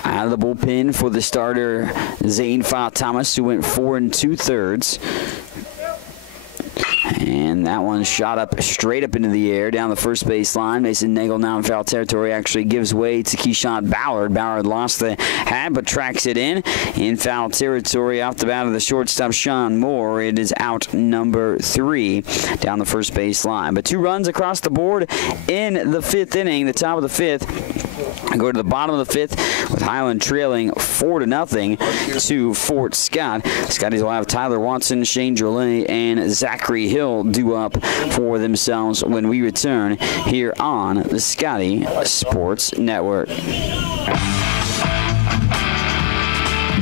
Out of the bullpen for the starter, Zane Thomas, who went 4 2/3. And that one shot up straight up into the air down the first base line. Mason Nagel now in foul territory actually gives way to Keyshawn Ballard. Ballard lost the hat but tracks it in foul territory off the bat of the shortstop Sean Moore. It is out number 3 down the first base line. But 2 runs across the board in the 5th inning, the top of the 5th. I go to the bottom of the 5th with Highland trailing 4-0 to Fort Scott. Scotties will have Tyler Watson, Shane Drolet, and Zachary Hill due up for themselves when we return here on the Scotty Sports Network.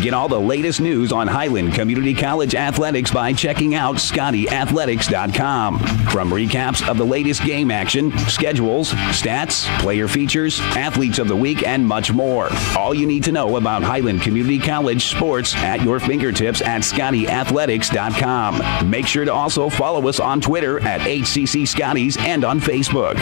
Get all the latest news on Highland Community College athletics by checking out ScottyAthletics.com. From recaps of the latest game action, schedules, stats, player features, athletes of the week, and much more. All you need to know about Highland Community College sports at your fingertips at ScottyAthletics.com. Make sure to also follow us on Twitter at HCC Scotties and on Facebook.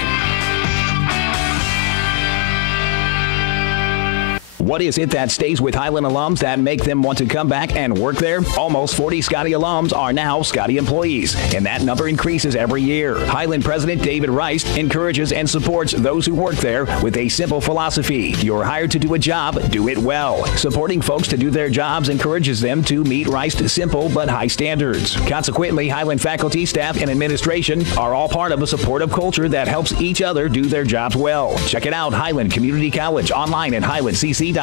What is it that stays with Highland alums that make them want to come back and work there? Almost 40 Scotty alums are now Scotty employees, and that number increases every year. Highland President David Rice encourages and supports those who work there with a simple philosophy. You're hired to do a job, do it well. Supporting folks to do their jobs encourages them to meet Rice's simple but high standards. Consequently, Highland faculty, staff, and administration are all part of a supportive culture that helps each other do their jobs well. Check it out, Highland Community College, online at highlandcc.edu.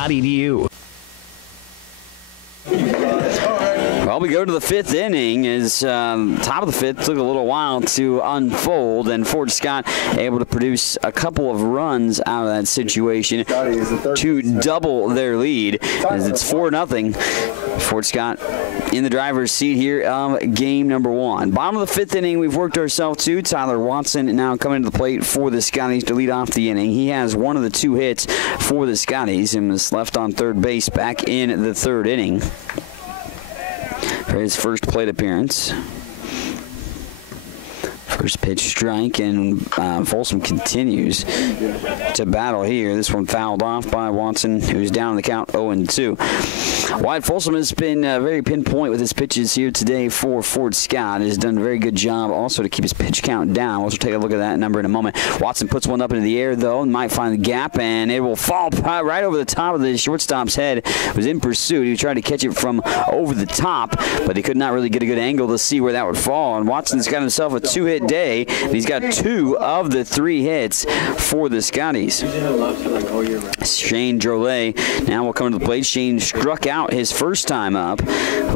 Well, we go to the 5th inning as top of the 5th took a little while to unfold, and Fort Scott able to produce a couple of runs out of that situation to double their lead as it's 4-0. Fort Scott in the driver's seat here of game number 1. Bottom of the 5th inning, we've worked ourselves to Tyler Watson now coming to the plate for the Scotties to lead off the inning. He has one of the 2 hits for the Scotties and was left on third base back in the 3rd inning for his first plate appearance. First pitch strike, and Folsom continues to battle here. This one fouled off by Watson, who's down the count 0-2. Wyatt Folsom has been very pinpoint with his pitches here today for Fort Scott. Has done a very good job also to keep his pitch count down. We'll take a look at that number in a moment. Watson puts one up into the air, though, and might find the gap, and it will fall right over the top of the shortstop's head. Was in pursuit. He tried to catch it from over the top, but he could not really get a good angle to see where that would fall. And Watson's got himself a 2-hit day, and he's got 2 of the 3 hits for the Scotties. Shane Drolet now will come to the plate. Shane struck out his first time up,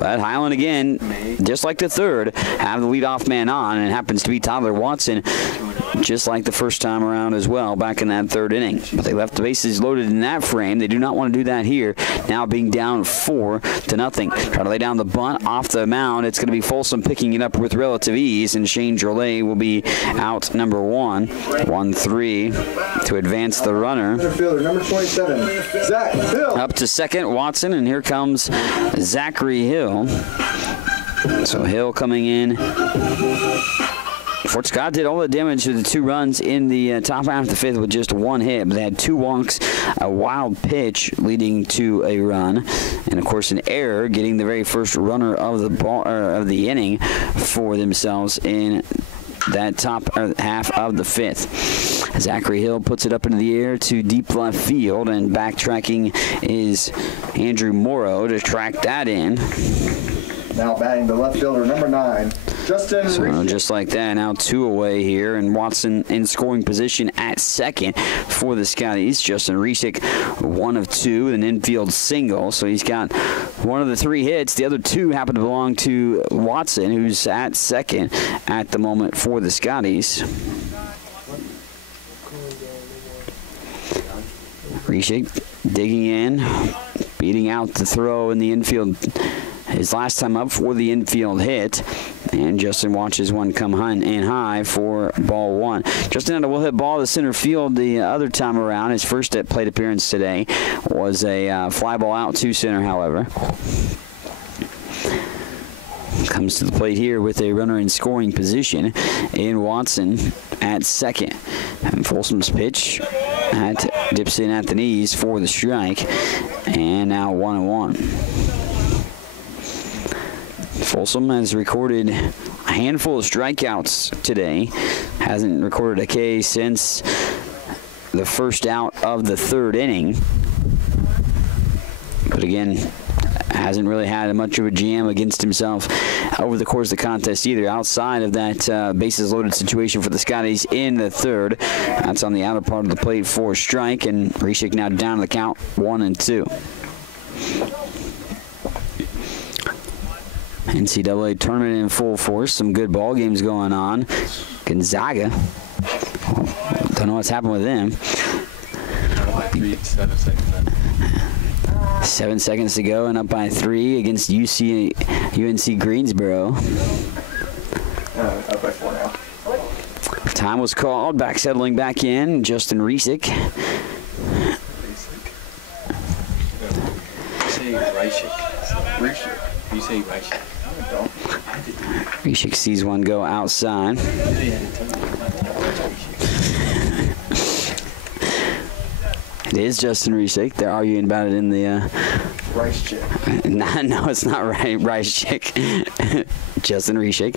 but Highland again, just like the 3rd, have the leadoff man on, and it happens to be Tyler Watson, just like the first time around as well, back in that 3rd inning. But they left the bases loaded in that frame. They do not want to do that here, now being down 4-0. Try to lay down the bunt off the mound. It's going to be Folsom picking it up with relative ease, and Shane Drolet will be out number 1. 1-3 to advance the runner. Number 27, Zach Hill. Up to second, Watson, and here comes Zachary Hill. So Hill coming in. Fort Scott did all the damage to the 2 runs in the top half of the 5th with just 1 hit. But they had 2 walks, a wild pitch leading to a run, and of course an error, getting the very first runner of the ball of the inning for themselves in that top half of the 5th. Zachary Hill puts it up into the air to deep left field, and backtracking is Andrew Morrow to track that in. Now batting the left fielder, number 9, Justin Reese. Just like that, now 2 away here, and Watson in scoring position at second for the Scotties. Justin Reesick, 1 of 2, an infield single, so he's got 1 of the 3 hits. The other 2 happen to belong to Watson, who's at second at the moment for the Scotties. Reesick digging in, beating out the throw in the infield. His last time up for the infield hit, And Justin watches one come high for ball one. Justin had a well-hit ball to center field the other time around. His first plate appearance today was a fly ball out to center, however. Comes to the plate here with a runner in scoring position in Watson at second. And Folsom's pitch dips in at the knees for the strike. And now 1-1. Folsom has recorded a handful of strikeouts today. Hasn't recorded a K since the first out of the third inning. But again, hasn't really had much of a jam against himself over the course of the contest either, outside of that bases loaded situation for the Scotties in the third. That's on the outer part of the plate for a strike, and Reshik now down to the count 1-2. NCAA tournament in full force. Some good ball games going on. Gonzaga. Don't know what's happened with them. 7 seconds to go and up by 3 against UNC Greensboro. Up by 4 now. Time was called. Back settling back in. Justin Resick. You say Reshik. Reshik sees one go outside. It is Justin Reshik. They're arguing about it in the Rice chick. No, it's not Rice chick. Justin Reshik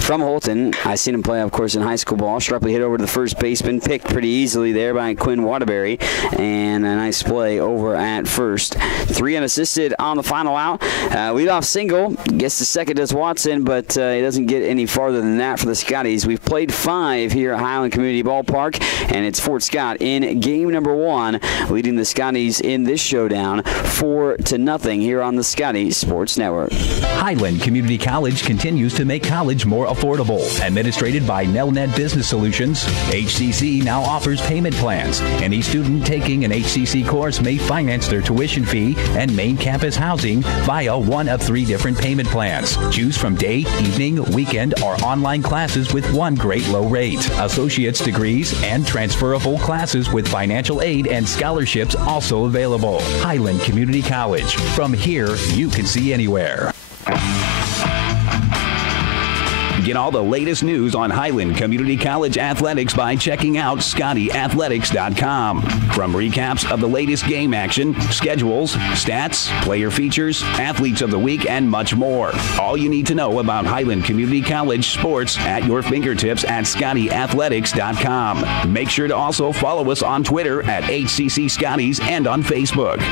from Holton. I seen him play, of course, in high school ball. Sharply hit over to the first baseman, picked pretty easily there by Quinn Waterbury, and a nice play over at first. 3 unassisted on the final out. Leadoff single. Gets the second does Watson, but he doesn't get any farther than that for the Scotties. We've played 5 here at Highland Community Ballpark, and it's Fort Scott in game number 1, leading the Scotties in this showdown 4-0 here on the Scotty Sports Network. Highland Community College continues to make college more affordable. Administrated by Nelnet Business Solutions, HCC now offers payment plans. Any student taking an HCC course may finance their tuition fee and main campus housing via one of 3 different payment plans. Choose from day, evening, weekend, or online classes with one great low rate. Associate's degrees and transferable classes with financial aid and scholarships also available. Highland Community College. From here, you can see anywhere. Get all the latest news on Highland Community College athletics by checking out ScottyAthletics.com. From recaps of the latest game action, schedules, stats, player features, athletes of the week, and much more. All you need to know about Highland Community College sports at your fingertips at ScottyAthletics.com. Make sure to also follow us on Twitter at HCC Scotties and on Facebook.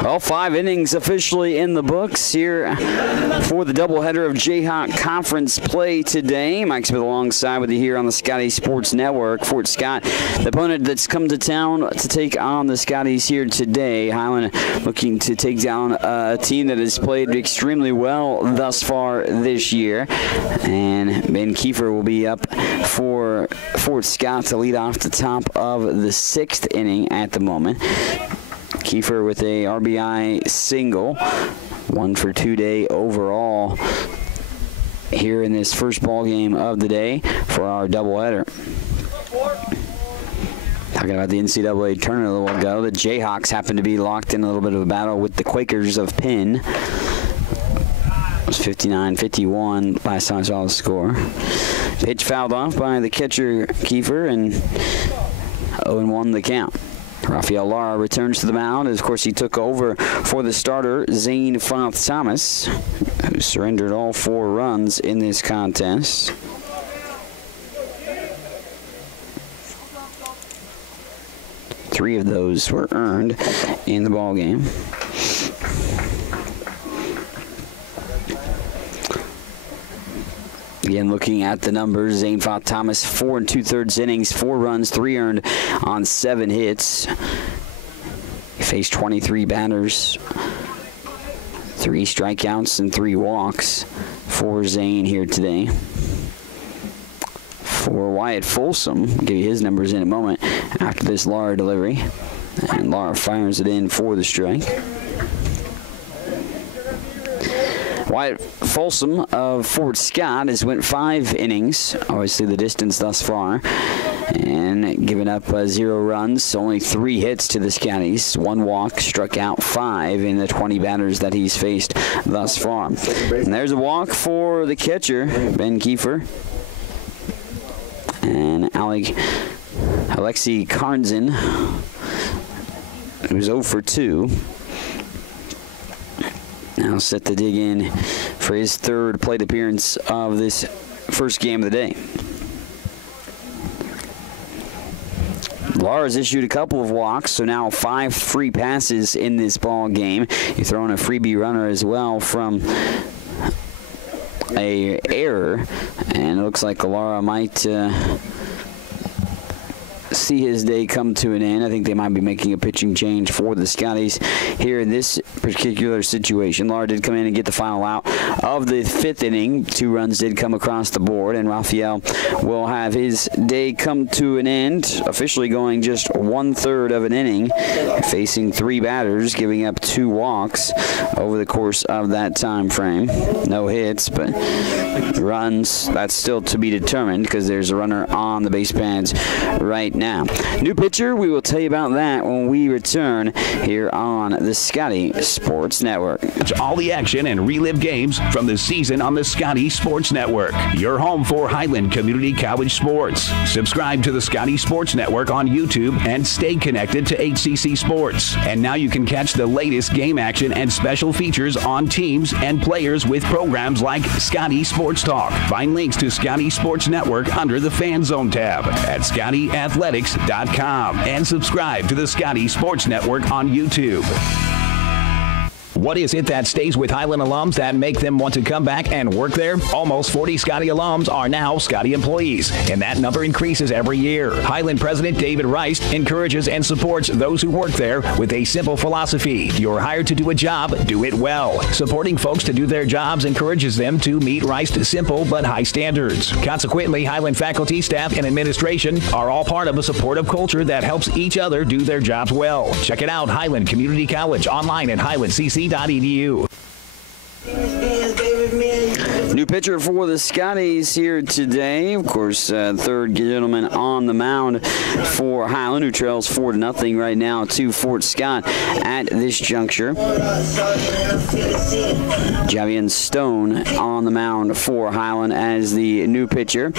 Well, 5 innings officially in the books here for the doubleheader of Jayhawk Conference play today. Mike Smith alongside with you here on the Scotty Sports Network. Fort Scott, the opponent that's come to town to take on the Scotties here today. Highland looking to take down a team that has played extremely well thus far this year. And Ben Kiefer will be up for Fort Scott to lead off the top of the 6th inning at the moment. Kiefer with a RBI single, 1 for 2 day overall here in this first ball game of the day for our doubleheader. Talking about the NCAA tournament a little ago, the Jayhawks happen to be locked in a little bit of a battle with the Quakers of Penn. It was 59-51 last time I saw the score. Pitch fouled off by the catcher Kiefer, and 0-1 the count. Rafael Lara returns to the mound. Of course, he took over for the starter, Zane Foth Thomas, who surrendered all 4 runs in this contest. Three of those were earned in the ball game. Again, looking at the numbers, Zane Foth Thomas, 4 2/3 innings, 4 runs, 3 earned on 7 hits. He faced 23 batters, 3 strikeouts and 3 walks for Zane here today. For Wyatt Folsom, I'll give you his numbers in a moment after this Lara delivery. And Laura fires it in for the strike. Wyatt Folsom of Fort Scott has went 5 innings, obviously the distance thus far, and given up 0 runs, only 3 hits to the Scotties, 1 walk, struck out 5 in the 20 batters that he's faced thus far. And there's a walk for the catcher, Ben Kiefer. And Alexi Karnzen, who's 0 for 2. Now set to dig in for his 3rd plate appearance of this first game of the day. Lara's issued a couple of walks, so now 5 free passes in this ball game. You throw in a freebie runner as well from a error, and it looks like Lara might see his day come to an end. I think they might be making a pitching change for the Scotties here in this particular situation. Lara did come in and get the final out of the 5th inning. 2 runs did come across the board, and Raphael will have his day come to an end, officially going just 1/3 of an inning, facing 3 batters, giving up 2 walks over the course of that time frame. No hits, but runs, that's still to be determined because there's a runner on the base pads right now. New pitcher, we will tell you about that when we return here on the Scotty Sports Network. Watch all the action and relive games from the season on the Scotty Sports Network, your home for Highland Community College sports. Subscribe to the Scotty Sports Network on YouTube and stay connected to HCC Sports. And now you can catch the latest game action and special features on teams and players with programs like Scotty Sports Talk. Find links to Scotty Sports Network under the Fan Zone tab at ScottyAthletics.com and subscribe to the Scotty Sports Network on YouTube. What is it that stays with Highland alums that make them want to come back and work there? Almost 40 Scotty alums are now Scotty employees, and that number increases every year. Highland President David Rice encourages and supports those who work there with a simple philosophy. You're hired to do a job, do it well. Supporting folks to do their jobs encourages them to meet Rice's simple but high standards. Consequently, Highland faculty, staff, and administration are all part of a supportive culture that helps each other do their jobs well. Check it out, Highland Community College, online at highlandcc.edu. New pitcher for the Scotties here today. Of course, 3rd gentleman on the mound for Highland, who trails 4-0 right now to Fort Scott at this juncture. Javian Stone on the mound for Highland as the new pitcher.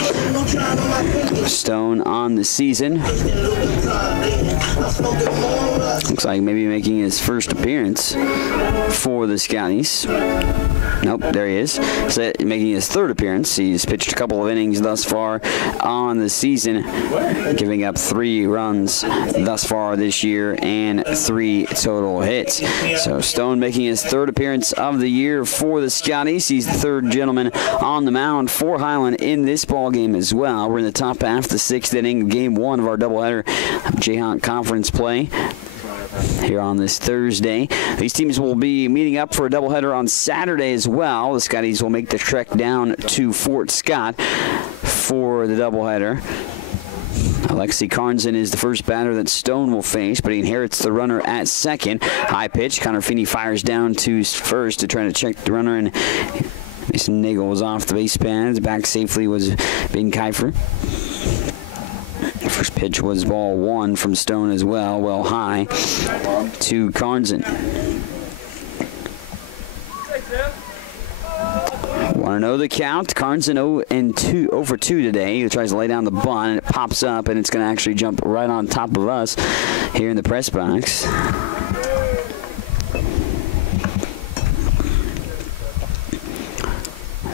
Stone on the season. Looks like maybe making his first appearance for the Scotties. Nope, there he is. So, making his 3rd appearance. He's pitched a couple of innings thus far on the season, giving up 3 runs thus far this year and 3 total hits. So Stone making his 3rd appearance of the year for the Scotties. He's the 3rd gentleman on the mound for Highland in this ball game as well. We're in the top half of the 6th inning, game 1 of our doubleheader Jayhawk Conference play here on this Thursday. These teams will be meeting up for a doubleheader on Saturday as well. The Scotties will make the trek down to Fort Scott for the doubleheader. Alexi Karnzen is the first batter that Stone will face, but he inherits the runner at second. High pitch. Connor Feeney fires down to first to try to check the runner, and Mason Nagel was off the base pads. Back safely was Ben Kiefer. First pitch was ball 1 from Stone as well, well high to Karnzen. Want to know the count? Karnzen 0 for 2 today. He tries to lay down the bunt, and it pops up, and it's going to actually jump right on top of us here in the press box.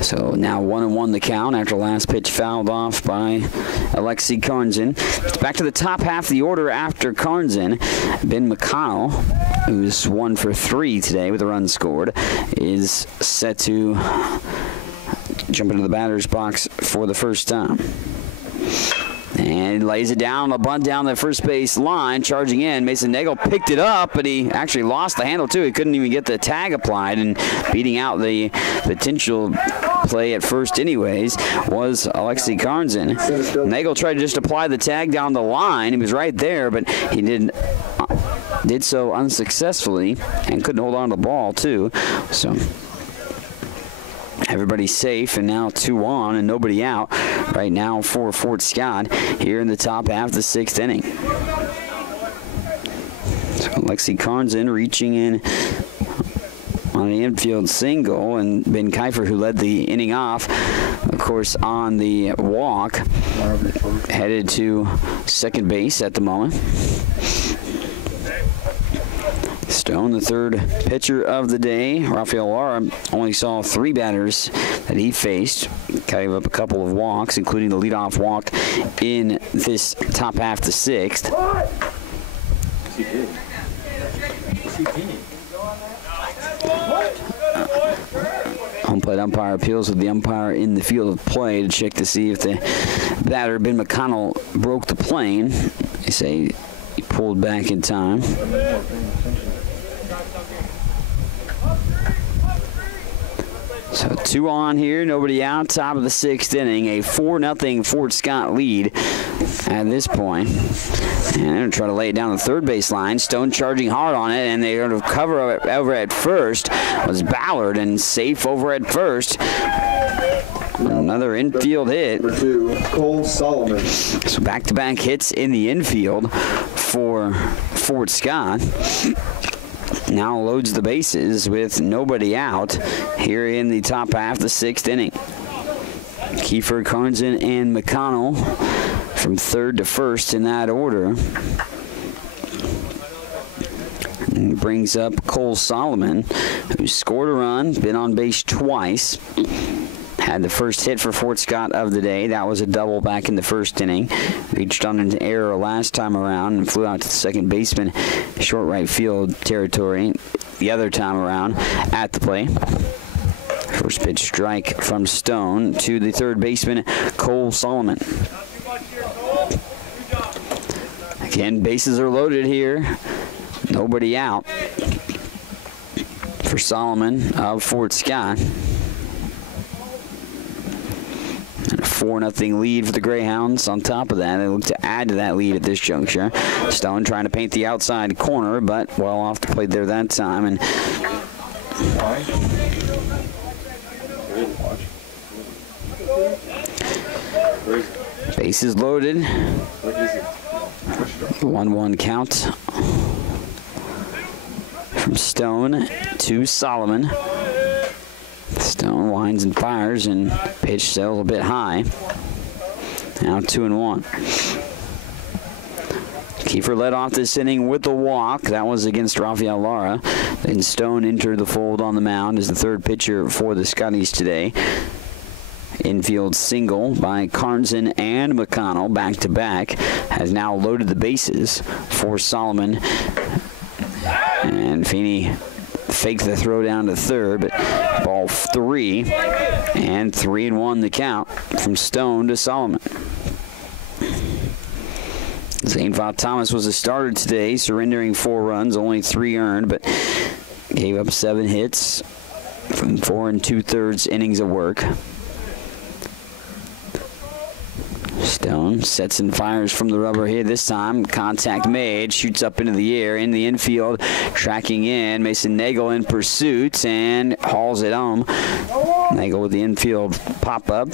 So now 1-1 the count after last pitch fouled off by Alexi Karnzen. It's back to the top half of the order after Karnzen. Ben McConnell, who's 1 for 3 today with a run scored, is set to jump into the batter's box for the first time. And lays it down, a bunt down the first base line, charging in. Mason Nagel picked it up, but he actually lost the handle too. He couldn't even get the tag applied, and beating out the potential play at first anyways was Alexi Karnzen. Nagel tried to just apply the tag down the line. He was right there, but he did did so unsuccessfully and couldn't hold on to the ball, too. So everybody's safe, and now 2 on and nobody out right now for Fort Scott here in the top half of the 6th inning. So Lexi Carnson reaching in on the infield single, and Ben Kiefer, who led the inning off, of course, on the walk, headed to second base at the moment. Stone, the third pitcher of the day. Rafael Lara only saw 3 batters that he faced. Gave up a couple of walks, including the leadoff walk in this top half of the 6th. Home plate umpire appeals with the umpire in the field of play to check to see if the batter, Ben McConnell, broke the plane. They say he pulled back in time. So 2 on here, nobody out, top of the 6th inning. A 4-0 Fort Scott lead at this point. And they're going to try to lay it down the third base line. Stone charging hard on it, and they're going to cover over at first. Was Ballard, and safe over at first. Another infield hit. Number 2, Cole Solomon. So back-to-back hits in the infield for Fort Scott. Now loads the bases with nobody out here in the top half of the 6th inning. Kiefer, Carnson, and McConnell from third to first in that order. And brings up Cole Solomon, who scored a run, been on base twice. Had the first hit for Fort Scott of the day. That was a double back in the first inning. Reached on an error last time around and flew out to the second baseman, short right field territory the other time around at the plate. First pitch strike from Stone to the third baseman, Cole Solomon. Again, bases are loaded here. Nobody out for Solomon of Fort Scott. And a 4-0 lead for the Greyhounds. On top of that, they look to add to that lead at this juncture. Stone trying to paint the outside corner, but well off the plate there that time. And bases loaded. 1-1 count from Stone to Solomon. Stone winds and fires, and pitch sails a bit high. Now 2-1. Kiefer led off this inning with the walk. That was against Rafael Lara. Then Stone entered the fold on the mound as the third pitcher for the Scotties today. Infield single by Carnson and McConnell back-to-back has now loaded the bases for Solomon. And Feeney faked the throw down to third, but ball 3, and 3-1 the count from Stone to Solomon. Zane Vaught Thomas was a starter today, surrendering 4 runs, only 3 earned, but gave up 7 hits from 4 2/3 innings of work. Stone sets and fires from the rubber here this time. Contact made, shoots up into the air, in the infield, tracking in. Mason Nagel in pursuit and hauls it home. Nagel with the infield pop-up,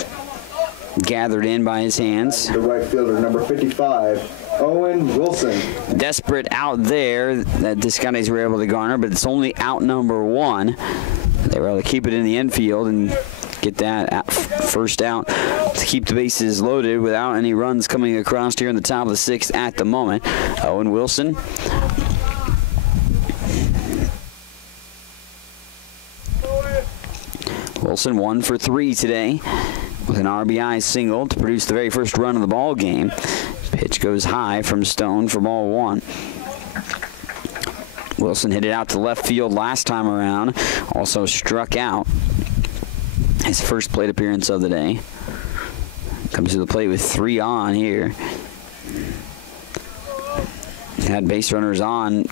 gathered in by his hands. The right fielder, number 55, Owen Wilson. Desperate out there that the Scotties were able to garner, but it's only out number 1. They were able to keep it in the infield and get that first out to keep the bases loaded without any runs coming across here in the top of the 6th at the moment. Owen Wilson. Wilson 1 for 3 today with an RBI single to produce the very first run of the ball game. Pitch goes high from Stone for ball 1. Wilson hit it out to left field last time around. Also struck out. His first plate appearance of the day. Comes to the plate with 3 on here. Had base runners on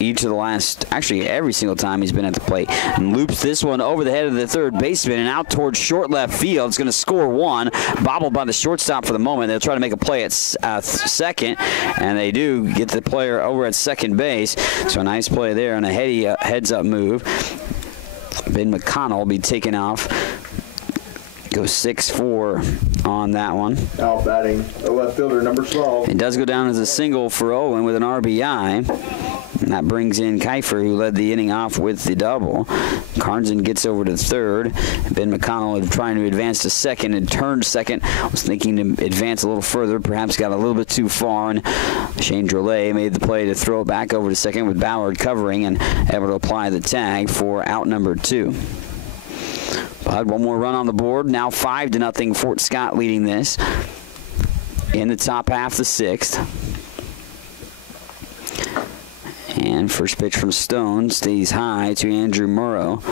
each of the last, actually every single time he's been at the plate. And loops this one over the head of the third baseman and out towards short left field. It's going to score one. Bobbled by the shortstop for the moment. They'll try to make a play at second, and they do get the player over at second base. So a nice play there and a heads-up move. Ben McConnell will be taken off. Goes 6-4 on that one. Now batting the left fielder, number 12. It does go down as a single for Owen with an RBI. And that brings in Kiefer, who led the inning off with the double. Carnson gets over to third. Ben McConnell trying to advance to second and turned second. Was thinking to advance a little further, perhaps got a little bit too far. And Shane Drolet made the play to throw it back over to second with Ballard covering and able to apply the tag for out number 2. But one more run on the board. Now 5-0. Fort Scott leading this in the top half of the 6th. And first pitch from Stone stays high to Andrew Morrow.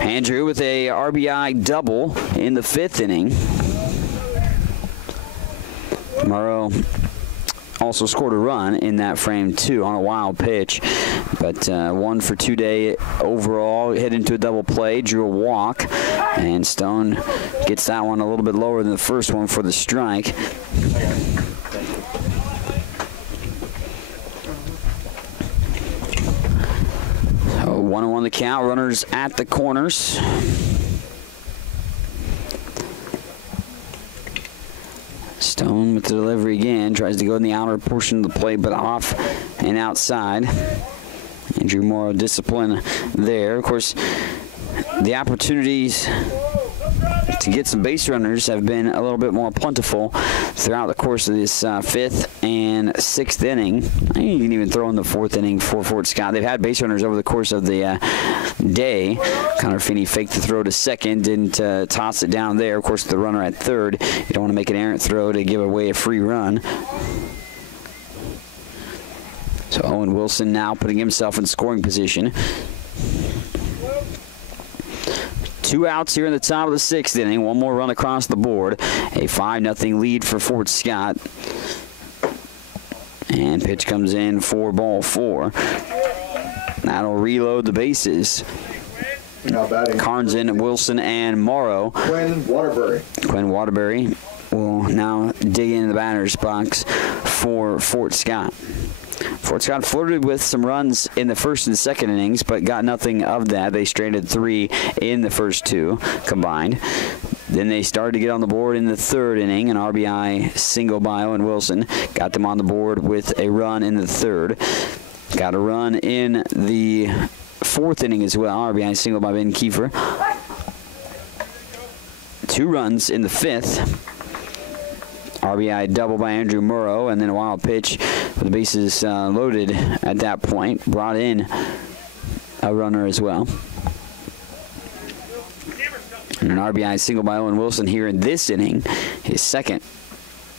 Andrew with a RBI double in the 5th inning. Morrow also scored a run in that frame too on a wild pitch, but 1 for 2 day overall. Hit into a double play, drew a walk, and Stone gets that one a little bit lower than the first one for the strike. So 1-1 the count. Runners at the corners. Stone with the delivery again, tries to go in the outer portion of the plate, but off and outside. Andrew Morrow discipline there. Of course, the opportunities to get some base runners have been a little bit more plentiful throughout the course of this 5th and 6th inning. You can even throw in the 4th inning for Fort Scott. They've had base runners over the course of the day. Connor Finney faked the throw to second, didn't toss it down there. Of course, the runner at third. You don't want to make an errant throw to give away a free run. So Owen Wilson now putting himself in scoring position. 2 outs here in the top of the 6th inning. One more run across the board. A 5-0 lead for Fort Scott. And pitch comes in for ball 4. That'll reload the bases. Now batting Carnson, Wilson, and Morrow. Quinn Waterbury will now dig into the batter's box for Fort Scott. Fort Scott flirted with some runs in the 1st and 2nd innings, but got nothing of that. They stranded 3 in the first 2 combined. Then they started to get on the board in the 3rd inning. An RBI single by Owen Wilson. Got them on the board with a run in the 3rd. Got a run in the 4th inning as well. RBI single by Ben Kiefer. 2 runs in the 5th. RBI double by Andrew Morrow, and then a wild pitch with the bases loaded at that point. Brought in a runner as well. And an RBI single by Owen Wilson here in this inning. His 2nd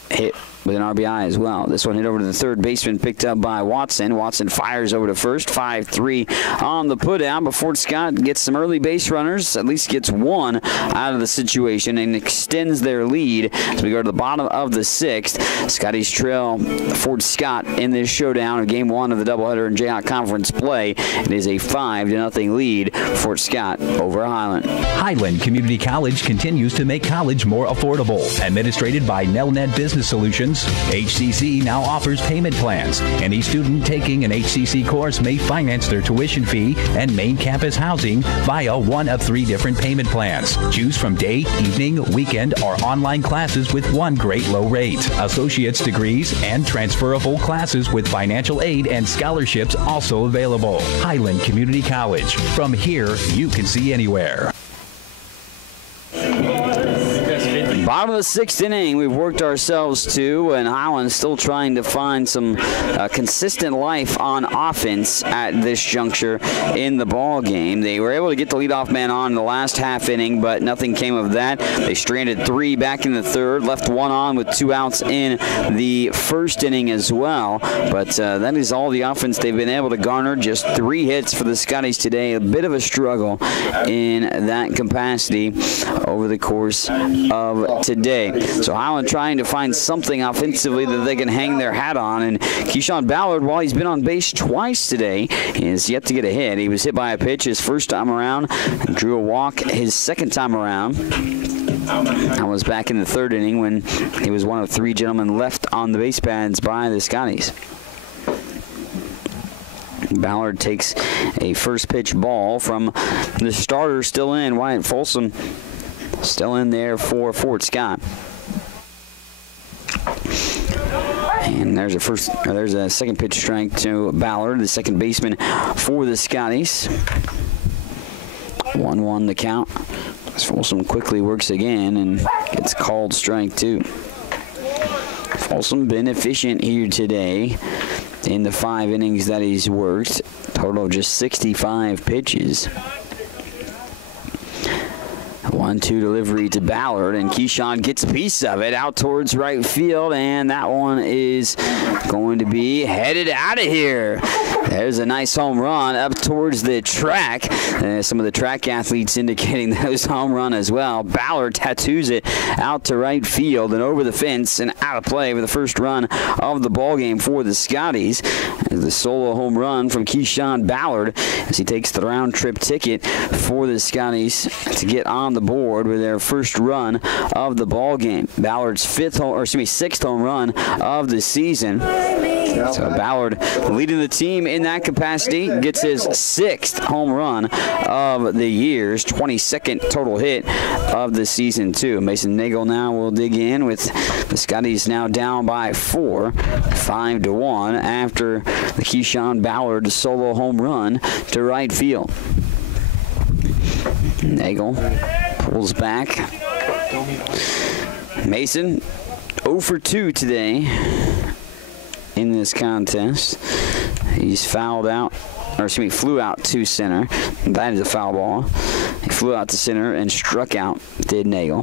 hit with an RBI as well. This one hit over to the 3rd baseman, picked up by Watson. Watson fires over to first. 5-3 on the putdown, but Fort Scott gets some early base runners, at least gets 1 out of the situation, and extends their lead as we go to the bottom of the 6th. Scotty's trail Fort Scott in this showdown of Game 1 of the doubleheader in Jayhawk Conference play. It is a 5-0 lead for Fort Scott over Highland. Highland Community College continues to make college more affordable. Administrated by Nelnet Business Solutions, HCC now offers payment plans. Any student taking an HCC course may finance their tuition fee and main campus housing via one of 3 different payment plans. Choose from day, evening, weekend, or online classes with one great low rate. Associate's degrees and transferable classes with financial aid and scholarships also available. Highland Community College. From here, you can see anywhere. Bottom of the 6th inning, we've worked ourselves to, and Highland still trying to find some consistent life on offense at this juncture in the ball game. They were able to get the leadoff man on in the last half inning, but nothing came of that. They stranded 3 back in the 3rd, left 1 on with 2 outs in the 1st inning as well. But that is all the offense they've been able to garner. Just 3 hits for the Scotties today. A bit of a struggle in that capacity over the course of today. So Highland trying to find something offensively that they can hang their hat on. And Keyshawn Ballard, while he's been on base twice today, is yet to get a hit. He was hit by a pitch his first time around and drew a walk his second time around. That was back in the third inning when he was one of 3 gentlemen left on the base pads by the Scotties. Ballard takes a first pitch ball from the starter still in. Wyatt Folsom still in there for Fort Scott. And there's a second pitch strike to Ballard, the second baseman for the Scotties. 1-1 the count. Folsom quickly works again and gets called strike 2. Folsom been efficient here today in the 5 innings that he's worked. Total of just 65 pitches. 1-2 delivery to Ballard, and Keyshawn gets a piece of it out towards right field, and that one is going to be headed out of here. There's a nice home run up towards the track. Some of the track athletes indicating that it was a home run as well. Ballard tattoos it out to right field and over the fence and out of play for the first run of the ballgame for the Scotties. The solo home run from Keyshawn Ballard as he takes the round trip ticket for the Scotties to get on the board with their first run of the ballgame. Ballard's 6th home run of the season. So Ballard leading the team in that capacity, gets his 6th home run of the year's 22nd total hit of the season too. Mason Nagel now will dig in with the Scotties now down by 4, 5-1 after the Keyshawn Ballard solo home run to right field. Nagel pulls back. Mason 0 for 2 today in this contest. He's flew out to center. That is a foul ball. He flew out to center and struck out, did Nagel.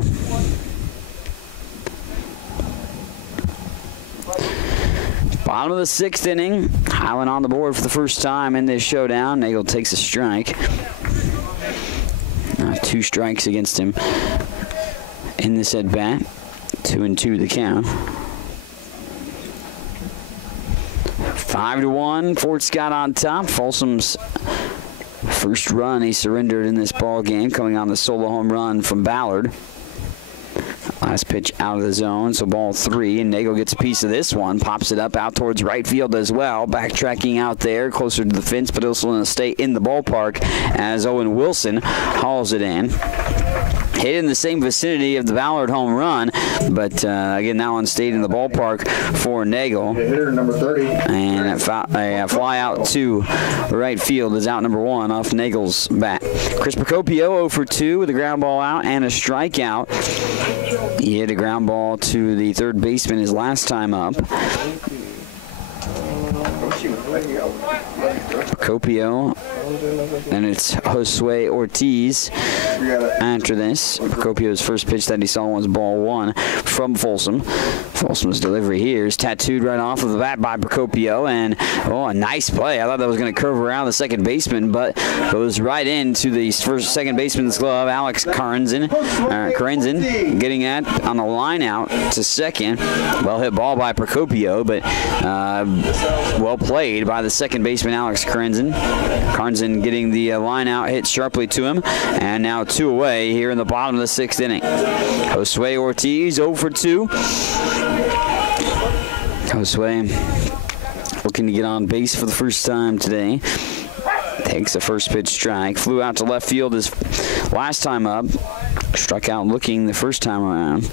Bottom of the 6th inning. Highland on the board for the first time in this showdown. Nagel takes a strike. 2 strikes against him in this at-bat. 2-2 the count. 5-1, Fort Scott on top. Folsom's first run he surrendered in this ball game, coming on the solo home run from Ballard. Last pitch out of the zone, so ball 3, and Nagel gets a piece of this one, pops it up out towards right field as well, backtracking out there closer to the fence, but also going to stay in the ballpark as Owen Wilson hauls it in. Hit in the same vicinity of the Ballard home run, but again, that one stayed in the ballpark for Nagel. Hitter number 30. And a fly out to right field is out number 1 off Nagel's bat. Chris Procopio 0 for 2 with a ground ball out and a strikeout. He hit a ground ball to the third baseman his last time up. Procopio, and it's Josue Ortiz after this. Procopio's first pitch that he saw was ball 1 from Folsom. Folsom's delivery here is tattooed right off of the bat by Procopio, and a nice play. I thought that was going to curve around the second baseman, but goes right into the second baseman's glove. Alex Karenzen getting on the line out to second. Well hit ball by Procopio, but well played by the second baseman Alex Karenzen. Karenzen getting the line out, hit sharply to him, and now 2 away here in the bottom of the 6th inning. Josue Ortiz 0 for 2. Josue looking to get on base for the first time today. Takes a first pitch strike. Flew out to left field his last time up. Struck out looking the first time around.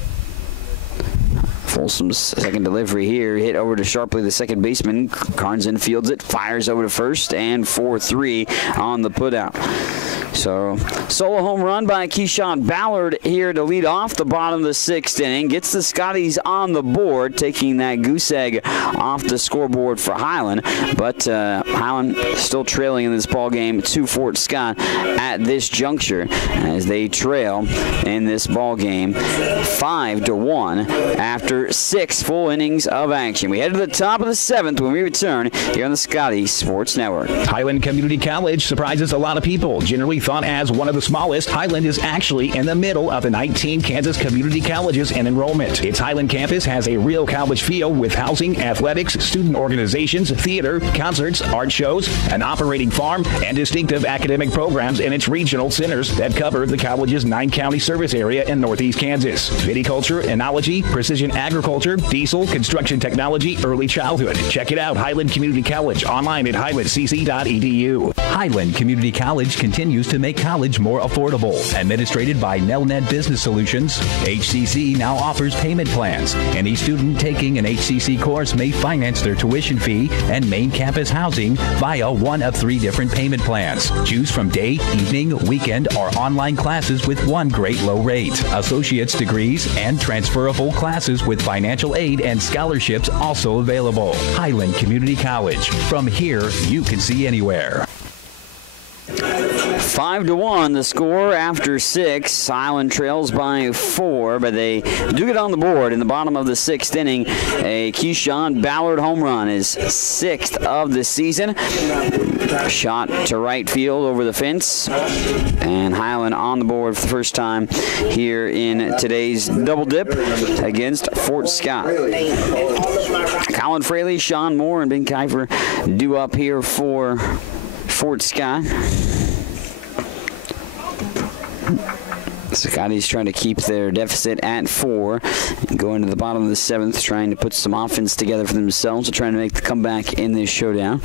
Folsom's second delivery here, hit over to sharply the second baseman. Karenzen fields it, fires over to first, and 4-3 on the putout. So, solo home run by Keyshawn Ballard here to lead off the bottom of the 6th inning. Gets the Scotties on the board, taking that goose egg off the scoreboard for Highland. But Highland still trailing in this ball game to Fort Scott at this juncture as they trail in this ball game 5-1 after 6 full innings of action. We head to the top of the 7th when we return here on the Scotty Sports Network. Highland Community College surprises a lot of people. Generally thought as one of the smallest, Highland is actually in the middle of the 19 Kansas community colleges in enrollment. Its Highland campus has a real college feel with housing, athletics, student organizations, theater, concerts, art shows, an operating farm, and distinctive academic programs in its regional centers that cover the college's 9-county service area in northeast Kansas. Viticulture, enology, precision agriculture, diesel, construction technology, early childhood. Check it out, Highland Community College, online at highlandcc.edu. Highland Community College continues to make college more affordable. Administrated by Nelnet Business Solutions, HCC now offers payment plans. Any student taking an HCC course may finance their tuition fee and main campus housing via one of 3 different payment plans. Choose from day, evening, weekend, or online classes with one great low rate. Associate's degrees and transferable classes with financial aid and scholarships also available. Highland Community College. From here, you can see anywhere. 5-1 the score after 6. Highland trails by 4, but they do get on the board in the bottom of the 6th inning. A Keyshawn Ballard home run is 6th of the season. Shot to right field over the fence, and Highland on the board for the first time here in today's double dip against Fort Scott. Colin Fraley, Sean Moore, and Ben Kiefer due up here for Fort Scott. Scotty's trying to keep their deficit at 4 and go into the bottom of the 7th, trying to put some offense together for themselves, trying to make the comeback in this showdown.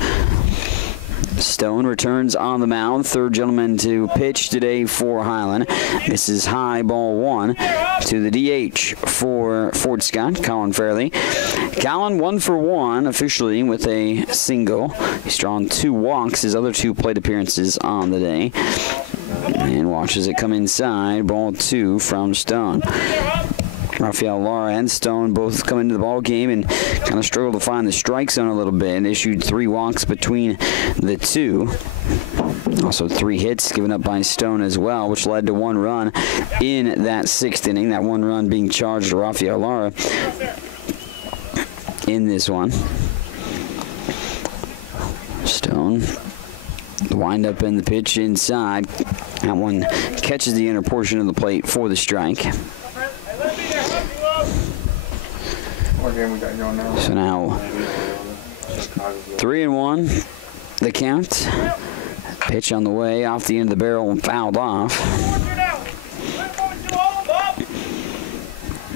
Stone returns on the mound, third gentleman to pitch today for Highland. This is high, ball 1 to the DH for Fort Scott, Colin Fairley. Colin 1 for 1 officially with a single. He's drawn 2 walks, his other 2 plate appearances on the day. And watches it come inside, ball 2 from Stone. Rafael Lara and Stone both come into the ball game and kind of struggled to find the strike zone a little bit and issued 3 walks between the 2. Also 3 hits given up by Stone as well, which led to 1 run in that 6th inning. That 1 run being charged to Rafael Lara in this one. Stone, the windup and the pitch inside. That one catches the inner portion of the plate for the strike. So now 3-1 the count. Pitch on the way off the end of the barrel and fouled off.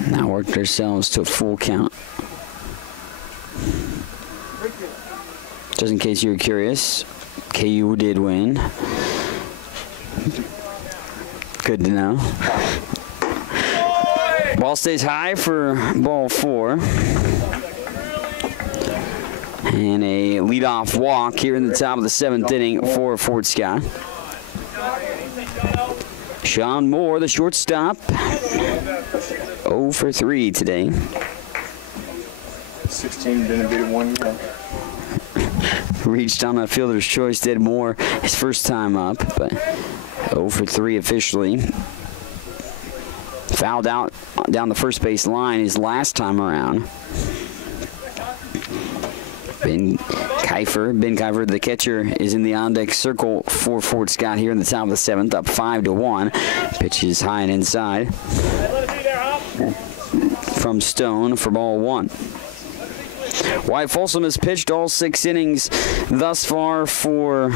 Now worked ourselves to a full count. Just in case you were curious, KU did win. Good to know. Ball stays high for ball 4. And a leadoff walk here in the top of the 7th inning for Fort Scott. Sean Moore, the shortstop, 0 for 3 today. 16 didn't beat it 1 yet. Reached on a fielder's choice, did Moore his first time up, but 0 for 3 officially. Fouled out down the first base line his last time around. Ben Kiefer, the catcher, is in the on-deck circle for Fort Scott here in the top of the 7th, up 5-1. Pitch is high and inside from Stone for ball 1. Wyatt Folsom has pitched all 6 innings thus far for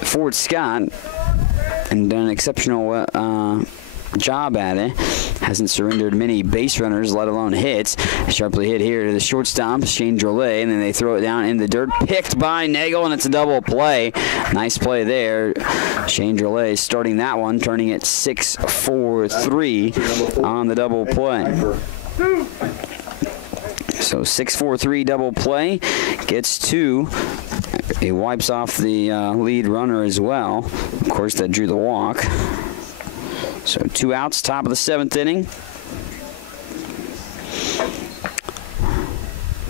Fort Scott and done an exceptional job at it. Hasn't surrendered many base runners, let alone hits. Sharply hit here to the shortstop, Shane Drolet, and then they throw it down in the dirt. Picked by Nagel, and it's a double play. Nice play there. Shane Drolet starting that one, turning it 6-4-3 on the double play. So 6-4-3 double play. Gets 2. He wipes off the lead runner as well. Of course, that drew the walk. So 2 outs, top of the 7th inning.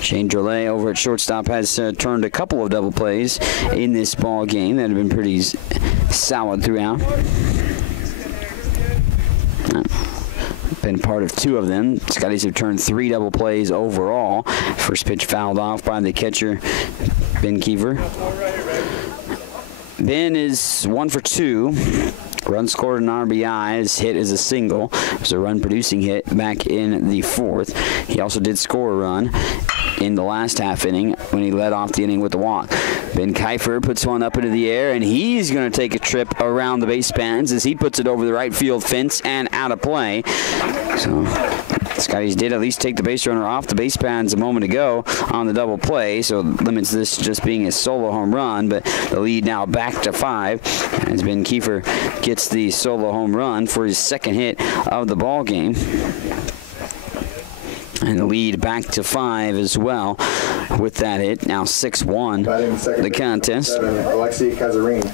Shane Drolet over at shortstop has turned a couple of double plays in this ball game that have been pretty solid throughout. Been part of 2 of them. Scotties have turned 3 double plays overall. First pitch fouled off by the catcher, Ben Kiefer. Ben is 1 for 2. Run scored an RBI. His hit is a single. It was a run-producing hit back in the 4th. He also did score a run in the last half inning when he led off the inning with the walk. Ben Kiefer puts one up into the air, and he's going to take a trip around the base paths as he puts it over the right field fence and out of play. So Scotties did at least take the base runner off the base paths a moment ago on the double play, so limits this just being a solo home run, but the lead now back to 5 as Ben Kiefer gets the solo home run for his second hit of the ball game. And the lead back to 5 as well with that hit. Now 6-1 the contest. Alexei Kazarin.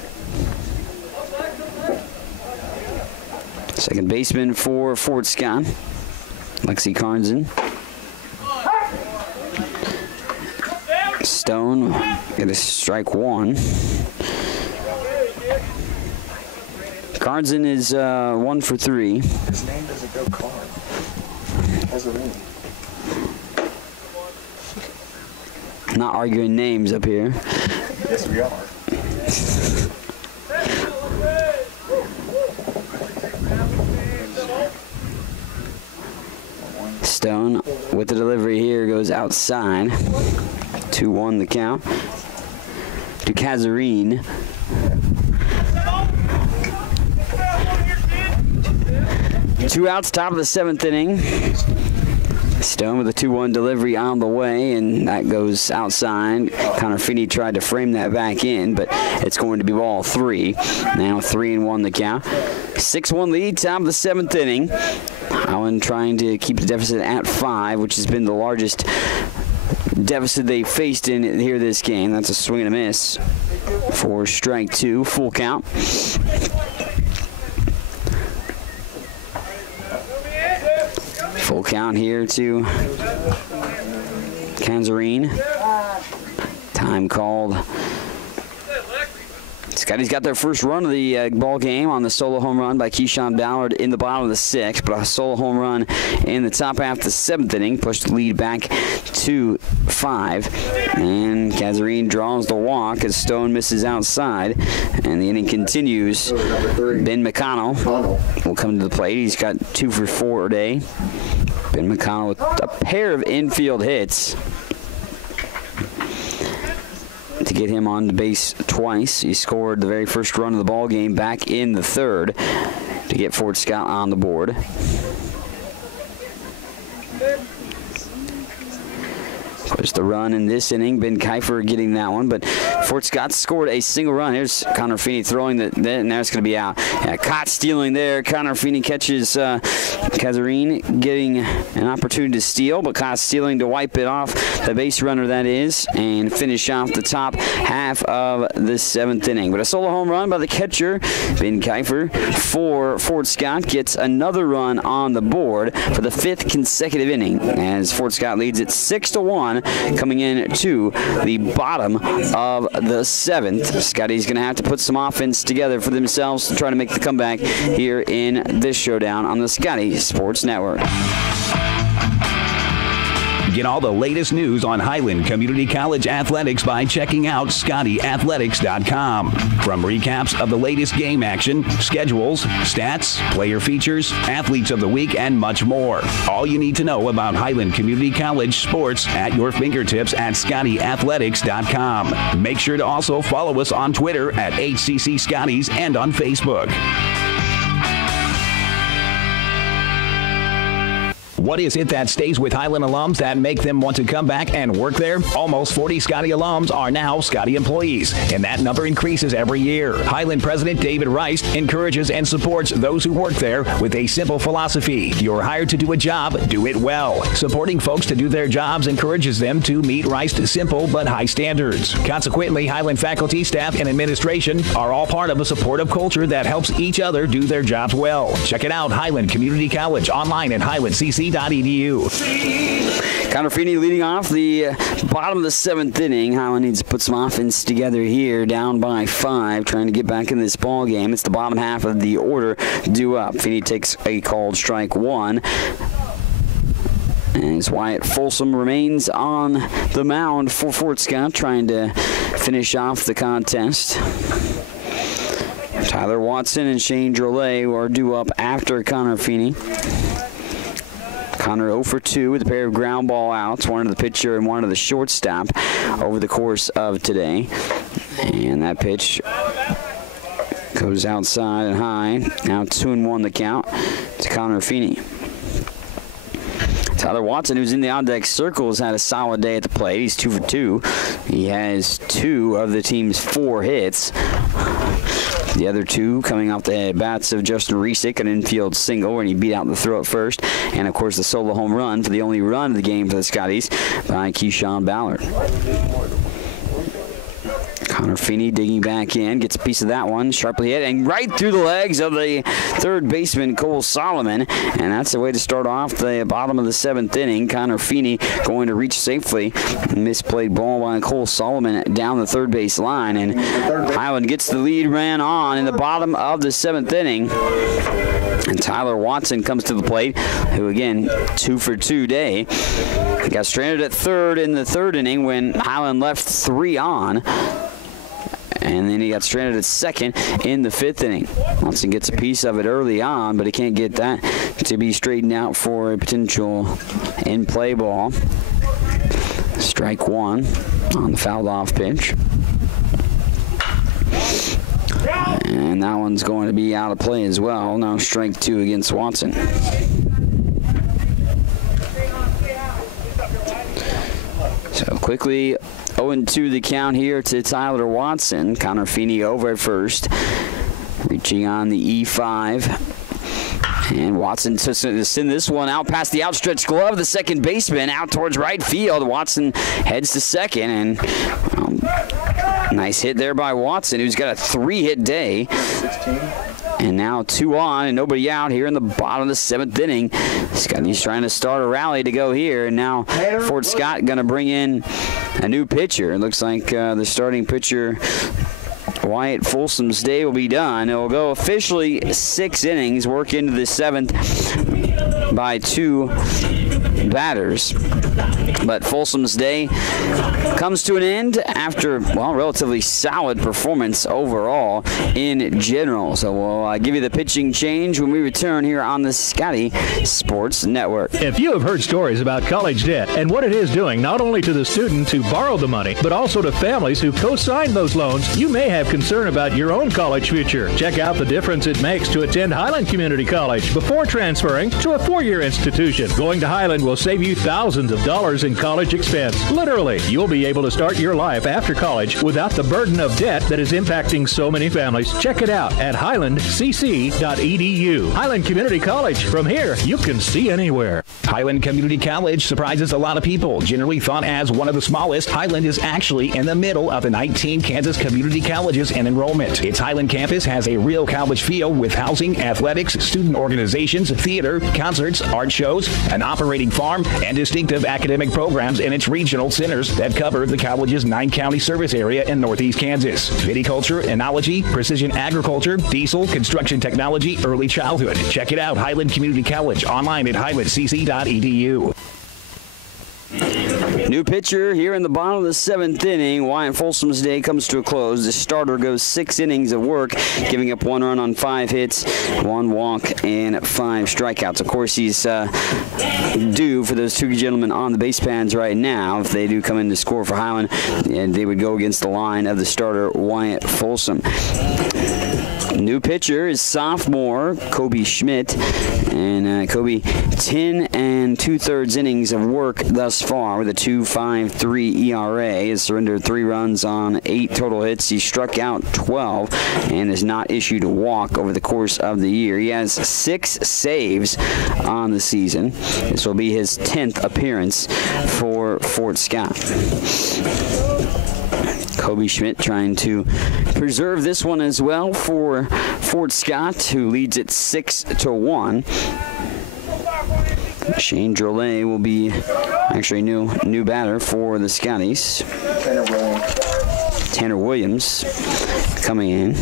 Second baseman for Fort Scott, Lexi Carnson. Stone get a strike 1. Carnson is 1 for 3. His name doesn't go Carn. Kazarin. Not arguing names up here. Yes, we are. Stone with the delivery here goes outside. 2-1 the count to Kazarin. Two outs, top of the 7th inning. Stone with a 2-1 delivery on the way, and that goes outside. Connor Feeney tried to frame that back in, but it's going to be ball 3. Now 3-1 the count. 6-1 lead, top of the 7th inning. Highland trying to keep the deficit at 5, which has been the largest deficit they faced in here this game. That's a swing and a miss for strike 2, full count. Full count here to Kazarin. Time called. Scotty's got their first run of the ball game on the solo home run by Keyshawn Ballard in the bottom of the 6th, but a solo home run in the top half of the 7th inning pushed the lead back to 5. And Kazarin draws the walk as Stone misses outside, and the inning continues. Ben McConnell will come to the plate. He's got 2 for 4 today. Ben McConnell with a pair of infield hits to get him on the base twice. He scored the very first run of the ball game back in the 3rd to get Fort Scott on the board. Of course, the run in this inning, Ben Kiefer getting that one, but Fort Scott scored a single run. Here's Connor Feeney throwing that, and that's going to be out. Yeah, caught stealing there. Connor Feeney catches Kazarin getting an opportunity to steal, but caught stealing to wipe it off the base runner, that is, and finish off the top half of the 7th inning. But a solo home run by the catcher, Ben Kiefer, for Fort Scott, gets another run on the board for the 5th consecutive inning as Fort Scott leads it 6-1. Coming in to the bottom of the 7th. Scotty's going to have to put some offense together for themselves to try to make the comeback here in this showdown on the Scotty Sports Network. Get all the latest news on Highland Community College athletics by checking out ScottyAthletics.com. From recaps of the latest game action, schedules, stats, player features, athletes of the week, and much more. All you need to know about Highland Community College sports at your fingertips at ScottyAthletics.com. Make sure to also follow us on Twitter at HCC Scotties and on Facebook. What is it that stays with Highland alums that make them want to come back and work there? Almost 40 Scotty alums are now Scotty employees, and that number increases every year. Highland President David Rice encourages and supports those who work there with a simple philosophy. You're hired to do a job, do it well. Supporting folks to do their jobs encourages them to meet Rice's simple but high standards. Consequently, Highland faculty, staff, and administration are all part of a supportive culture that helps each other do their jobs well. Check it out, Highland Community College, online at highlandcc.edu. Connor Feeney leading off the bottom of the 7th inning. Highland needs to put some offense together here, down by 5, trying to get back in this ball game. It's the bottom half of the order due up. Feeney takes a called strike 1. As Wyatt Folsom remains on the mound for Fort Scott, trying to finish off the contest. Tyler Watson and Shane Drolet are due up after Connor Feeney. Connor 0 for 2 with a pair of ground ball outs, one to the pitcher and one to the shortstop over the course of today. And that pitch goes outside and high. Now 2-1 the count to Connor Feeney. Tyler Watson, who's in the on-deck circle, has had a solid day at the plate. He's 2 for 2. He has 2 of the team's 4 hits. The other 2 coming off the bats of Justin Resick, an infield single, and he beat out the throw at first. And, of course, the solo home run for the only run of the game for the Scotties by Keyshawn Ballard. Connor Feeney digging back in, gets a piece of that one, sharply hit, and right through the legs of the third baseman, Cole Solomon. And that's the way to start off the bottom of the 7th inning. Connor Feeney going to reach safely. Misplayed ball by Cole Solomon down the third base line. And Highland gets the lead ran on in the bottom of the 7th inning. And Tyler Watson comes to the plate, who, again, 2 for 2 day. He got stranded at third in the 3rd inning when Highland left 3 on. And then he got stranded at second in the 5th inning. Watson gets a piece of it early on, but he can't get that to be straightened out for a potential in-play ball. Strike 1 on the fouled off pitch. And that one's going to be out of play as well. Now strike 2 against Watson. So quickly 0-2 the count here to Tyler Watson. Connor Feeney over at first. Reaching on the E5. And Watson to send this one out past the outstretched glove of the second baseman out towards right field. Watson heads to second, and nice hit there by Watson, who's got a 3-hit day. And now 2 on and nobody out here in the bottom of the 7th inning. Scotty's trying to start a rally to go here. And now Fort Scott going to bring in a new pitcher. It looks like the starting pitcher, Wyatt Folsom's day will be done. It will go officially 6 innings, work into the 7th by 2 batters. But Folsom's day comes to an end after, well, relatively solid performance overall in general. So we'll give you the pitching change when we return here on the Scotty Sports Network. If you have heard stories about college debt and what it is doing not only to the student who borrowed the money, but also to families who co-signed those loans, you may have concern about your own college future. Check out the difference it makes to attend Highland Community College before transferring to a 4-year institution. Going to Highland will save you thousands of dollars in college expense. Literally, you'll be able to start your life after college without the burden of debt that is impacting so many families. Check it out at highlandcc.edu. Highland Community College. From here, you can see anywhere. Highland Community College surprises a lot of people. Generally thought as one of the smallest, Highland is actually in the middle of the 19 Kansas community colleges in enrollment. Its Highland campus has a real college feel with housing, athletics, student organizations, theater, concerts, art shows, an operating farm, and distinctive academic programs in its regional centers that cover the college's 9-county service area in northeast Kansas. Viticulture, enology, precision agriculture, diesel, construction technology, early childhood. Check it out, Highland Community College, online at highlandcc.edu. New pitcher here in the bottom of the 7th inning. Wyatt Folsom's day comes to a close. The starter goes 6 innings of work, giving up 1 run on 5 hits, 1 walk, and 5 strikeouts. Of course, he's due for those 2 gentlemen on the base pads right now. If they do come in to score for Highland, and they would go against the line of the starter, Wyatt Folsom. New pitcher is sophomore Kobe Schmidt, and Kobe 10 2/3 innings of work thus far with a 2.53 ERA. Has surrendered 3 runs on 8 total hits. He struck out 12 and has not issued a walk over the course of the year. He has 6 saves on the season. This will be his 10th appearance for Fort Scott. Kobe Schmidt trying to preserve this one as well for Fort Scott, who leads it 6-1. Shane Drolet will be actually new batter for the Scotties. Tanner Williams coming in.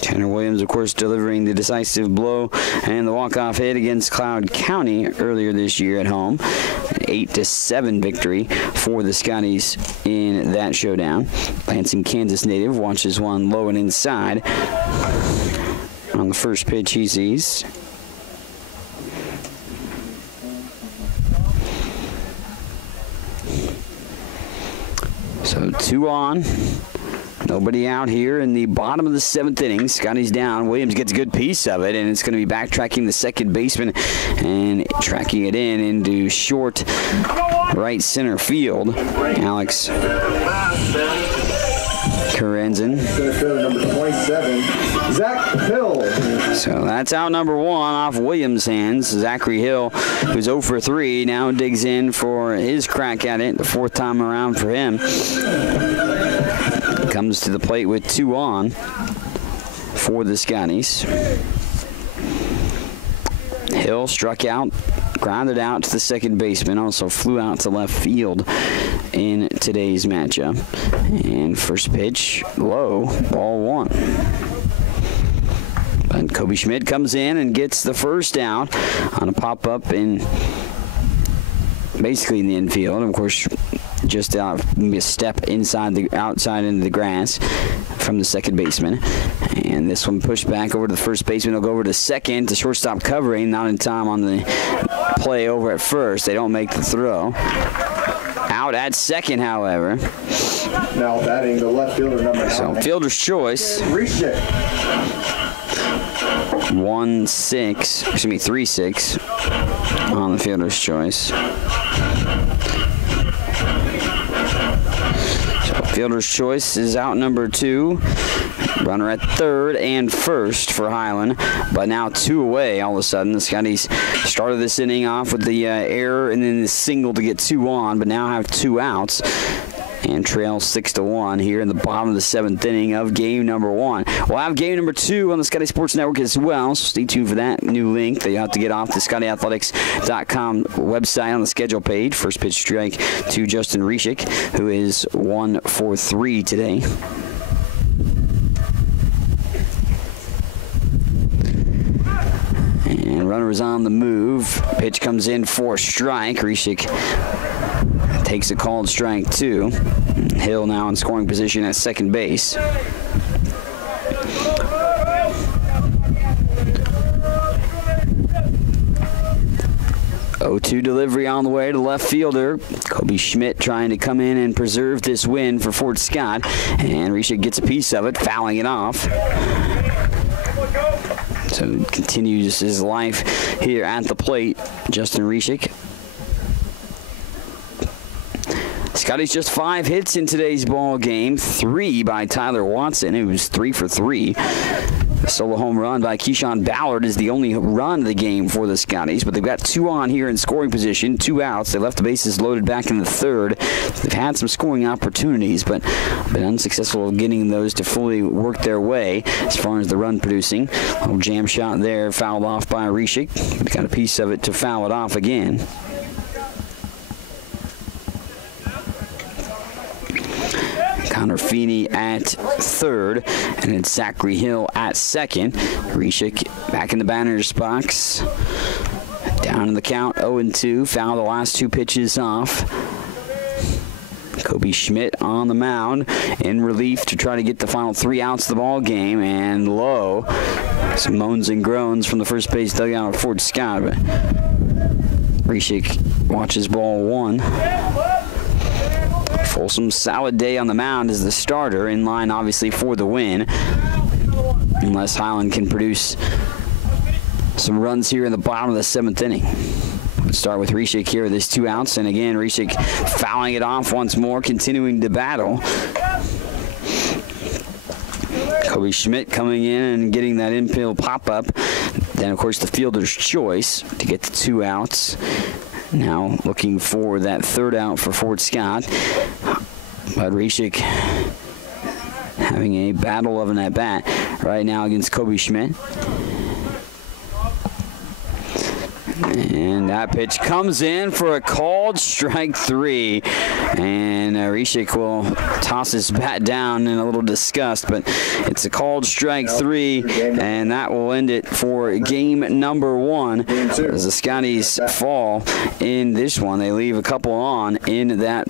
Tanner Williams, of course, delivering the decisive blow and the walk-off hit against Cloud County earlier this year at home. An 8-7 victory for the Scotties in that showdown. Lansing, Kansas native watches one low and inside. On the first pitch he sees. So 2 on. Nobody out here in the bottom of the 7th inning. Scotty's down. Williams gets a good piece of it, and it's going to be backtracking the second baseman and tracking it into short right center field. Alex Karenzen. Number 27, Zach Hill. So that's out number 1 off Williams' hands. Zachary Hill, who's 0 for 3, now digs in for his crack at it, the 4th time around for him. Comes to the plate with 2 on for the Scotties. Hill struck out, grounded out to the second baseman, also flew out to left field in today's matchup. And first pitch, low, ball 1. And Kobe Schmidt comes in and gets the first out on a pop-up in basically in the infield. And of course, just maybe a step outside into the grass from the second baseman. And this one pushed back over to the first baseman. He'll go over to second. The shortstop covering, not in time on the play over at first. They don't make the throw. Out at second, however. Now batting the left fielder, number 9. So fielder's choice. 3-6 on the fielder's choice. So fielder's choice is out number 2. Runner at third and first for Highland, but now 2 away all of a sudden. The Scotties started this inning off with the error and then the single to get 2 on, but now have 2 outs and trail 6-1 here in the bottom of the 7th inning of game number 1. We'll have game number 2 on the Scotty Sports Network as well, so stay tuned for that new link that you have to get off the ScottyAthletics.com website on the schedule page. First pitch strike to Justin Reshik, who is 1 for 3 today. And runner is on the move. Pitch comes in for a strike. Reshik takes a called strike 2. Hill now in scoring position at second base. 0-2 delivery on the way to left fielder. Kobe Schmidt trying to come in and preserve this win for Fort Scott. And Reshik gets a piece of it, fouling it off. So continues his life here at the plate, Justin Reshik. Scotty's just 5 hits in today's ball game. 3 by Tyler Watson, who's 3 for 3. The solo home run by Keyshawn Ballard is the only run of the game for the Scotties, but they've got 2 on here in scoring position, 2 outs. They left the bases loaded back in the 3rd. They've had some scoring opportunities, but been unsuccessful in getting those to fully work their way as far as the run producing. Little jam shot there, fouled off by Reshik. Got a piece of it to foul it off again. Connor Feeney at third, and it's Zachary Hill at second. Reshik back in the batter's box. Down in the count, 0-2. Foul the last 2 pitches off. Kobe Schmidt on the mound in relief to try to get the final 3 outs of the ball game, and low. Some moans and groans from the first base dugout of Fort Scott, but Reshik watches ball 1. Folsom solid day on the mound as the starter, in line obviously for the win, unless Highland can produce some runs here in the bottom of the 7th inning. Let's start with Reshik here with his 2 outs, and again Reshik fouling it off once more, continuing to battle. Kobe Schmidt coming in and getting that infield pop-up. Then of course the fielder's choice to get the 2 outs. Now looking for that 3rd out for Fort Scott. But Reshik having a battle of an at-bat right now against Kobe Schmidt. And that pitch comes in for a called strike 3. And Rishik will toss his bat down in a little disgust, but it's a called strike 3, and that will end it for game number 1. As the Scotties fall in this one, they leave a couple on in that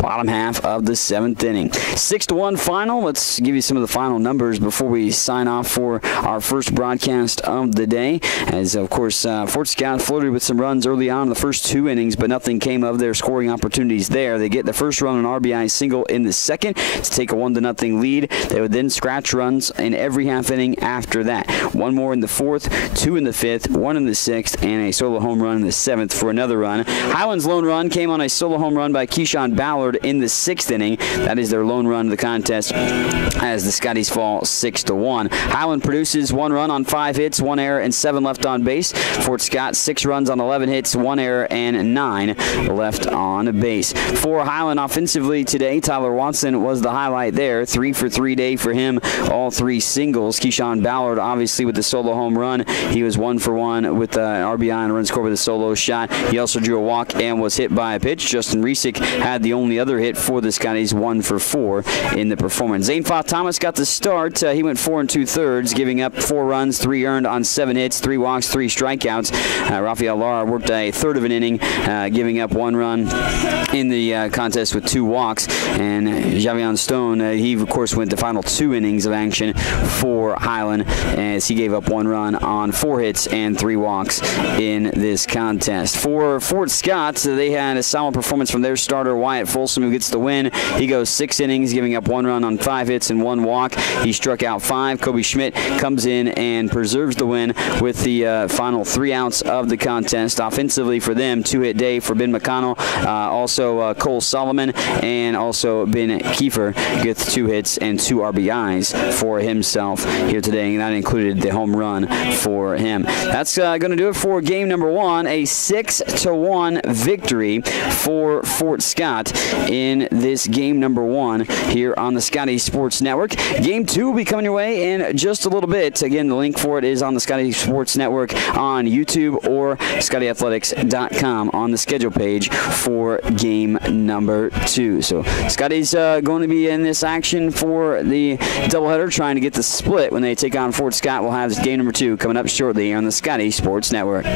bottom half of the 7th inning. 6-1 final. Let's give you some of the final numbers before we sign off for our first broadcast of the day. As, of course, Fort Scott flirted with some runs early on in the first 2 innings, but nothing came of their scoring opportunities there. They get the first run on RBI single in the second to take a 1-0 lead. They would then scratch runs in every half inning after that. 1 more in the 4th, 2 in the 5th, 1 in the 6th, and a solo home run in the 7th for another run. Highland's lone run came on a solo home run by Keyshawn Ballard in the 6th inning. That is their lone run of the contest as the Scotties fall 6-1. Highland produces 1 run on 5 hits, 1 error, and 7 left on base. Fort Scott 6 runs on 11 hits, 1 error, and 9 left on base. For Highland offensively today, Tyler Watson was the highlight there. 3 for 3 day for him, all 3 singles. Keyshawn Ballard obviously with the solo home run. He was 1 for 1 with RBI and run score with a solo shot. He also drew a walk and was hit by a pitch. Justin Risick had the only other hit for the Scotties, 1 for 4 in the performance. Zane Foth Thomas got the start. He went 4 2/3, giving up 4 runs, 3 earned on 7 hits, 3 walks, 3 strikeouts. Rafael Lara worked a third of an inning, giving up 1 run in the contest with 2 walks. And Javion Stone, he of course went the final 2 innings of action for Highland as he gave up 1 run on 4 hits and 3 walks in this contest. For Fort Scott, they had a solid performance from their starter Wyatt Folsom, who gets the win. He goes 6 innings, giving up 1 run on 5 hits and 1 walk. He struck out 5. Kobe Schmidt comes in and preserves the win with the final 3 outs of the contest. Offensively for them, 2-hit day for Ben McConnell, also Cole Solomon, and also Ben Kiefer gets 2 hits and 2 RBIs for himself here today, and that included the home run for him. That's going to do it for game number 1, a 6-1 victory for Fort Scott in this game number 1 here on the Scotty Sports Network. Game 2 will be coming your way in just a little bit. Again, the link for it is on the Scotty Sports Network on YouTube or ScottyAthletics.com on the schedule page for game number 2. So Scotty's going to be in this action for the doubleheader, trying to get the split when they take on Fort Scott. We'll have game number 2 coming up shortly on the Scotty Sports Network.